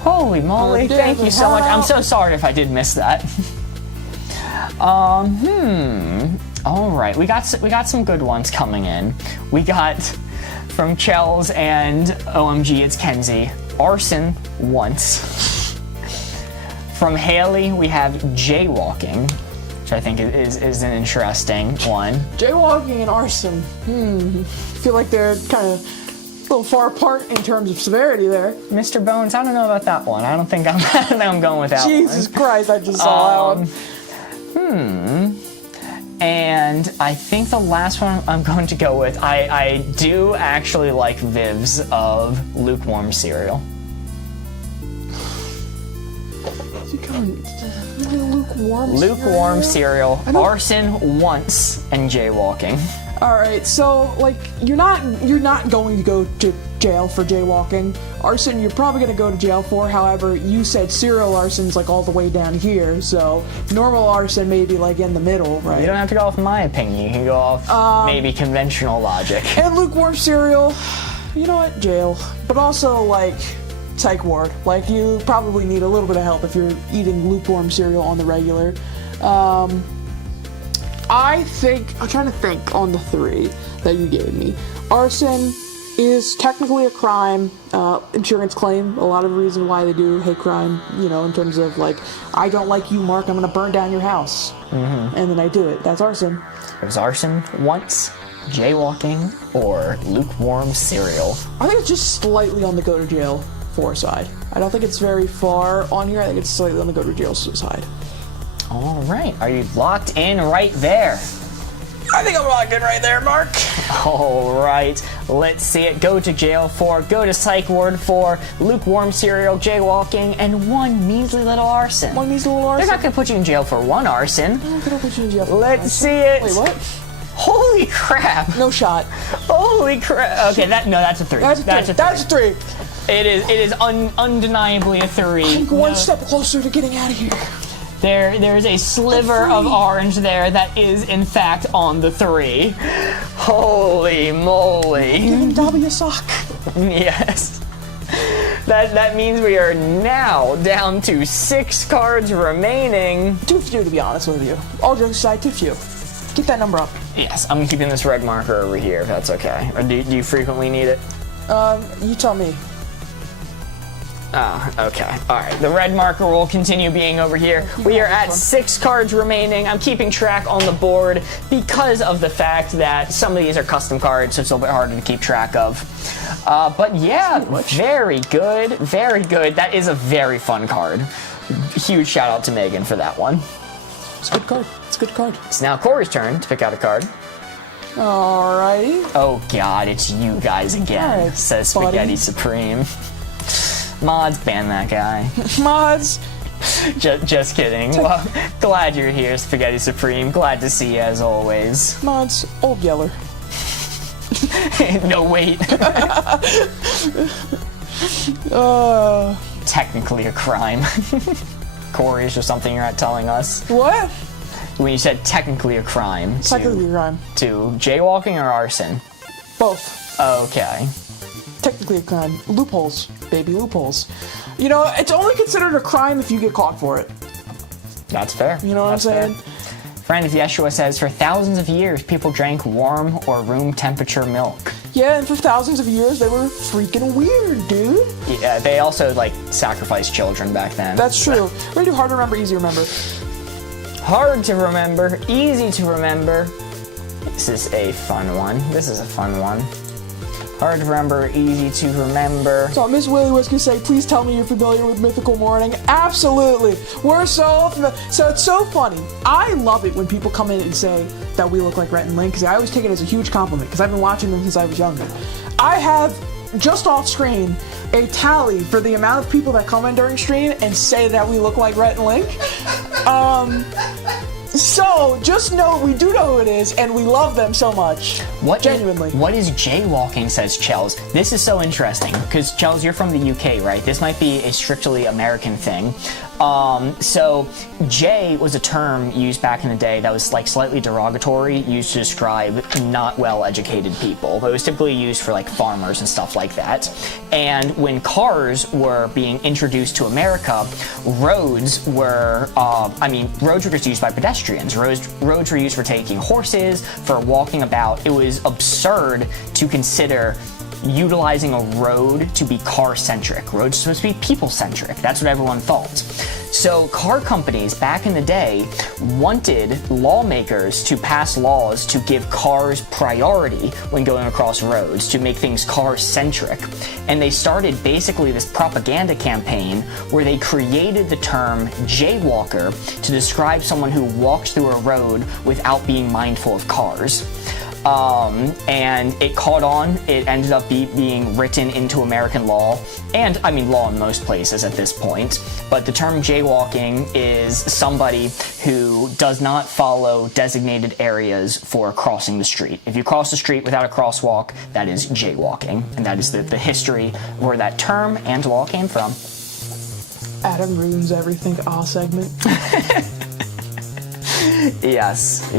Holy moly, thank you so much. I'm so sorry if I did miss that. All right, we got some good ones coming in. We got from Chels and OMG, it's Kenzie. Arson once. From Haley, we have jaywalking, which I think is an interesting one. Jaywalking and arson. Feel like they're kind of a little far apart in terms of severity there. Mr. Bones, I don't know about that one. I don't think I'm going with that one. Jesus Christ, I just saw that one. And I think the last one I'm going to go with, I do actually like Viv's of lukewarm cereal. Lukewarm cereal, arson once, and jaywalking. Alright, so like you're not going to go to jail for jaywalking. Arson, you're probably going to go to jail for. However, you said serial arson's like all the way down here, so normal arson may be like in the middle, right? You don't have to go off my opinion. You can go off maybe conventional logic. And lukewarm cereal, you know what? Jail. But also like psych ward. Like you probably need a little bit of help if you're eating lukewarm cereal on the regular. I'm trying to think on the 3 that you gave me. Arson is technically a crime, insurance claim. A lot of the reason why they do hate crime, you know, in terms of like, I don't like you, Mark, I'm gonna burn down your house. And then I do it. That's arson. It was arson once, jaywalking, or lukewarm cereal. I think it's just slightly on the go to jail 4 side. I don't think it's very far on here. I think it's slightly on the go to jail side. All right, are you locked in right there? I think I'm locked in right there, Mark. All right, let's see it. Go to jail 4, go to psych ward 4, lukewarm cereal, jaywalking, and 1 measly little arson. 1 measly little arson? They're not gonna put you in jail for 1 arson. I'm gonna put you in jail for Let's see it. Wait, what? Holy crap. No shot. Holy crap. Okay, that's a 3. That's a 3. It is undeniably a 3. I'm one step closer to getting out of here. There's a sliver of orange there that is, in fact, on the 3. Holy moly. Give him W a sock. Yes. That means we are now down to 6 cards remaining. Too few, to be honest with you. All jokes aside, too few. Keep that number up. Yes, I'm keeping this red marker over here, if that's okay. Or do you frequently need it? You tell me. Okay. All right. The red marker will continue being over here. We are at 6 cards remaining. I'm keeping track on the board because of the fact that some of these are custom cards, so it's a little bit harder to keep track of. But yeah, very good. Very good. That is a very fun card. Huge shout out to Megan for that one. It's a good card. It's a good card. It's now Corey's turn to pick out a card. Alrighty. Oh God, it's you guys again, Alright, says buddy. Spaghetti Supreme. Mods, ban that guy. Mods. Just kidding. Well, glad you're here, Spaghetti Supreme. Glad to see you as always. Mods. Old Yeller. No, wait. Technically a crime. Corey, is there something you're not telling us? What? When you said technically a crime. Technically a crime. To jaywalking or arson? Both. Okay. Technically a crime. Loopholes, baby, loopholes. You know, it's only considered a crime if you get caught for it. That's fair. You know what I'm saying? Friend of Yeshua says, for thousands of years, people drank warm or room temperature milk. Yeah, and for thousands of years, they were freaking weird, dude. Yeah, they also, like, sacrificed children back then. That's true. We're gonna do hard to remember, easy to remember. Hard to remember, easy to remember. This is a fun one. This is a fun one. Hard to remember, easy to remember. So Miss Willie was gonna say, please tell me you're familiar with Mythical Morning. Absolutely. We're so it's so funny. I love it when people come in and say that we look like Rhett and Link, because I always take it as a huge compliment, because I've been watching them since I was younger. I have, just off screen, a tally for the amount of people that come in during stream and say that we look like Rhett and Link. So, just know we do know who it is, and we love them so much. Genuinely. What is jaywalking, says Chels. This is so interesting, because Chels, you're from the UK, right? This might be a strictly American thing. So, jay was a term used back in the day that was like slightly derogatory, used to describe not well-educated people. But it was typically used for like farmers and stuff like that. And when cars were being introduced to America, roads were, roads were just used by pedestrians. Roads were used for taking horses, for walking about. It was absurd to consider utilizing a road to be car-centric. Roads are supposed to be people-centric. That's what everyone thought. So car companies back in the day wanted lawmakers to pass laws to give cars priority when going across roads, to make things car-centric. And they started basically this propaganda campaign where they created the term jaywalker to describe someone who walked through a road without being mindful of cars. And it caught on. It ended up being written into American law, and I mean law in most places at this point. But the term jaywalking is somebody who does not follow designated areas for crossing the street. If you cross the street without a crosswalk, that is jaywalking, and that is the history where that term and law came from. Adam ruins everything. Segment. Yes.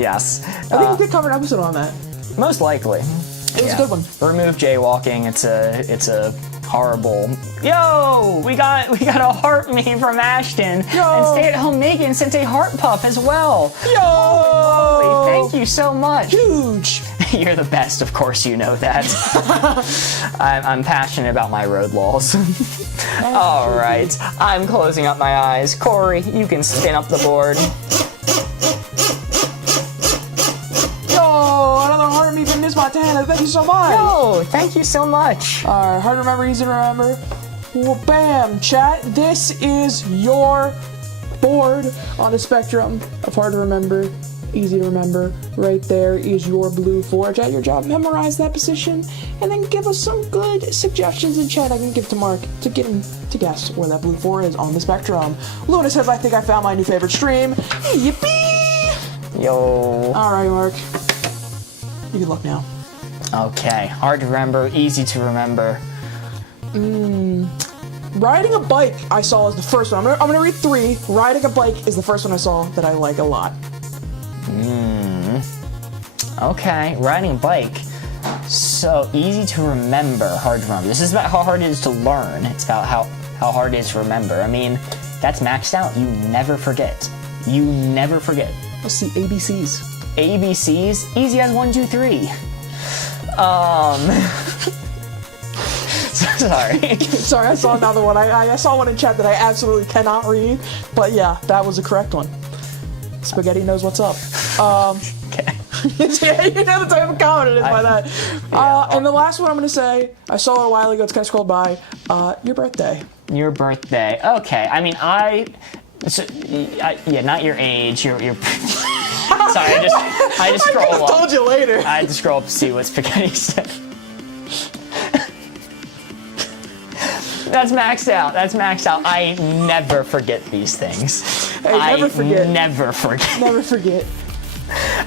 I think we could cover an episode on that. Most likely. It was a good one. Remove jaywalking. It's a horrible. Yo, we got a heart meme from Ashton. Yo. And Stay at Home Megan sent a heart puff as well. Yo. Holy, thank you so much. Huge. You're the best. Of course, you know that. I'm passionate about my road laws. All right, I'm closing up my eyes. Corey, you can spin up the board. Miss Montana, thank you so much. No, thank you so much. Hard to remember, easy to remember. Well, bam, chat. This is your board on the spectrum of hard to remember, easy to remember. Right there is your blue 4. Chat, your job, memorize that position, and then give us some good suggestions in chat I can give to Mark to get him to guess where that blue 4 is on the spectrum. Luna says, I think I found my new favorite stream. Yippee! Yo. All right, Mark. You can look now. Okay, hard to remember, easy to remember. Riding a bike I saw is the first one. I'm gonna read 3. Riding a bike is the first one I saw that I like a lot. Okay, riding a bike. So easy to remember, hard to remember. This is about how hard it is to learn. It's about how hard it is to remember. I mean, that's maxed out. You never forget. You never forget. Let's see, ABCs. ABCs, easy as 1, 2, 3. Sorry. Sorry, I saw another one. I saw one in chat that I absolutely cannot read, but yeah, that was the correct one. Spaghetti knows what's up. Okay. Yeah, you know the type of comment it is by that. And the last one I'm going to say, I saw it a while ago, it's kind of scrolled by, your birthday. Your birthday. Okay, I mean, yeah, not your age, your Sorry, I just scroll up. I told you later. I had to scroll up to see what Spaghetti said. That's maxed out. That's maxed out. I never forget these things. Hey, never forget. Never forget. Never forget.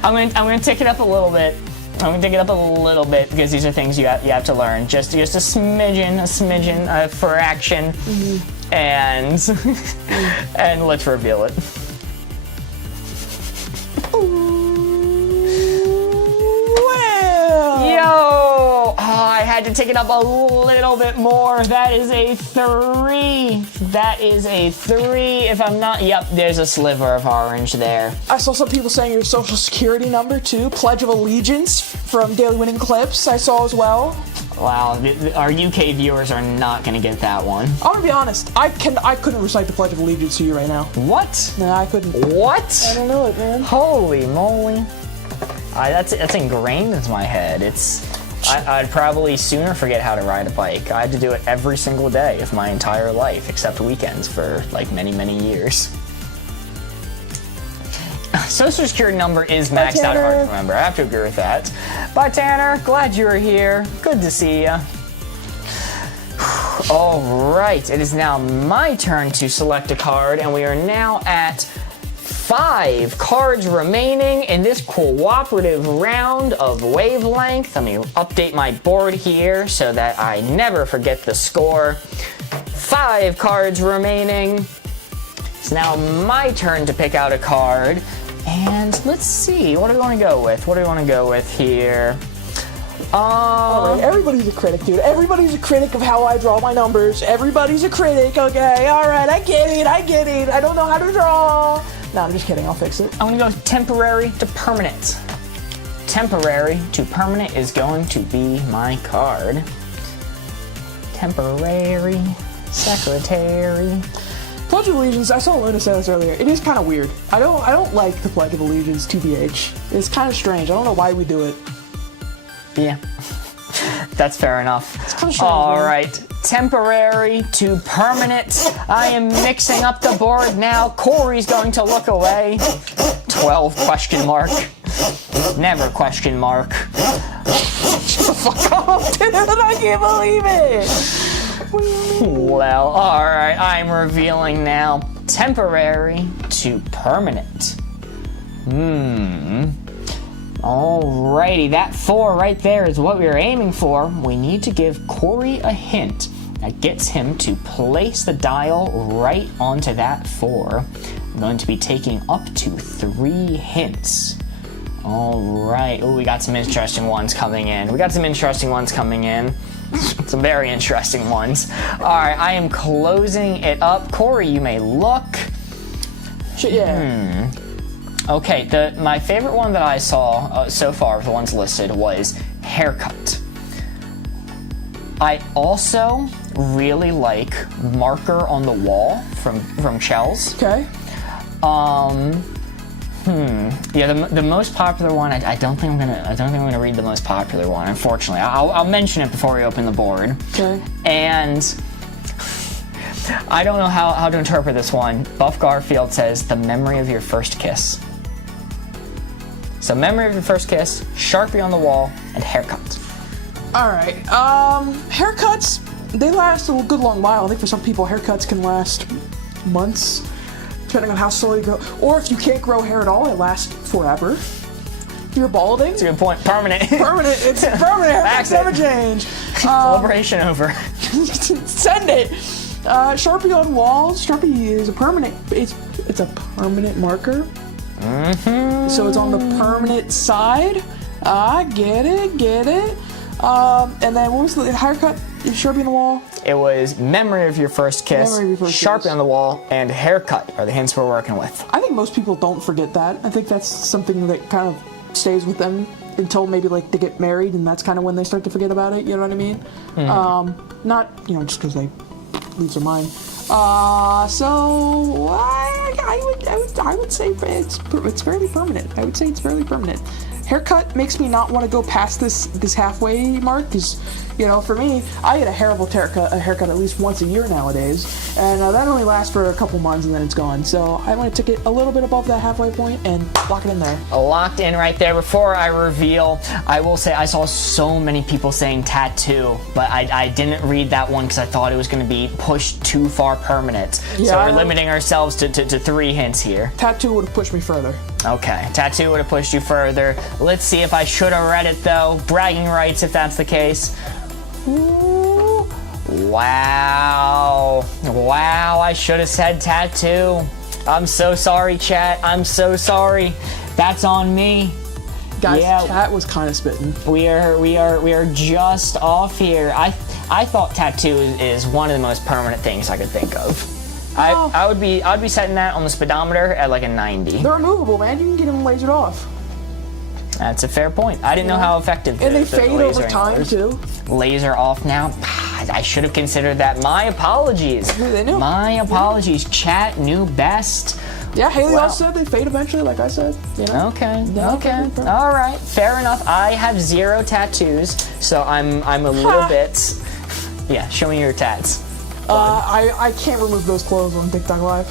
I'm gonna tick it up a little bit. I'm gonna take it up a little bit because these are things you have to learn. Just a smidgen for action, and and let's reveal it. Yo! Oh, I had to take it up a little bit more. That is a 3. That is a 3. If I'm not, yep, there's a sliver of orange there. I saw some people saying your social security number too. Pledge of Allegiance from Daily Winning Clips I saw as well. Wow, our UK viewers are not gonna get that one. I'm gonna be honest. I couldn't recite the Pledge of Allegiance to you right now. What? No, I couldn't. What? I don't know it, man. Holy moly. That's ingrained into my head. I'd probably sooner forget how to ride a bike. I had to do it every single day of my entire life, except weekends for like many, many years. Social security number is maxed out hard to remember. I have to agree with that. Bye, Tanner. Glad you were here. Good to see you. All right, it is now my turn to select a card, and we are now at 5 cards remaining in this cooperative round of Wavelength. Let me update my board here so that I never forget the score. 5 cards remaining. It's now my turn to pick out a card. And let's see, what do we want to go with? What do we want to go with here? All right, everybody's a critic, dude. Everybody's a critic of how I draw my numbers. Everybody's a critic, okay? All right, I get it. I don't know how to draw. No, I'm just kidding. I'll fix it. I'm going to go temporary to permanent. Temporary to permanent is going to be my card. Temporary secretary. Pledge of Allegiance, I saw Luna say this earlier. It is kind of weird. I don't like the Pledge of Allegiance, TBH. It's kind of strange. I don't know why we do it. Yeah, that's fair enough. strange, All man. right, temporary to permanent. I am mixing up the board now. Corey's going to look away. 12 question mark. Never question mark. Fuck off, dude. I can't believe it. Well, all right, I'm revealing now. Temporary to permanent. Alrighty, that 4 right there is what we were aiming for. We need to give Corey a hint that gets him to place the dial right onto that 4. I'm going to be taking up to 3 hints. Alright, we got some interesting ones coming in. Some very interesting ones. Alright, I am closing it up. Corey, you may look. Shit, yeah. Okay, my favorite one that I saw so far of the ones listed was haircut. I also really like marker on the wall from Chell's. Okay. Yeah, the most popular one. I don't think I'm gonna read the most popular one. Unfortunately, I'll mention it before we open the board. Okay. And I don't know how to interpret this one. Buff Garfield says the memory of your first kiss. So memory of your first kiss, Sharpie on the wall, and haircut. All right. Haircuts, they last a good long while. I think for some people, haircuts can last months, depending on how slow you grow. Or if you can't grow hair at all, it lasts forever. If you're balding, That's a good point. Permanent. it's permanent. Haircuts never change. Celebration over. Send it. Sharpie on walls. Sharpie is a permanent. It's a permanent marker. So it's on the permanent side. Get it. And then what was the haircut? Sharpie on the wall? It was memory of your first kiss, Sharpie on the wall, and haircut are the hints we're working with. I think most people don't forget that. I think that's something that kind of stays with them until maybe like they get married, and that's kind of when they start to forget about it. You know what I mean? Not just because they lose their mind. So I would say it's fairly permanent. I would say it's fairly permanent. Haircut makes me not want to go past this halfway mark because, for me, I get a haircut at least once a year nowadays, and that only lasts for a couple months and then it's gone. So I want to take it a little bit above that halfway point and lock it in there. Locked in right there. Before I reveal, I will say I saw so many people saying tattoo, but I didn't read that one because I thought it was going to be pushed too far permanent. Yeah, so we're limiting ourselves to 3 hints here. Tattoo would have pushed me further. Okay, tattoo would have pushed you further. Let's see if I should have read it though. Bragging rights if that's the case. Ooh. Wow. Wow, I should have said tattoo. I'm so sorry, chat. I'm so sorry. That's on me. Guys, Yeah. Cat was kind of spitting. We are just off here. I thought tattoo is one of the most permanent things I could think of. Oh. I'd be setting that on the speedometer at like a 90. They're removable, man. You can get them lasered off. That's a fair point. I didn't know how effective And they the fade over time, lasering was. too. Laser off now. I should have considered that. My apologies. They knew. My apologies. Chat knew best. Yeah, Haley Wow. also said they fade eventually, like I said. You know? Okay. Yeah, Okay. okay. All right. Fair enough. I have 0 tattoos, so I'm a little bit. Yeah. Show me your tats. I can't remove those clothes on TikTok Live.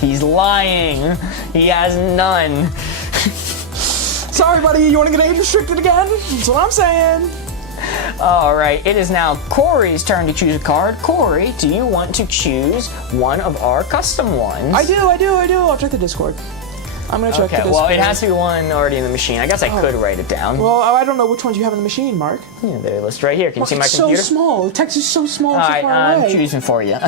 He's lying. He has none. Sorry, buddy. You want to get age restricted again? That's what I'm saying. All right. It is now Corey's turn to choose a card. Corey, do you want to choose one of our custom ones? I do. I'll check the Discord. I'm going to check the Okay. Discord. Well, it has to be one already in the machine. I guess I could write it down. Well, I don't know which ones you have in the machine, Mark. Yeah, they're listed right here. Can you see my It's computer? so small. The text is so small All and so right, far I'm away. choosing for you.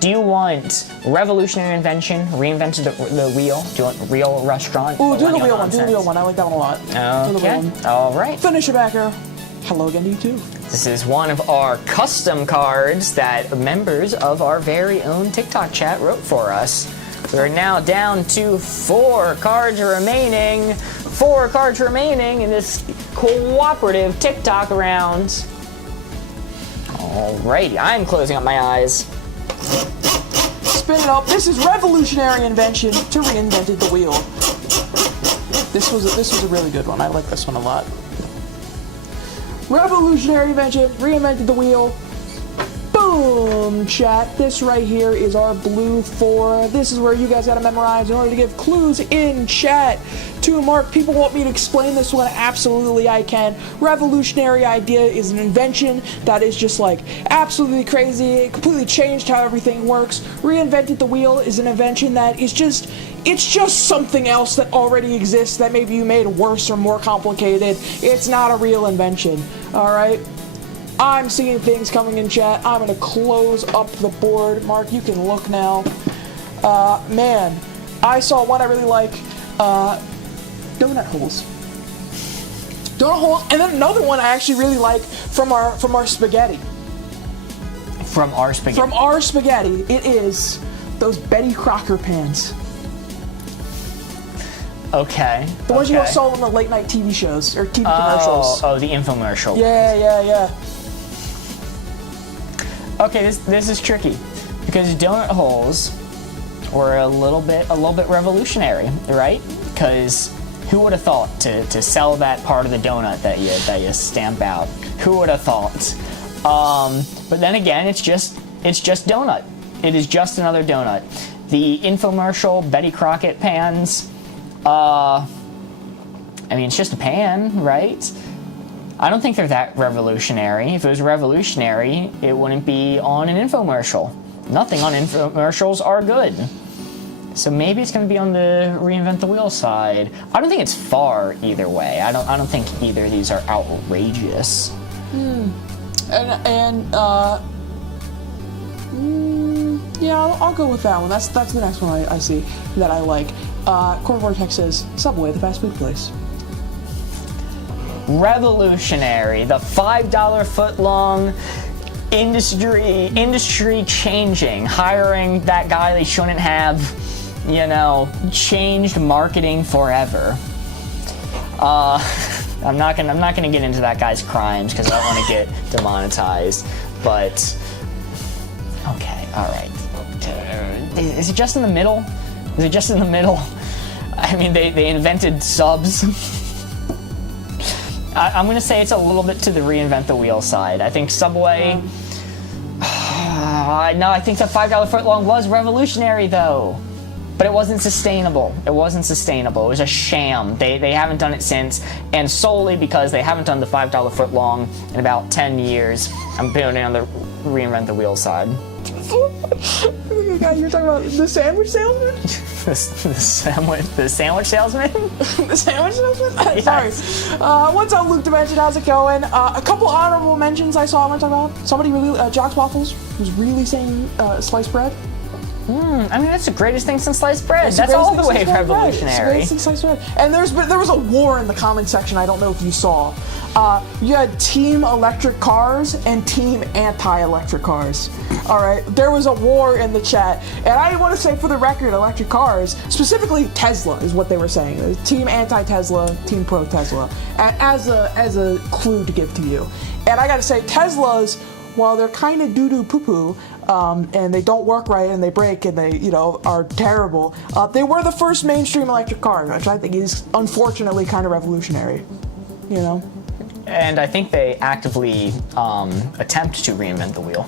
Do you want revolutionary invention, reinvented the wheel? Do you want real restaurant? Ooh, do the millennial wheel one. Do the nonsense? wheel one. I like that one a lot. Do the wheel Okay. one. All right. Finish it, backer. Hello again to you too. This is one of our custom cards that members of our very own TikTok chat wrote for us. We're now down to 4 cards remaining. 4 cards remaining in this cooperative TikTok round. Alrighty, I'm closing up my eyes. Spin it up. This is revolutionary invention to reinvented the wheel. This was a really good one. I like this one a lot. Revolutionary invention, reinvented the wheel. Boom, chat. This right here is our blue 4. This is where you guys gotta memorize in order to give clues in chat. To Mark, people want me to explain this one. Absolutely, I can. Revolutionary idea is an invention that is just like absolutely crazy. It completely changed how everything works. Reinvented the wheel is an invention that is just, it's just something else that already exists that maybe you made worse or more complicated. It's not a real invention. All right. I'm seeing things coming in chat. I'm gonna close up the board. Mark, you can look now. Man, I saw one I really like. Donut holes. Donut holes, and then another one I actually really like from our spaghetti. From our spaghetti. From our spaghetti, it is those Betty Crocker pans. Okay. The ones you okay. all saw on the late night TV shows or TV commercials. Oh, the infomercial. Yeah. Okay, this is tricky because donut holes were a little bit revolutionary, right? Because who would have thought to sell that part of the donut that you stamp out? Who would have thought? But then again, it's just donut. It is just another donut. The infomercial Betty Crockett pans. I mean, it's just a pan, right? I don't think they're that revolutionary. If it was revolutionary, it wouldn't be on an infomercial. Nothing on infomercials are good. So maybe it's going to be on the reinvent the wheel side. I don't think it's far either way. I don't think either of these are outrageous. Yeah, I'll go with that one. That's the next one I see that I like. Core Vortex says Subway, the fast food place. Revolutionary, the $5 foot-long industry changing, hiring that guy they shouldn't have, changed marketing forever. I'm not gonna get into that guy's crimes because I don't want to get demonetized. But okay, all right. Is it just in the middle? Is it just in the middle? I mean, they invented subs. I'm going to say it's a little bit to the reinvent the wheel side. I think Subway... no, I think the $5 footlong was revolutionary, though. But it wasn't sustainable. It wasn't sustainable. It was a sham. They haven't done it since, and solely because they haven't done the $5 footlong in about 10 years, I'm putting it on the reinvent the wheel side. You're talking about the sandwich salesman? the sandwich salesman? The sandwich salesman? Yes. Sorry. What's up, Luke Dimension? How's it going? A couple honorable mentions I saw I want to talk about. Somebody really, Jock's Waffles was really saying sliced bread. I mean, that's the greatest thing since sliced bread. That's all the way revolutionary. It's the greatest thing since sliced bread. And there was a war in the comment section. I don't know if you saw. You had Team Electric Cars and Team Anti-Electric Cars. All right, there was a war in the chat, and I want to say for the record, electric cars, specifically Tesla, is what they were saying. Team Anti-Tesla, Team Pro-Tesla, as a clue to give to you. And I got to say, Teslas, while they're kind of doo-doo poo-poo, and they don't work right and they break and they, are terrible, they were the first mainstream electric car, which I think is unfortunately kind of revolutionary. And I think they actively attempt to reinvent the wheel.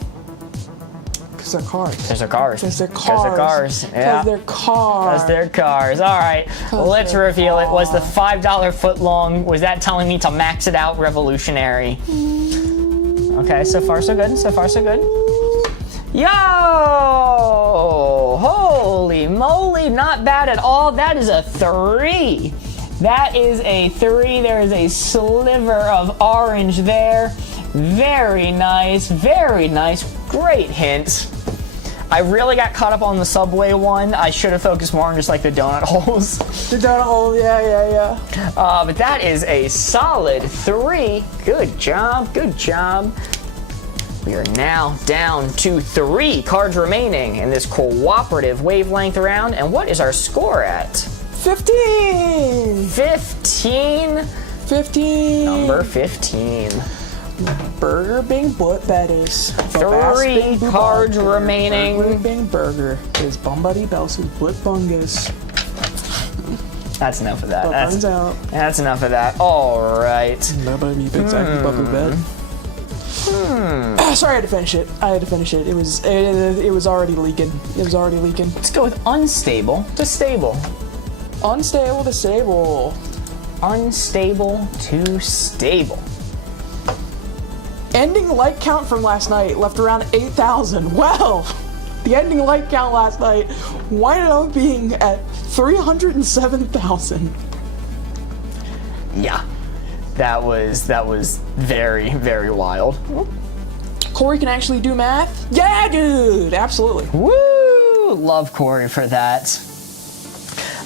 Because they're cars. Because they're cars. Because they're cars. Because they're cars. Yeah. Because they're cars. Because they're cars. All right. Let's reveal it. Was the $5 footlong, was that telling me to max it out revolutionary? Okay, so far so good. So far so good. Yo! Holy moly, not bad at all. That is a 3. That is a 3. There is a sliver of orange there. Very nice, very nice. Great hint. I really got caught up on the Subway one. I should have focused more on just like the donut holes. The donut hole, yeah. But that is a solid 3. Good job, good job. We are now down to 3 cards remaining in this cooperative wavelength round. And what is our score at? 15! 15? 15! Number 15. Burger Bing Butt, that is. 3 cards remaining. Burger Bing Burger is Bumbuddy Belsu Butt Bungus. That's enough of that. Butt out. That's enough of that. All right. Sorry, I had to finish it. It was already leaking. Let's go with unstable to stable. Unstable to stable. Unstable to stable. Ending like count from last night left around 8,000. Well, the ending like count last night winded up being at 307,000. Yeah. That was very, very wild. Corey can actually do math? Yeah, dude! Absolutely. Woo! Love Corey for that.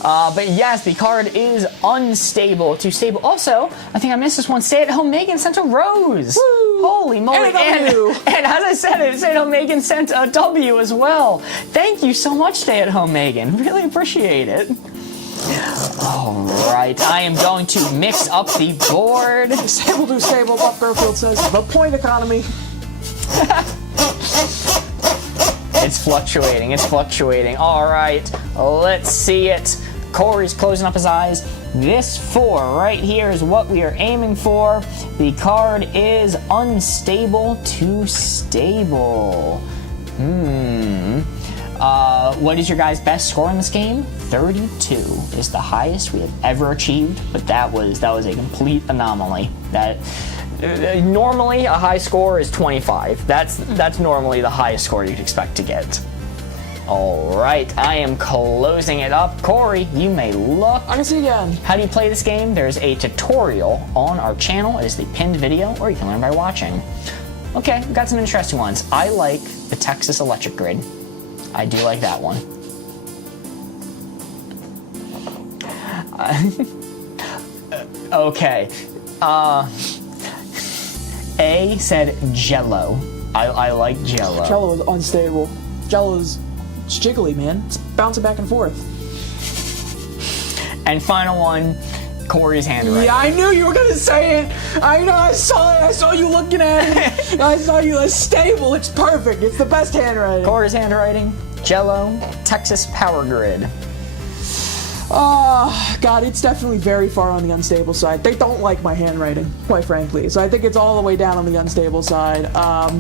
But yes, the card is unstable to stable. Also, I think I missed this one. Stay at home Megan sent a rose. Woo! Holy moly. And as I said it, Stay at home Megan sent a W as well. Thank you so much, Stay at home Megan. Really appreciate it. Alright, I am going to mix up the board. Stable to stable, Buff Garfield says. The point economy. It's fluctuating. Alright, let's see it. Corey's closing up his eyes. This 4 right here is what we are aiming for. The card is unstable to stable. What is your guys' best score in this game? 32 is the highest we have ever achieved, but that was a complete anomaly. That normally a high score is 25. That's normally the highest score you'd expect to get. All right, I am closing it up. Corey, you may look. I can see again. How do you play this game? There's a tutorial on our channel. It is the pinned video, or you can learn by watching. Okay, we've got some interesting ones. I like the Texas electric grid. I do like that one. Okay. A said Jello. I like Jello. Jello is unstable. Jello's jiggly, man. It's bouncing back and forth. And final one, Corey's handwriting. Yeah, I knew you were gonna say it. I know. I saw it. I saw you looking at it. I saw you. It's stable. It's perfect. It's the best handwriting. Corey's handwriting. Jello, Texas power grid. Oh, God, it's definitely very far on the unstable side. They don't like my handwriting, quite frankly. So I think it's all the way down on the unstable side.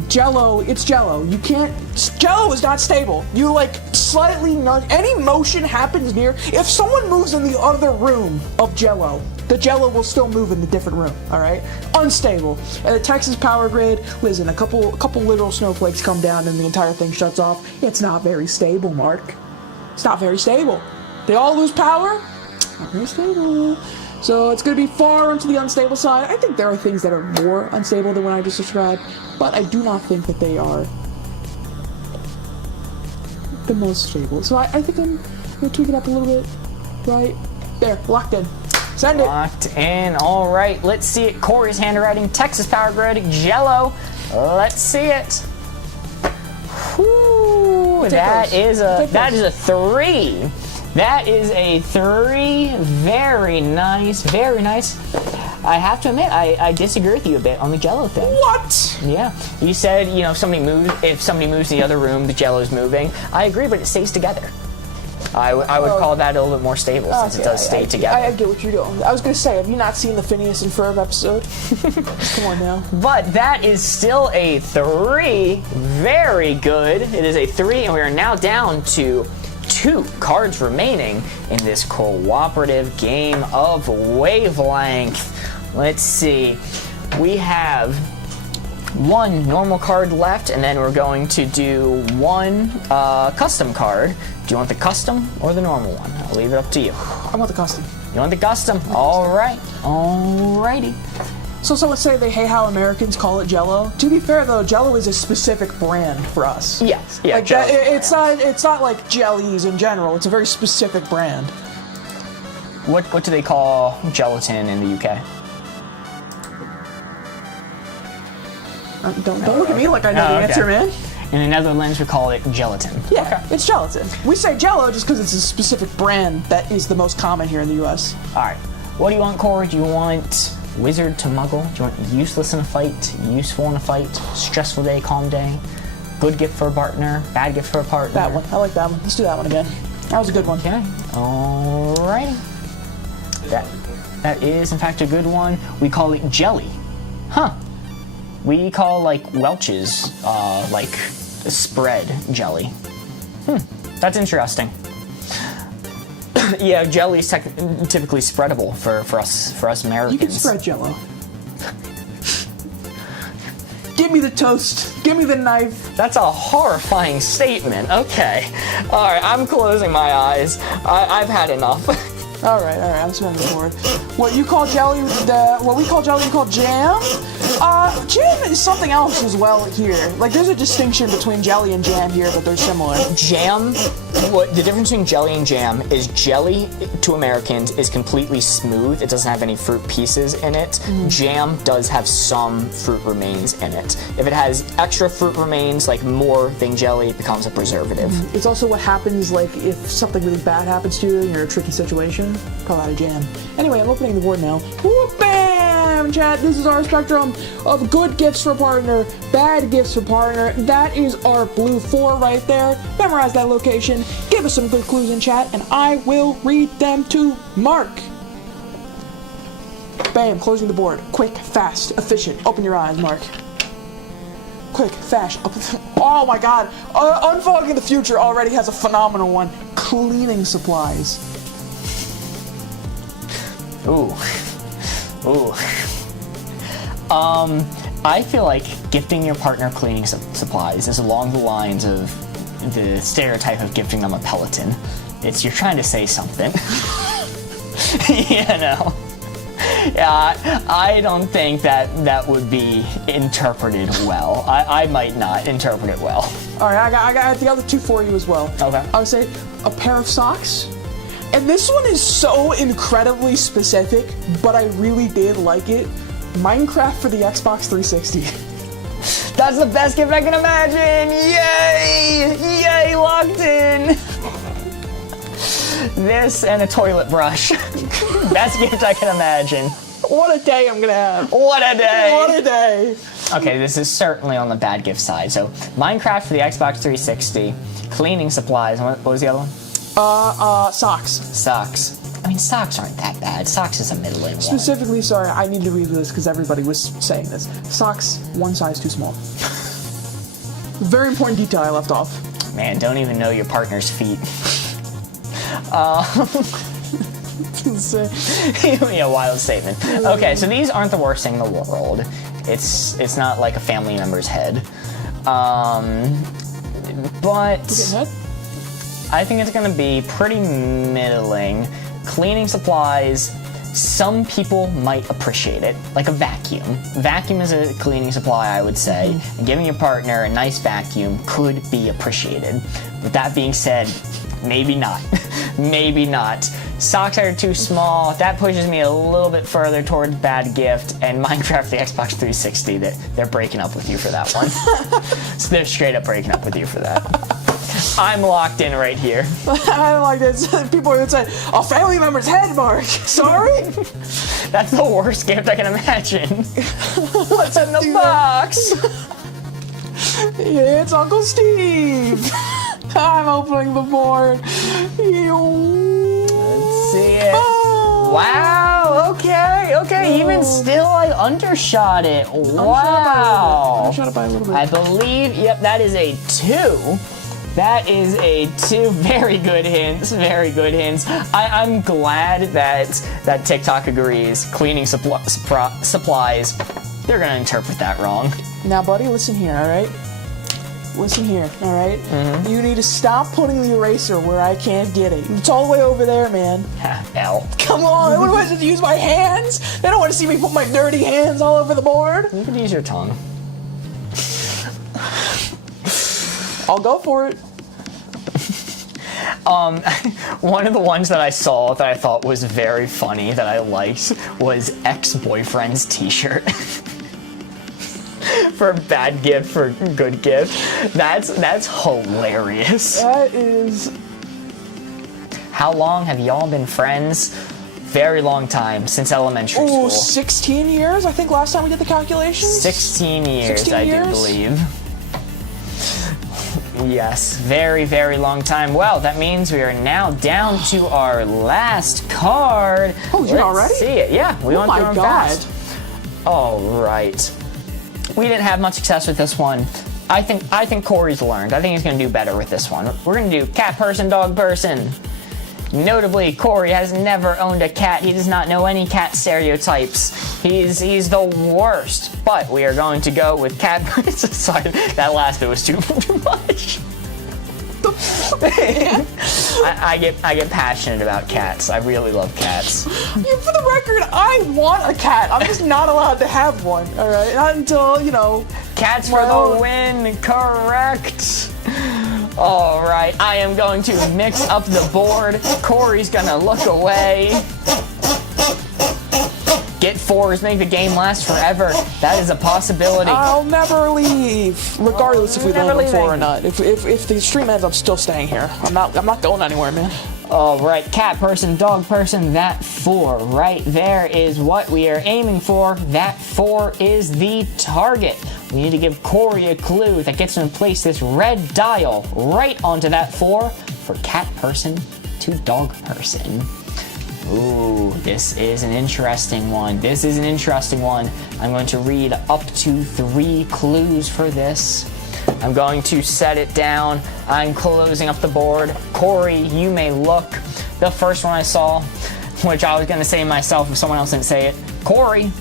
Jello, it's Jello. You can't... Jello is not stable. You, like, slightly... Any motion happens near... If someone moves in the other room of Jello, the Jello will still move in a different room. All right, unstable. And the Texas power grid, listen, a couple literal snowflakes come down and the entire thing shuts off. It's not very stable, Mark. It's not very stable. They all lose power. Not very stable. So it's going to be far onto the unstable side. I think there are things that are more unstable than what I just described, but I do not think that they are the most stable. So I think I'm going to tweak it up a little bit. Right there, locked in. Send it. Locked in. All right, let's see it. Corey's handwriting, Texas power grid, Jello. Let's see it. Whew, that is a 3. That is a 3. Very nice. Very nice. I have to admit, I disagree with you a bit on the Jello thing. What? Yeah. You said, if somebody moves in the other room, the Jello's moving. I agree, but it stays together. I would call that a little bit more stable since it does stay together. I get what you're doing. I was going to say, have you not seen the Phineas and Ferb episode? Come on now. But that is still a 3. Very good. It is a 3, and we are now down to 2 cards remaining in this cooperative game of Wavelength. Let's see. We have 1 normal card left, and then we're going to do 1 custom card. Do you want the custom or the normal one? I'll leave it up to you. I want the custom. You want the custom? All right. Alrighty. So someone say they hate how Americans call it Jello. To be fair though, Jello is a specific brand for us. Yes. Yeah. Like it's not like jellies in general. It's a very specific brand. What do they call gelatin in the UK? Don't look at me like I know the answer, man. In the Netherlands, we call it gelatin. Yeah, it's gelatin. We say Jello just because it's a specific brand that is the most common here in the U.S. All right. What do you want, Corey? Do you want wizard to muggle? Do you want useless in a fight, useful in a fight, stressful day, calm day, good gift for a partner, bad gift for a partner? That one. I like that one. Let's do that one again. That was a good one. Okay. All righty. That is, in fact, a good one. We call it jelly. Huh. We call, Welch's, spread jelly. That's interesting. Yeah, jelly is typically spreadable for us Americans. You can spread Jello. Give me the toast. Give me the knife. That's a horrifying statement. Okay. All right, I'm closing my eyes. I've had enough. All right. I'm spinning the board. What you call jelly, what we call jelly, you call jam. Jam is something else as well here. There's a distinction between jelly and jam here, but they're similar. Jam. The difference between jelly and jam is jelly to Americans is completely smooth. It doesn't have any fruit pieces in it. Jam does have some fruit remains in it. If it has extra fruit remains, more than jelly, it becomes a preservative. It's also what happens if something really bad happens to you and you're in a tricky situation. Call that a jam. Anyway, I'm opening the board now. Whoop, bam, chat. This is our spectrum of good gifts for partner, bad gifts for partner. That is our blue 4 right there. Memorize that location. Give us some good clues in chat, and I will read them to Mark. Bam, closing the board. Quick, fast, efficient. Open your eyes, Mark. Quick, fast. Oh my god. Unfogging the Future already has a phenomenal one. Cleaning supplies. Ooh. I feel like gifting your partner cleaning supplies is along the lines of the stereotype of gifting them a Peloton. You're trying to say something. Yeah, I don't think that would be interpreted well. I might not interpret it well. All right, I got the other 2 for you as well. Okay. I would say a pair of socks. And this one is so incredibly specific, but I really did like it. Minecraft for the Xbox 360. That's the best gift I can imagine! Yay! Yay, locked in! This and a toilet brush. Best gift I can imagine. What a day I'm gonna have. What a day! What a day! Okay, this is certainly on the bad gift side. So, Minecraft for the Xbox 360, cleaning supplies, and what was the other one? Socks. Socks. I mean, socks aren't that bad. Socks is a middling one. Specifically, sorry, I need to read this because everybody was saying this. Socks, one size too small. Very important detail I left off. Man, don't even know your partner's feet. Yeah, wild statement. Okay, so these aren't the worst thing in the world. It's not like a family member's head. But I think it's gonna be pretty middling. Cleaning supplies, some people might appreciate it, like a vacuum. Vacuum is a cleaning supply, I would say, and giving your partner a nice vacuum could be appreciated. With that being said, maybe not. Maybe not. Socks are too small. That pushes me a little bit further towards bad gift. And Minecraft, the Xbox 360, they're breaking up with you for that one. So they're straight up breaking up with you for that. I'm locked in right here. I like this. People would say, a family member's head, Mark. Sorry? That's the worst gift I can imagine. What's in the box? It's Uncle Steve. I'm opening the board. Let's see it. Wow, okay. Even still, I undershot it. Wow. Undershot it by a little bit. I believe, yep, that is a 2. That is a 2. Very good hints. I'm glad that TikTok agrees. Cleaning supplies, they're gonna interpret that wrong. Now, buddy, listen here, all right? Listen here, all right? Mm-hmm. You need to stop putting the eraser where I can't get it. It's all the way over there, man. L. Come on, what do I have to use my hands? They don't want to see me put my dirty hands all over the board. You could use your tongue. I'll go for it. One of the ones that I saw that I thought was very funny that I liked was ex-boyfriend's t-shirt. For bad gift, for good gift. That's hilarious. That is... How long have y'all been friends? Very long time, since elementary school. 16 years? I think last time we did the calculations? 16 years, 16 I years? do believe. Yes, very, very long time. Well, that means we are now down to our last card. Oh, you already? See it. Yeah, we went through them God. fast. All right. We didn't have much success with this one. I think Corey's learned. I think he's going to do better with this one. We're going to do cat person, dog person. Notably, Corey has never owned a cat. He does not know any cat stereotypes. He's the worst. But we are going to go with cat person. Sorry, that last bit was too much. I get passionate about cats. I really love cats. For the record, I want a cat. I'm just not allowed to have one. All right, not until Cats for the win. Correct. All right, I am going to mix up the board. Corey's gonna look away. Get 4s, make the game last forever. That is a possibility. I'll never leave, regardless if we land on 4 or not. If the stream ends, I'm still staying here. I'm not going anywhere, man. All right, cat person, dog person, that 4 right there is what we are aiming for. That 4 is the target. We need to give Corey a clue that gets him to place this red dial right onto that 4 for cat person to dog person. Ooh, this is an interesting one. I'm going to read up to 3 clues for this. I'm going to set it down. I'm closing up the board. Corey, you may look. The first one I saw, which I was going to say myself if someone else didn't say it. Corey.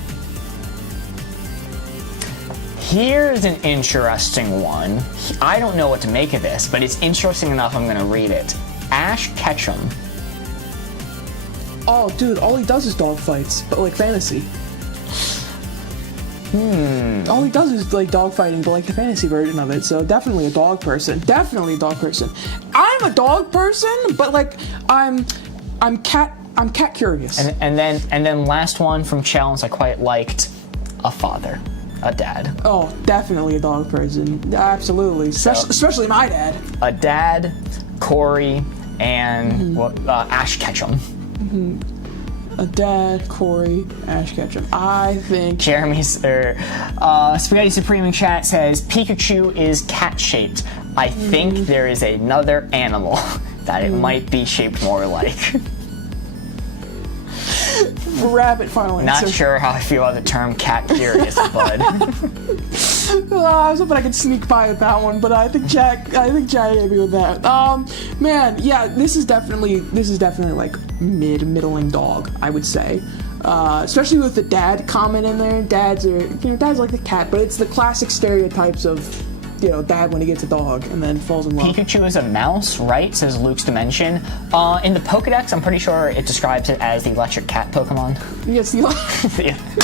Here's an interesting one. I don't know what to make of this, but it's interesting enough I'm going to read it. Ash Ketchum. Oh, dude, all he does is dog fights, but like fantasy. All he does is like dog fighting, but like the fantasy version of it. So definitely a dog person. I'm a dog person, but like I'm cat curious. And then last one from Challenge I quite liked. A father. A dad. Oh, definitely a dog person. Absolutely. Especially my dad. A dad, Corey, and Ash Ketchum. A dad, Corey, Ash Ketchum. I think Jeremy's Spaghetti Supreme in chat says Pikachu is cat-shaped. I think there is another animal that it might be shaped more like. Rabbit, final answer. Not sure how I feel about the term cat curious, bud. I was hoping I could sneak by with that one, but I think Jack hit me with that. Man, yeah, this is definitely like middling dog, I would say. Especially with the dad comment in there. Dads like the cat, but it's the classic stereotypes of, dad when he gets a dog and then falls in love. Pikachu is a mouse, right? Says Luke's Dimension. In the Pokedex, I'm pretty sure it describes it as the electric cat Pokemon. Yes, the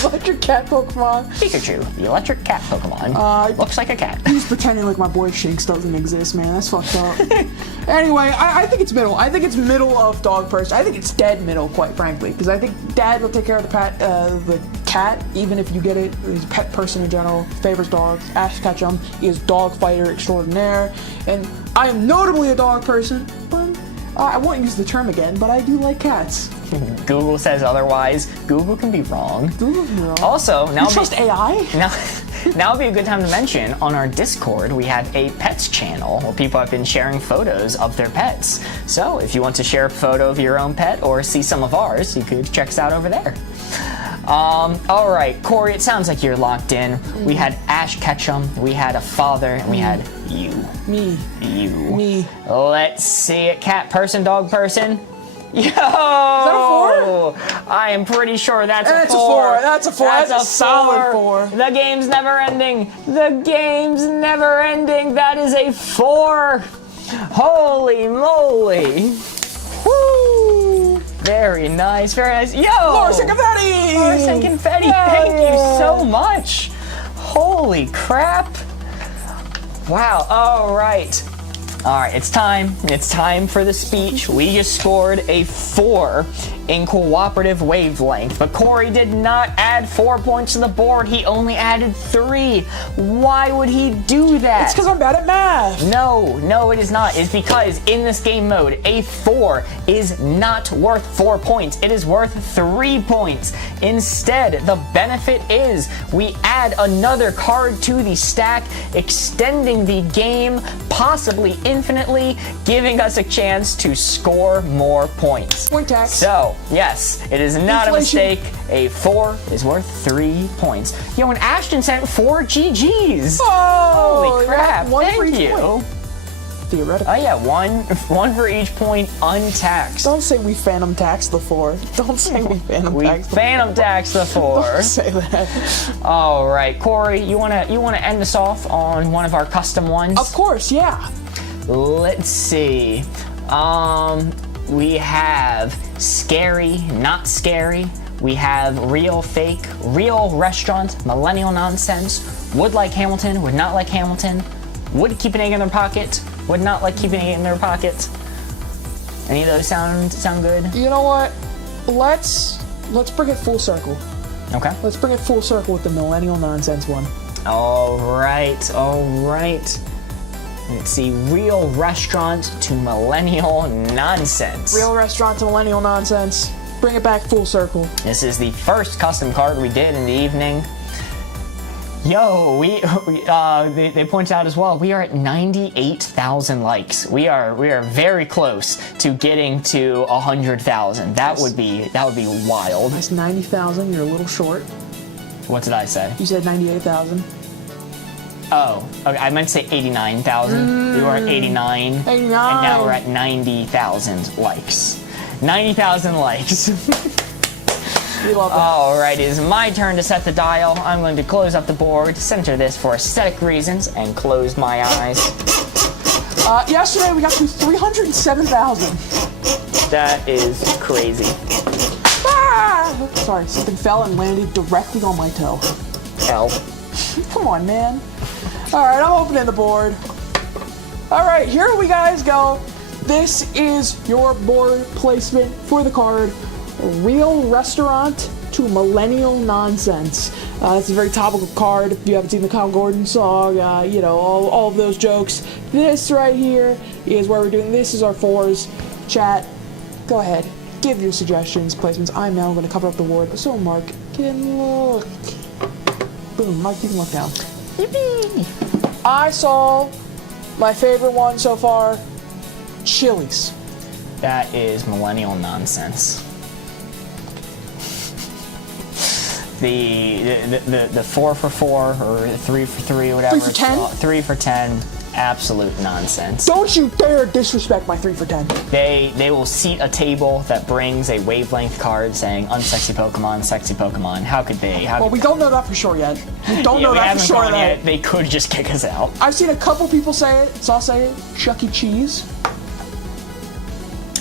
electric cat Pokemon. Pikachu, the electric cat Pokemon. Looks like a cat. He's pretending like my boy Shinx doesn't exist, man. That's fucked up. Anyway, I think it's middle. I think it's middle of dog person. I think it's dead middle, quite frankly, because I think dad will take care of the cat, even if you get it. He's a pet person in general, favors dogs. Ash Ketchum, he is dog fighter extraordinaire, and I am notably a dog person, but I won't use the term again, but I do like cats. Google says otherwise. Google can be wrong. Google can be wrong. Also, now you trust AI? Now would be a good time to mention, on our Discord, we have a pets channel where people have been sharing photos of their pets. So if you want to share a photo of your own pet or see some of ours, you could check us out over there. All right, Corey, it sounds like you're locked in. We had Ash Ketchum, we had a father, and we had you. Me. You. Me. Let's see it. Cat person, dog person. Yo! Is that a 4? I am pretty sure that's a 4. That's a 4. That's a 4. That's a solid 4. The game's never ending. The game's never ending. That is a 4. Holy moly. Woo! Very nice, very nice. Yo! Larson Confetti! Larson Confetti, thank you so much. Holy crap. Wow, all right. All right, it's time. It's time for the speech. We just scored a 4 in cooperative wavelength, but Corey did not add 4 points to the board. He only added 3. Why would he do that? It's because I'm bad at math. No, it is not. It's because in this game mode, a 4 is not worth 4 points. It is worth 3 points. Instead, the benefit is we add another card to the stack, extending the game, possibly infinitely, giving us a chance to score more points. Point tax. So, yes, it is not Inflation. a mistake. A 4 is worth 3 points. Yo, and Ashton sent 4 GGs. Oh, Holy crap, one for thank each you. point. Theoretically. Oh yeah, one for each point untaxed. Don't say we phantom taxed the 4. Don't say we phantom We taxed the 4. phantom taxed the 4. Don't say that. All right, Corey, you wanna end us off on one of our custom ones? Of course, yeah. Let's see. We have scary, not scary. We have real, fake, real restaurant, millennial nonsense. Would like Hamilton, would not like Hamilton. Would keep an egg in their pocket, would not like keeping an egg in their pocket. Any of those sound good? You know what? Let's bring it full circle. Okay. Let's bring it full circle with the millennial nonsense one. All right. Let's see, real restaurant to millennial nonsense. Real restaurant to millennial nonsense. Bring it back full circle. This is the first custom card we did in the evening. Yo, they pointed out as well, we are at 98,000 likes. We are very close to getting to 100,000. That would be wild. That's 90,000. You're a little short. What did I say? You said 98,000. Oh, okay, I meant to say 89,000. We were at 89. 89. And now we're at 90,000 likes. 90,000 likes. We love that. All right, it is my turn to set the dial. I'm going to close up the board, center this for aesthetic reasons, and close my eyes. Yesterday we got to 307,000. That is crazy. Ah! Sorry, something fell and landed directly on my toe. Hell. Come on, man. All right, I'm opening the board. All right, here we guys go. This is your board placement for the card. Real restaurant to millennial nonsense. It's a very topical card. If you haven't seen the Kyle Gordon song, all of those jokes. This right here is where we're doing. This is our 4s. Chat, go ahead. Give your suggestions, placements. I'm now going to cover up the board, so Mark can look. Boom, Mark, you can look down. Yippee! I saw my favorite one so far, Chili's. That is millennial nonsense. The 4 for 4 or 3 for 3, whatever. 3 for 10? 3 for 10. Absolute nonsense. Don't you dare disrespect my 3 for 10. They will seat a table that brings a Wavelength card saying unsexy Pokemon, sexy Pokemon. How could they? Well, we don't know that for sure yet. We don't know that for sure yet. They could just kick us out. I've seen a couple people say it, so I'll say it. Chuck E. Cheese.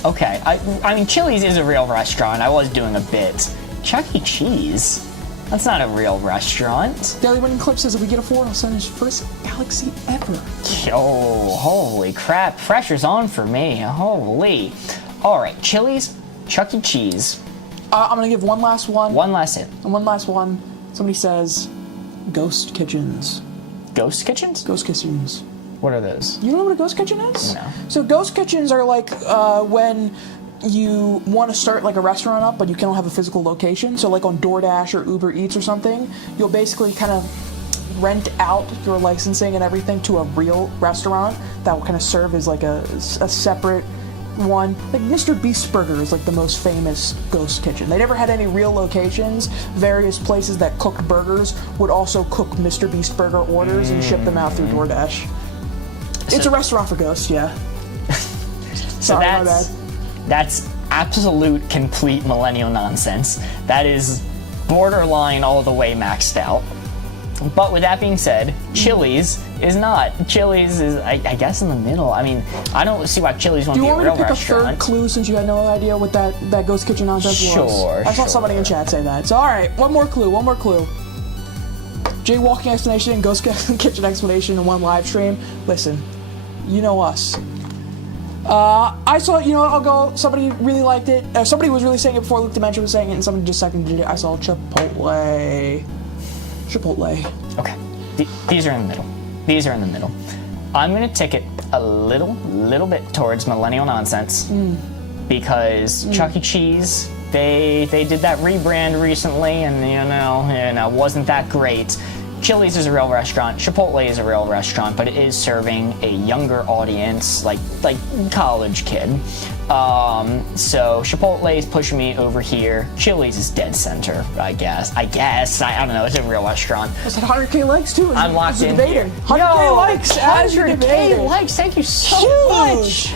Okay, I mean, Chili's is a real restaurant. I was doing a bit. Chuck E. Cheese? That's not a real restaurant. Daily Winning Clip says if we get a 4, I'll send his first Galaxy ever. Oh, holy crap. Pressure's on for me. Holy. All right, Chili's, Chuck E. Cheese. I'm going to give one last one. One last hit. And one last one. Somebody says Ghost Kitchens. Ghost Kitchens? Ghost Kitchens. What are those? You don't know what a Ghost Kitchen is? No. So Ghost Kitchens are like when you want to start like a restaurant up, but you can't have a physical location. So like on DoorDash or Uber Eats or something, you'll basically kind of rent out your licensing and everything to a real restaurant that will kind of serve as like a separate one. Like Mr. Beast's Burger is like the most famous ghost kitchen. They never had any real locations. Various places that cooked burgers would also cook Mr. Beast Burger orders and ship them out through DoorDash. It's a restaurant for ghosts, yeah. So Sorry, my bad. That's absolute, complete millennial nonsense. That is borderline all the way maxed out. But with that being said, Chili's is not. Chili's is, I guess, in the middle. I mean, I don't see why Chili's won't Do you be a want me real to pick restaurant. a third clue since you had no idea what that Ghost Kitchen nonsense was? Sure, I saw somebody in chat say that. So, alright, one more clue. Jaywalking explanation and Ghost Kitchen explanation in one live stream. Listen, you know us. I saw, I'll go, somebody really liked it. Somebody was really saying it before Luke Dimension was saying it, and somebody just seconded it. I saw Chipotle. Okay, these are in the middle. I'm gonna tick it a little bit towards millennial nonsense because Chuck E. Cheese, they did that rebrand recently, and wasn't that great. Chili's is a real restaurant. Chipotle is a real restaurant, but it is serving a younger audience, like college kid. So Chipotle is pushing me over here. Chili's is dead center, I guess. I don't know. It's a real restaurant. I said 100K likes too. I'm locked in here. 100K likes. 100K likes. Thank you so much.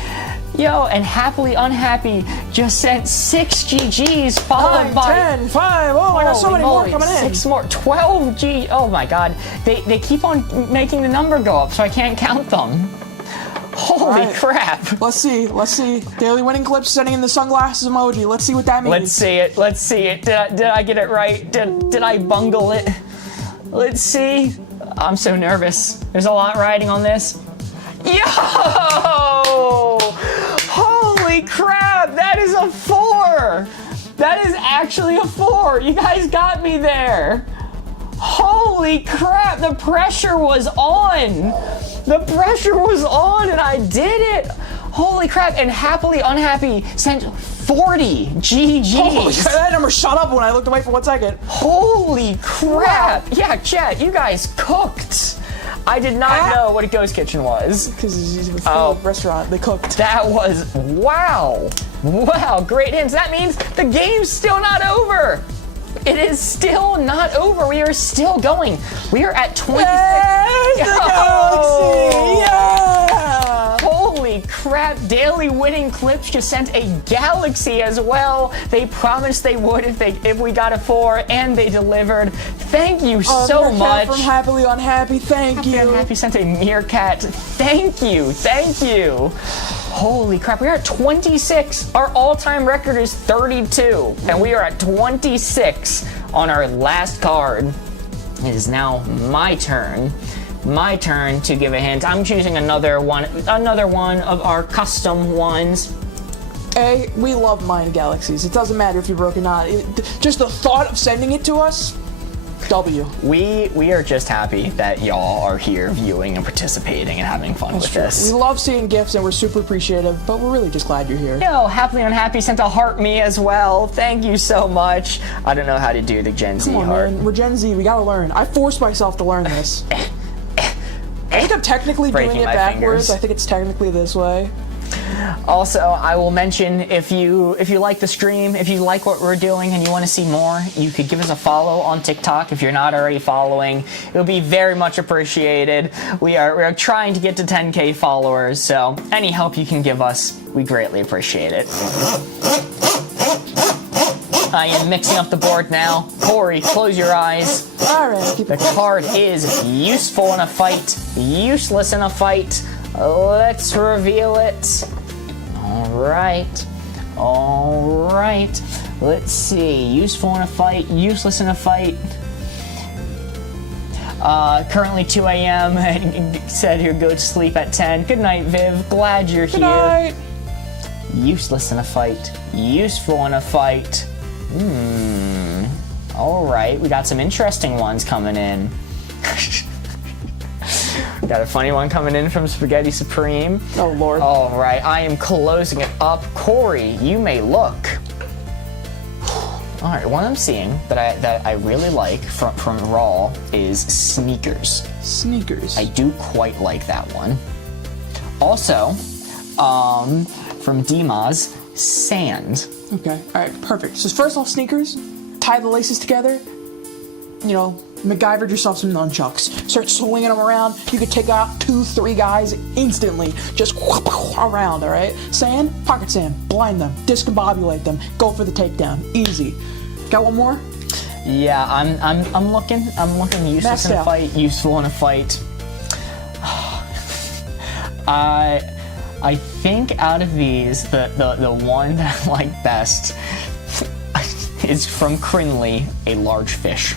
Yo, and Happily Unhappy just sent 6 GGs followed 9, by 10, 5. Oh, I got so many more coming in. 6 more, 12 G. Oh my God, they keep on making the number go up, so I can't count them. Holy crap! Let's see. Daily Winning Clips sending in the sunglasses emoji. Let's see what that means. Let's see it. Did I get it right? Did I bungle it? Let's see. I'm so nervous. There's a lot riding on this. Yo! Holy crap! That is a 4! That is actually a 4! You guys got me there! Holy crap! The pressure was on! The pressure was on and I did it! Holy crap! And Happily Unhappy sent 40 GGs! Holy crap, that number shot up when I looked away for 1 second. Holy crap! Yeah, chat, you guys cooked! I did not know what a ghost kitchen was. Because it's a restaurant, they cooked. That was, wow. Wow, great hints. That means the game's still not over. It is still not over. We are still going. We are at 26. There's the Galaxy! Yeah! Holy crap. Daily Winning Clips just sent a Galaxy as well. They promised they would if we got a 4, and they delivered. Thank you so much. From Happily Unhappy, thank you. Unhappy sent a meerkat. Thank you. Holy crap, we are at 26. Our all-time record is 32, and we are at 26 on our last card. It is now my turn. My turn to give a hint. I'm choosing another one of our custom ones. We love Mind Galaxies. It doesn't matter if you're broke or not. Just the thought of sending it to us, W. We are just happy that y'all are here viewing and participating and having fun with this. We love seeing gifts and we're super appreciative, but we're really just glad you're here. Yo, Happily Unhappy sent a heart me as well. Thank you so much. I don't know how to do the Gen Z heart. Man, we're Gen Z, we gotta learn. I forced myself to learn this. I think I'm technically doing it backwards. Fingers. I think it's technically this way. Also, I will mention if you like the stream, if you like what we're doing and you want to see more, you could give us a follow on TikTok if you're not already following. It would be very much appreciated. We are trying to get to 10K followers, so any help you can give us, we greatly appreciate it. I am mixing up the board now. Corey, close your eyes. Alright, The card is useful in a fight, useless in a fight. Let's reveal it. Alright. Let's see. Useful in a fight, useless in a fight. Currently 2 a.m. Said he'll go to sleep at 10. Good night, Viv. Glad you're here. Good night. Useless in a fight, useful in a fight. Alright, we got some interesting ones coming in. Got a funny one coming in from Spaghetti Supreme. Oh, Lord. Alright, I am closing it up. Corey, you may look. Alright, one I'm seeing that I really like from Raw is Sneakers. Sneakers. I do quite like that one. Also, from Dimas, Sand. Okay, alright, perfect. So first off, Sneakers, tie the laces together, you know, MacGyvered yourself some nunchucks. Start swinging them around. You could take out 2-3 guys instantly. Just around, alright? Sand, pocket sand, blind them, discombobulate them, go for the takedown. Easy. Got one more? Yeah, I'm looking useless in a fight, useful in a fight. I think out of these, the one that I like best is from Crinley, a large fish.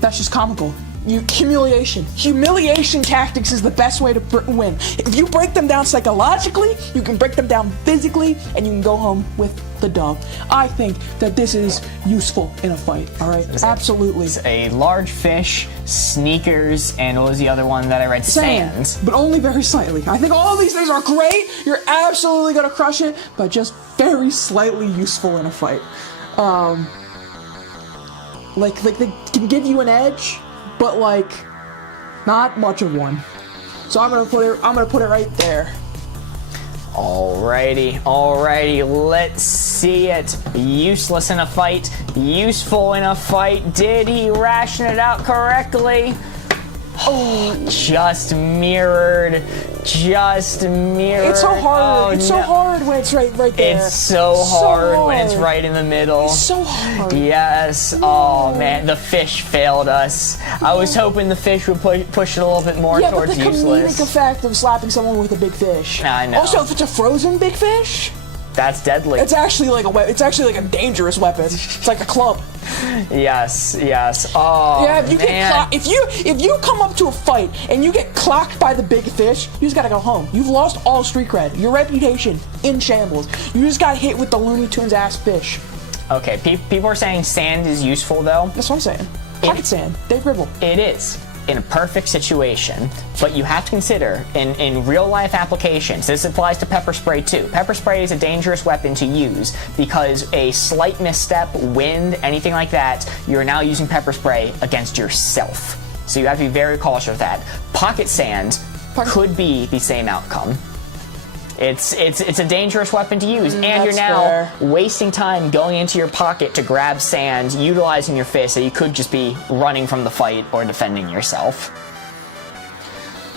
That's just comical. Humiliation tactics is the best way to win. If you break them down psychologically, you can break them down physically, and you can go home with the dub. I think that this is useful in a fight, alright? Absolutely. It's a large fish, Sneakers, and what was the other one that I read? Sand. But only very slightly. I think all of these things are great. You're absolutely gonna crush it, but just very slightly useful in a fight. Like they can give you an edge, but like not much of one. So I'm gonna put it right there. Alrighty, let's see it. Useless in a fight, useful in a fight. Did he ration it out correctly? Oh, just mirrored. It's so hard. Oh, So hard when it's right there. It's so hard when it's right in the middle. It's so hard. Yes. Oh man, the fish failed us. I was hoping the fish would push it a little bit more towards but the useless. comedic effect of slapping someone with a big fish. I know. Also, if it's a frozen big fish, that's deadly. it's actually like a dangerous weapon. It's like a club. Yes. Oh Yeah, if you man. if you come up to a fight and you get clocked by the big fish, you just gotta go home. You've lost all street cred. Your reputation in shambles. You just got hit with the Looney Tunes ass fish. Okay, people are saying sand is useful though. That's what I'm saying. Pocket sand. Dave Gribble. It is in a perfect situation, but you have to consider in real life applications, this applies to pepper spray too. Pepper spray is a dangerous weapon to use because a slight misstep, wind, anything like that, you're now using pepper spray against yourself. So you have to be very cautious of that. Pocket sand could be the same outcome. It's a dangerous weapon to use, and you're now wasting time going into your pocket to grab sand, utilizing your fist, so you could just be running from the fight or defending yourself.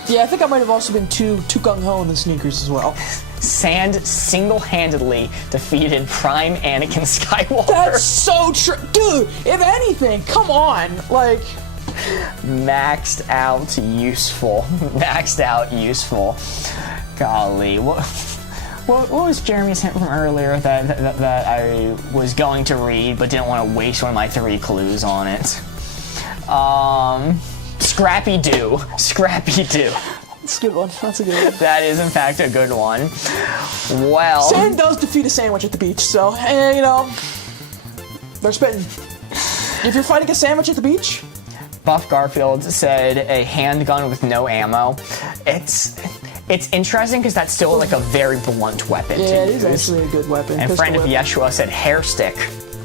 Yeah, I think I might have also been too gung-ho in the Sneakers as well. Sand single-handedly defeated Prime Anakin Skywalker. That's so true. Dude, if anything, come on. Like, Maxed out useful. Golly, what was Jeremy's hint from earlier that I was going to read but didn't want to waste one of my 3 clues on it? Scrappy Doo. that's a good one. That's a good one. That is in fact a good one. Well, Sand does defeat a sandwich at the beach, so, you know, they're spitting. If you're fighting a sandwich at the beach, Buff Garfield said a handgun with no ammo. It's interesting because that's still like a very blunt weapon to use. it is actually a good weapon. And friend of Yeshua said hair stick.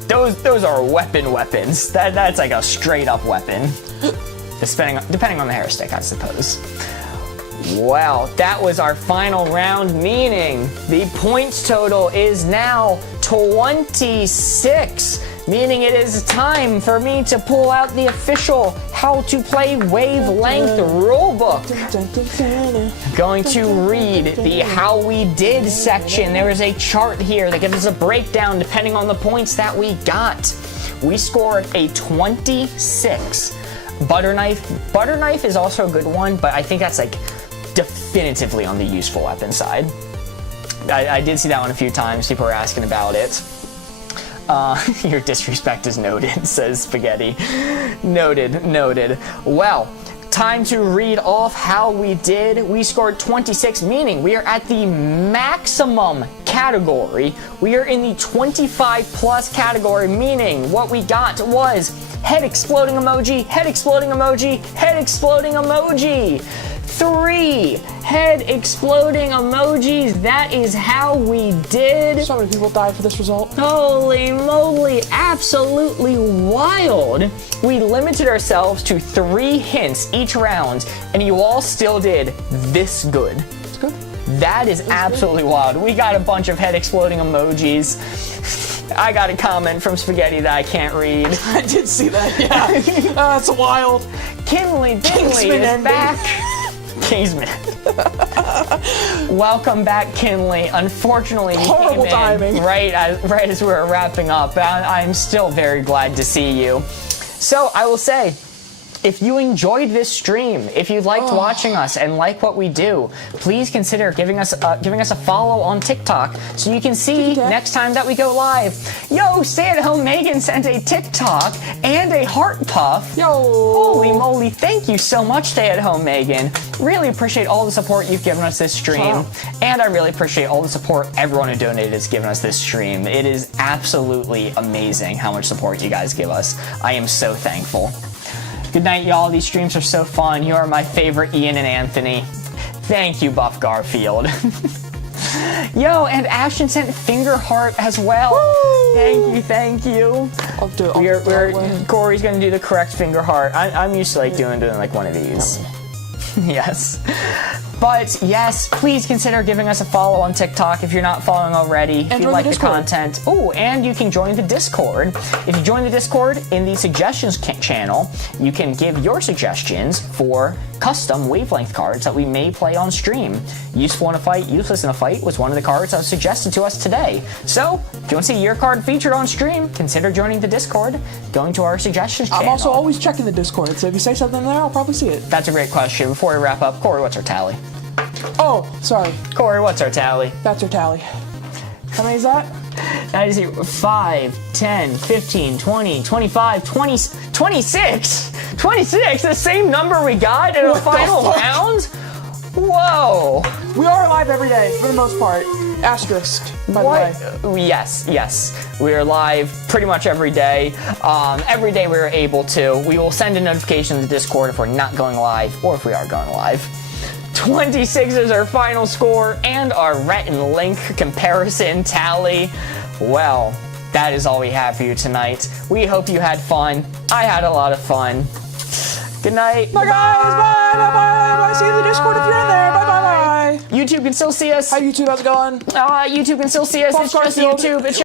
Those are weapons. That's like a straight up weapon. Depending on the hair stick, I suppose. Well, that was our final round, meaning the points total is now 26, meaning it is time for me to pull out the official How to Play Wavelength rulebook. I'm going to read the How We Did section. There is a chart here that gives us a breakdown depending on the points that we got. We scored a 26. Butter knife is also a good one, but I think that's like definitively on the useful weapon side. I did see that one a few times. People were asking about it. Your disrespect is noted, says Spaghetti. Noted. Well, time to read off how we did. We scored 26, meaning we are at the maximum category. We are in the 25 plus category, meaning what we got was head exploding emoji, head exploding emoji, head exploding emoji. 3 head exploding emojis. That is how we did. So many people died for this result. Holy moly, absolutely wild. We limited ourselves to 3 hints each round, and you all still did this good. It's good. That is absolutely wild. We got a bunch of head exploding emojis. I got a comment from Spaghetti that I can't read. I did see that, yeah. That's wild. Kinley Dingley is ending. back. Kingsman. Welcome back, Kinley. Unfortunately, you Horrible came in timing. right as we were wrapping up. I'm still very glad to see you. So I will say, if you enjoyed this stream, if you liked watching us and like what we do, please consider giving us a follow on TikTok so you can see next time that we go live. Yo, Stay at Home Megan sent a TikTok and a heart puff. Yo. Holy moly, thank you so much, Stay at Home Megan. Really appreciate all the support you've given us this stream. Wow. And I really appreciate all the support everyone who donated has given us this stream. It is absolutely amazing how much support you guys give us. I am so thankful. Good night, y'all. These streams are so fun. You are my favorite Ian and Anthony. Thank you, Buff Garfield. Yo, and Ashton sent finger heart as well. Woo! Thank you. I'll do it. Corey's gonna do the correct finger heart. I'm used to like doing like one of these. Yes. But yes, please consider giving us a follow on TikTok if you're not following already. If you like the content. Oh, and you can join the Discord. If you join the Discord in the suggestions channel, you can give your suggestions for custom Wavelength cards that we may play on stream. Useful in a fight, useless in a fight was one of the cards that was suggested to us today. So, if you want to see your card featured on stream, consider joining the Discord, going to our suggestions channel. I'm also always checking the Discord, so if you say something there, I'll probably see it. That's a great question. Before we wrap up, Corey, what's our tally? Oh, sorry. Corey, what's our tally? That's your tally. How many is that? That is 5, 10, 15, 20, 25, 20, 26! 26! The same number we got in a final round? Whoa! We are live every day, for the most part. Asterisk, by the way. Yes. We are live pretty much every day. Every day we are able to. We will send a notification to the Discord if we're not going live, or if we are going live. 26 is our final score and our Rhett and Link comparison tally. Well, that is all we have for you tonight. We hope you had fun. I had a lot of fun. Good night. Bye, guys. Bye. See you in the Discord if you're in there. Bye. YouTube can still see us. Hi, YouTube. How's it going? YouTube can still see us. It's just YouTube. It's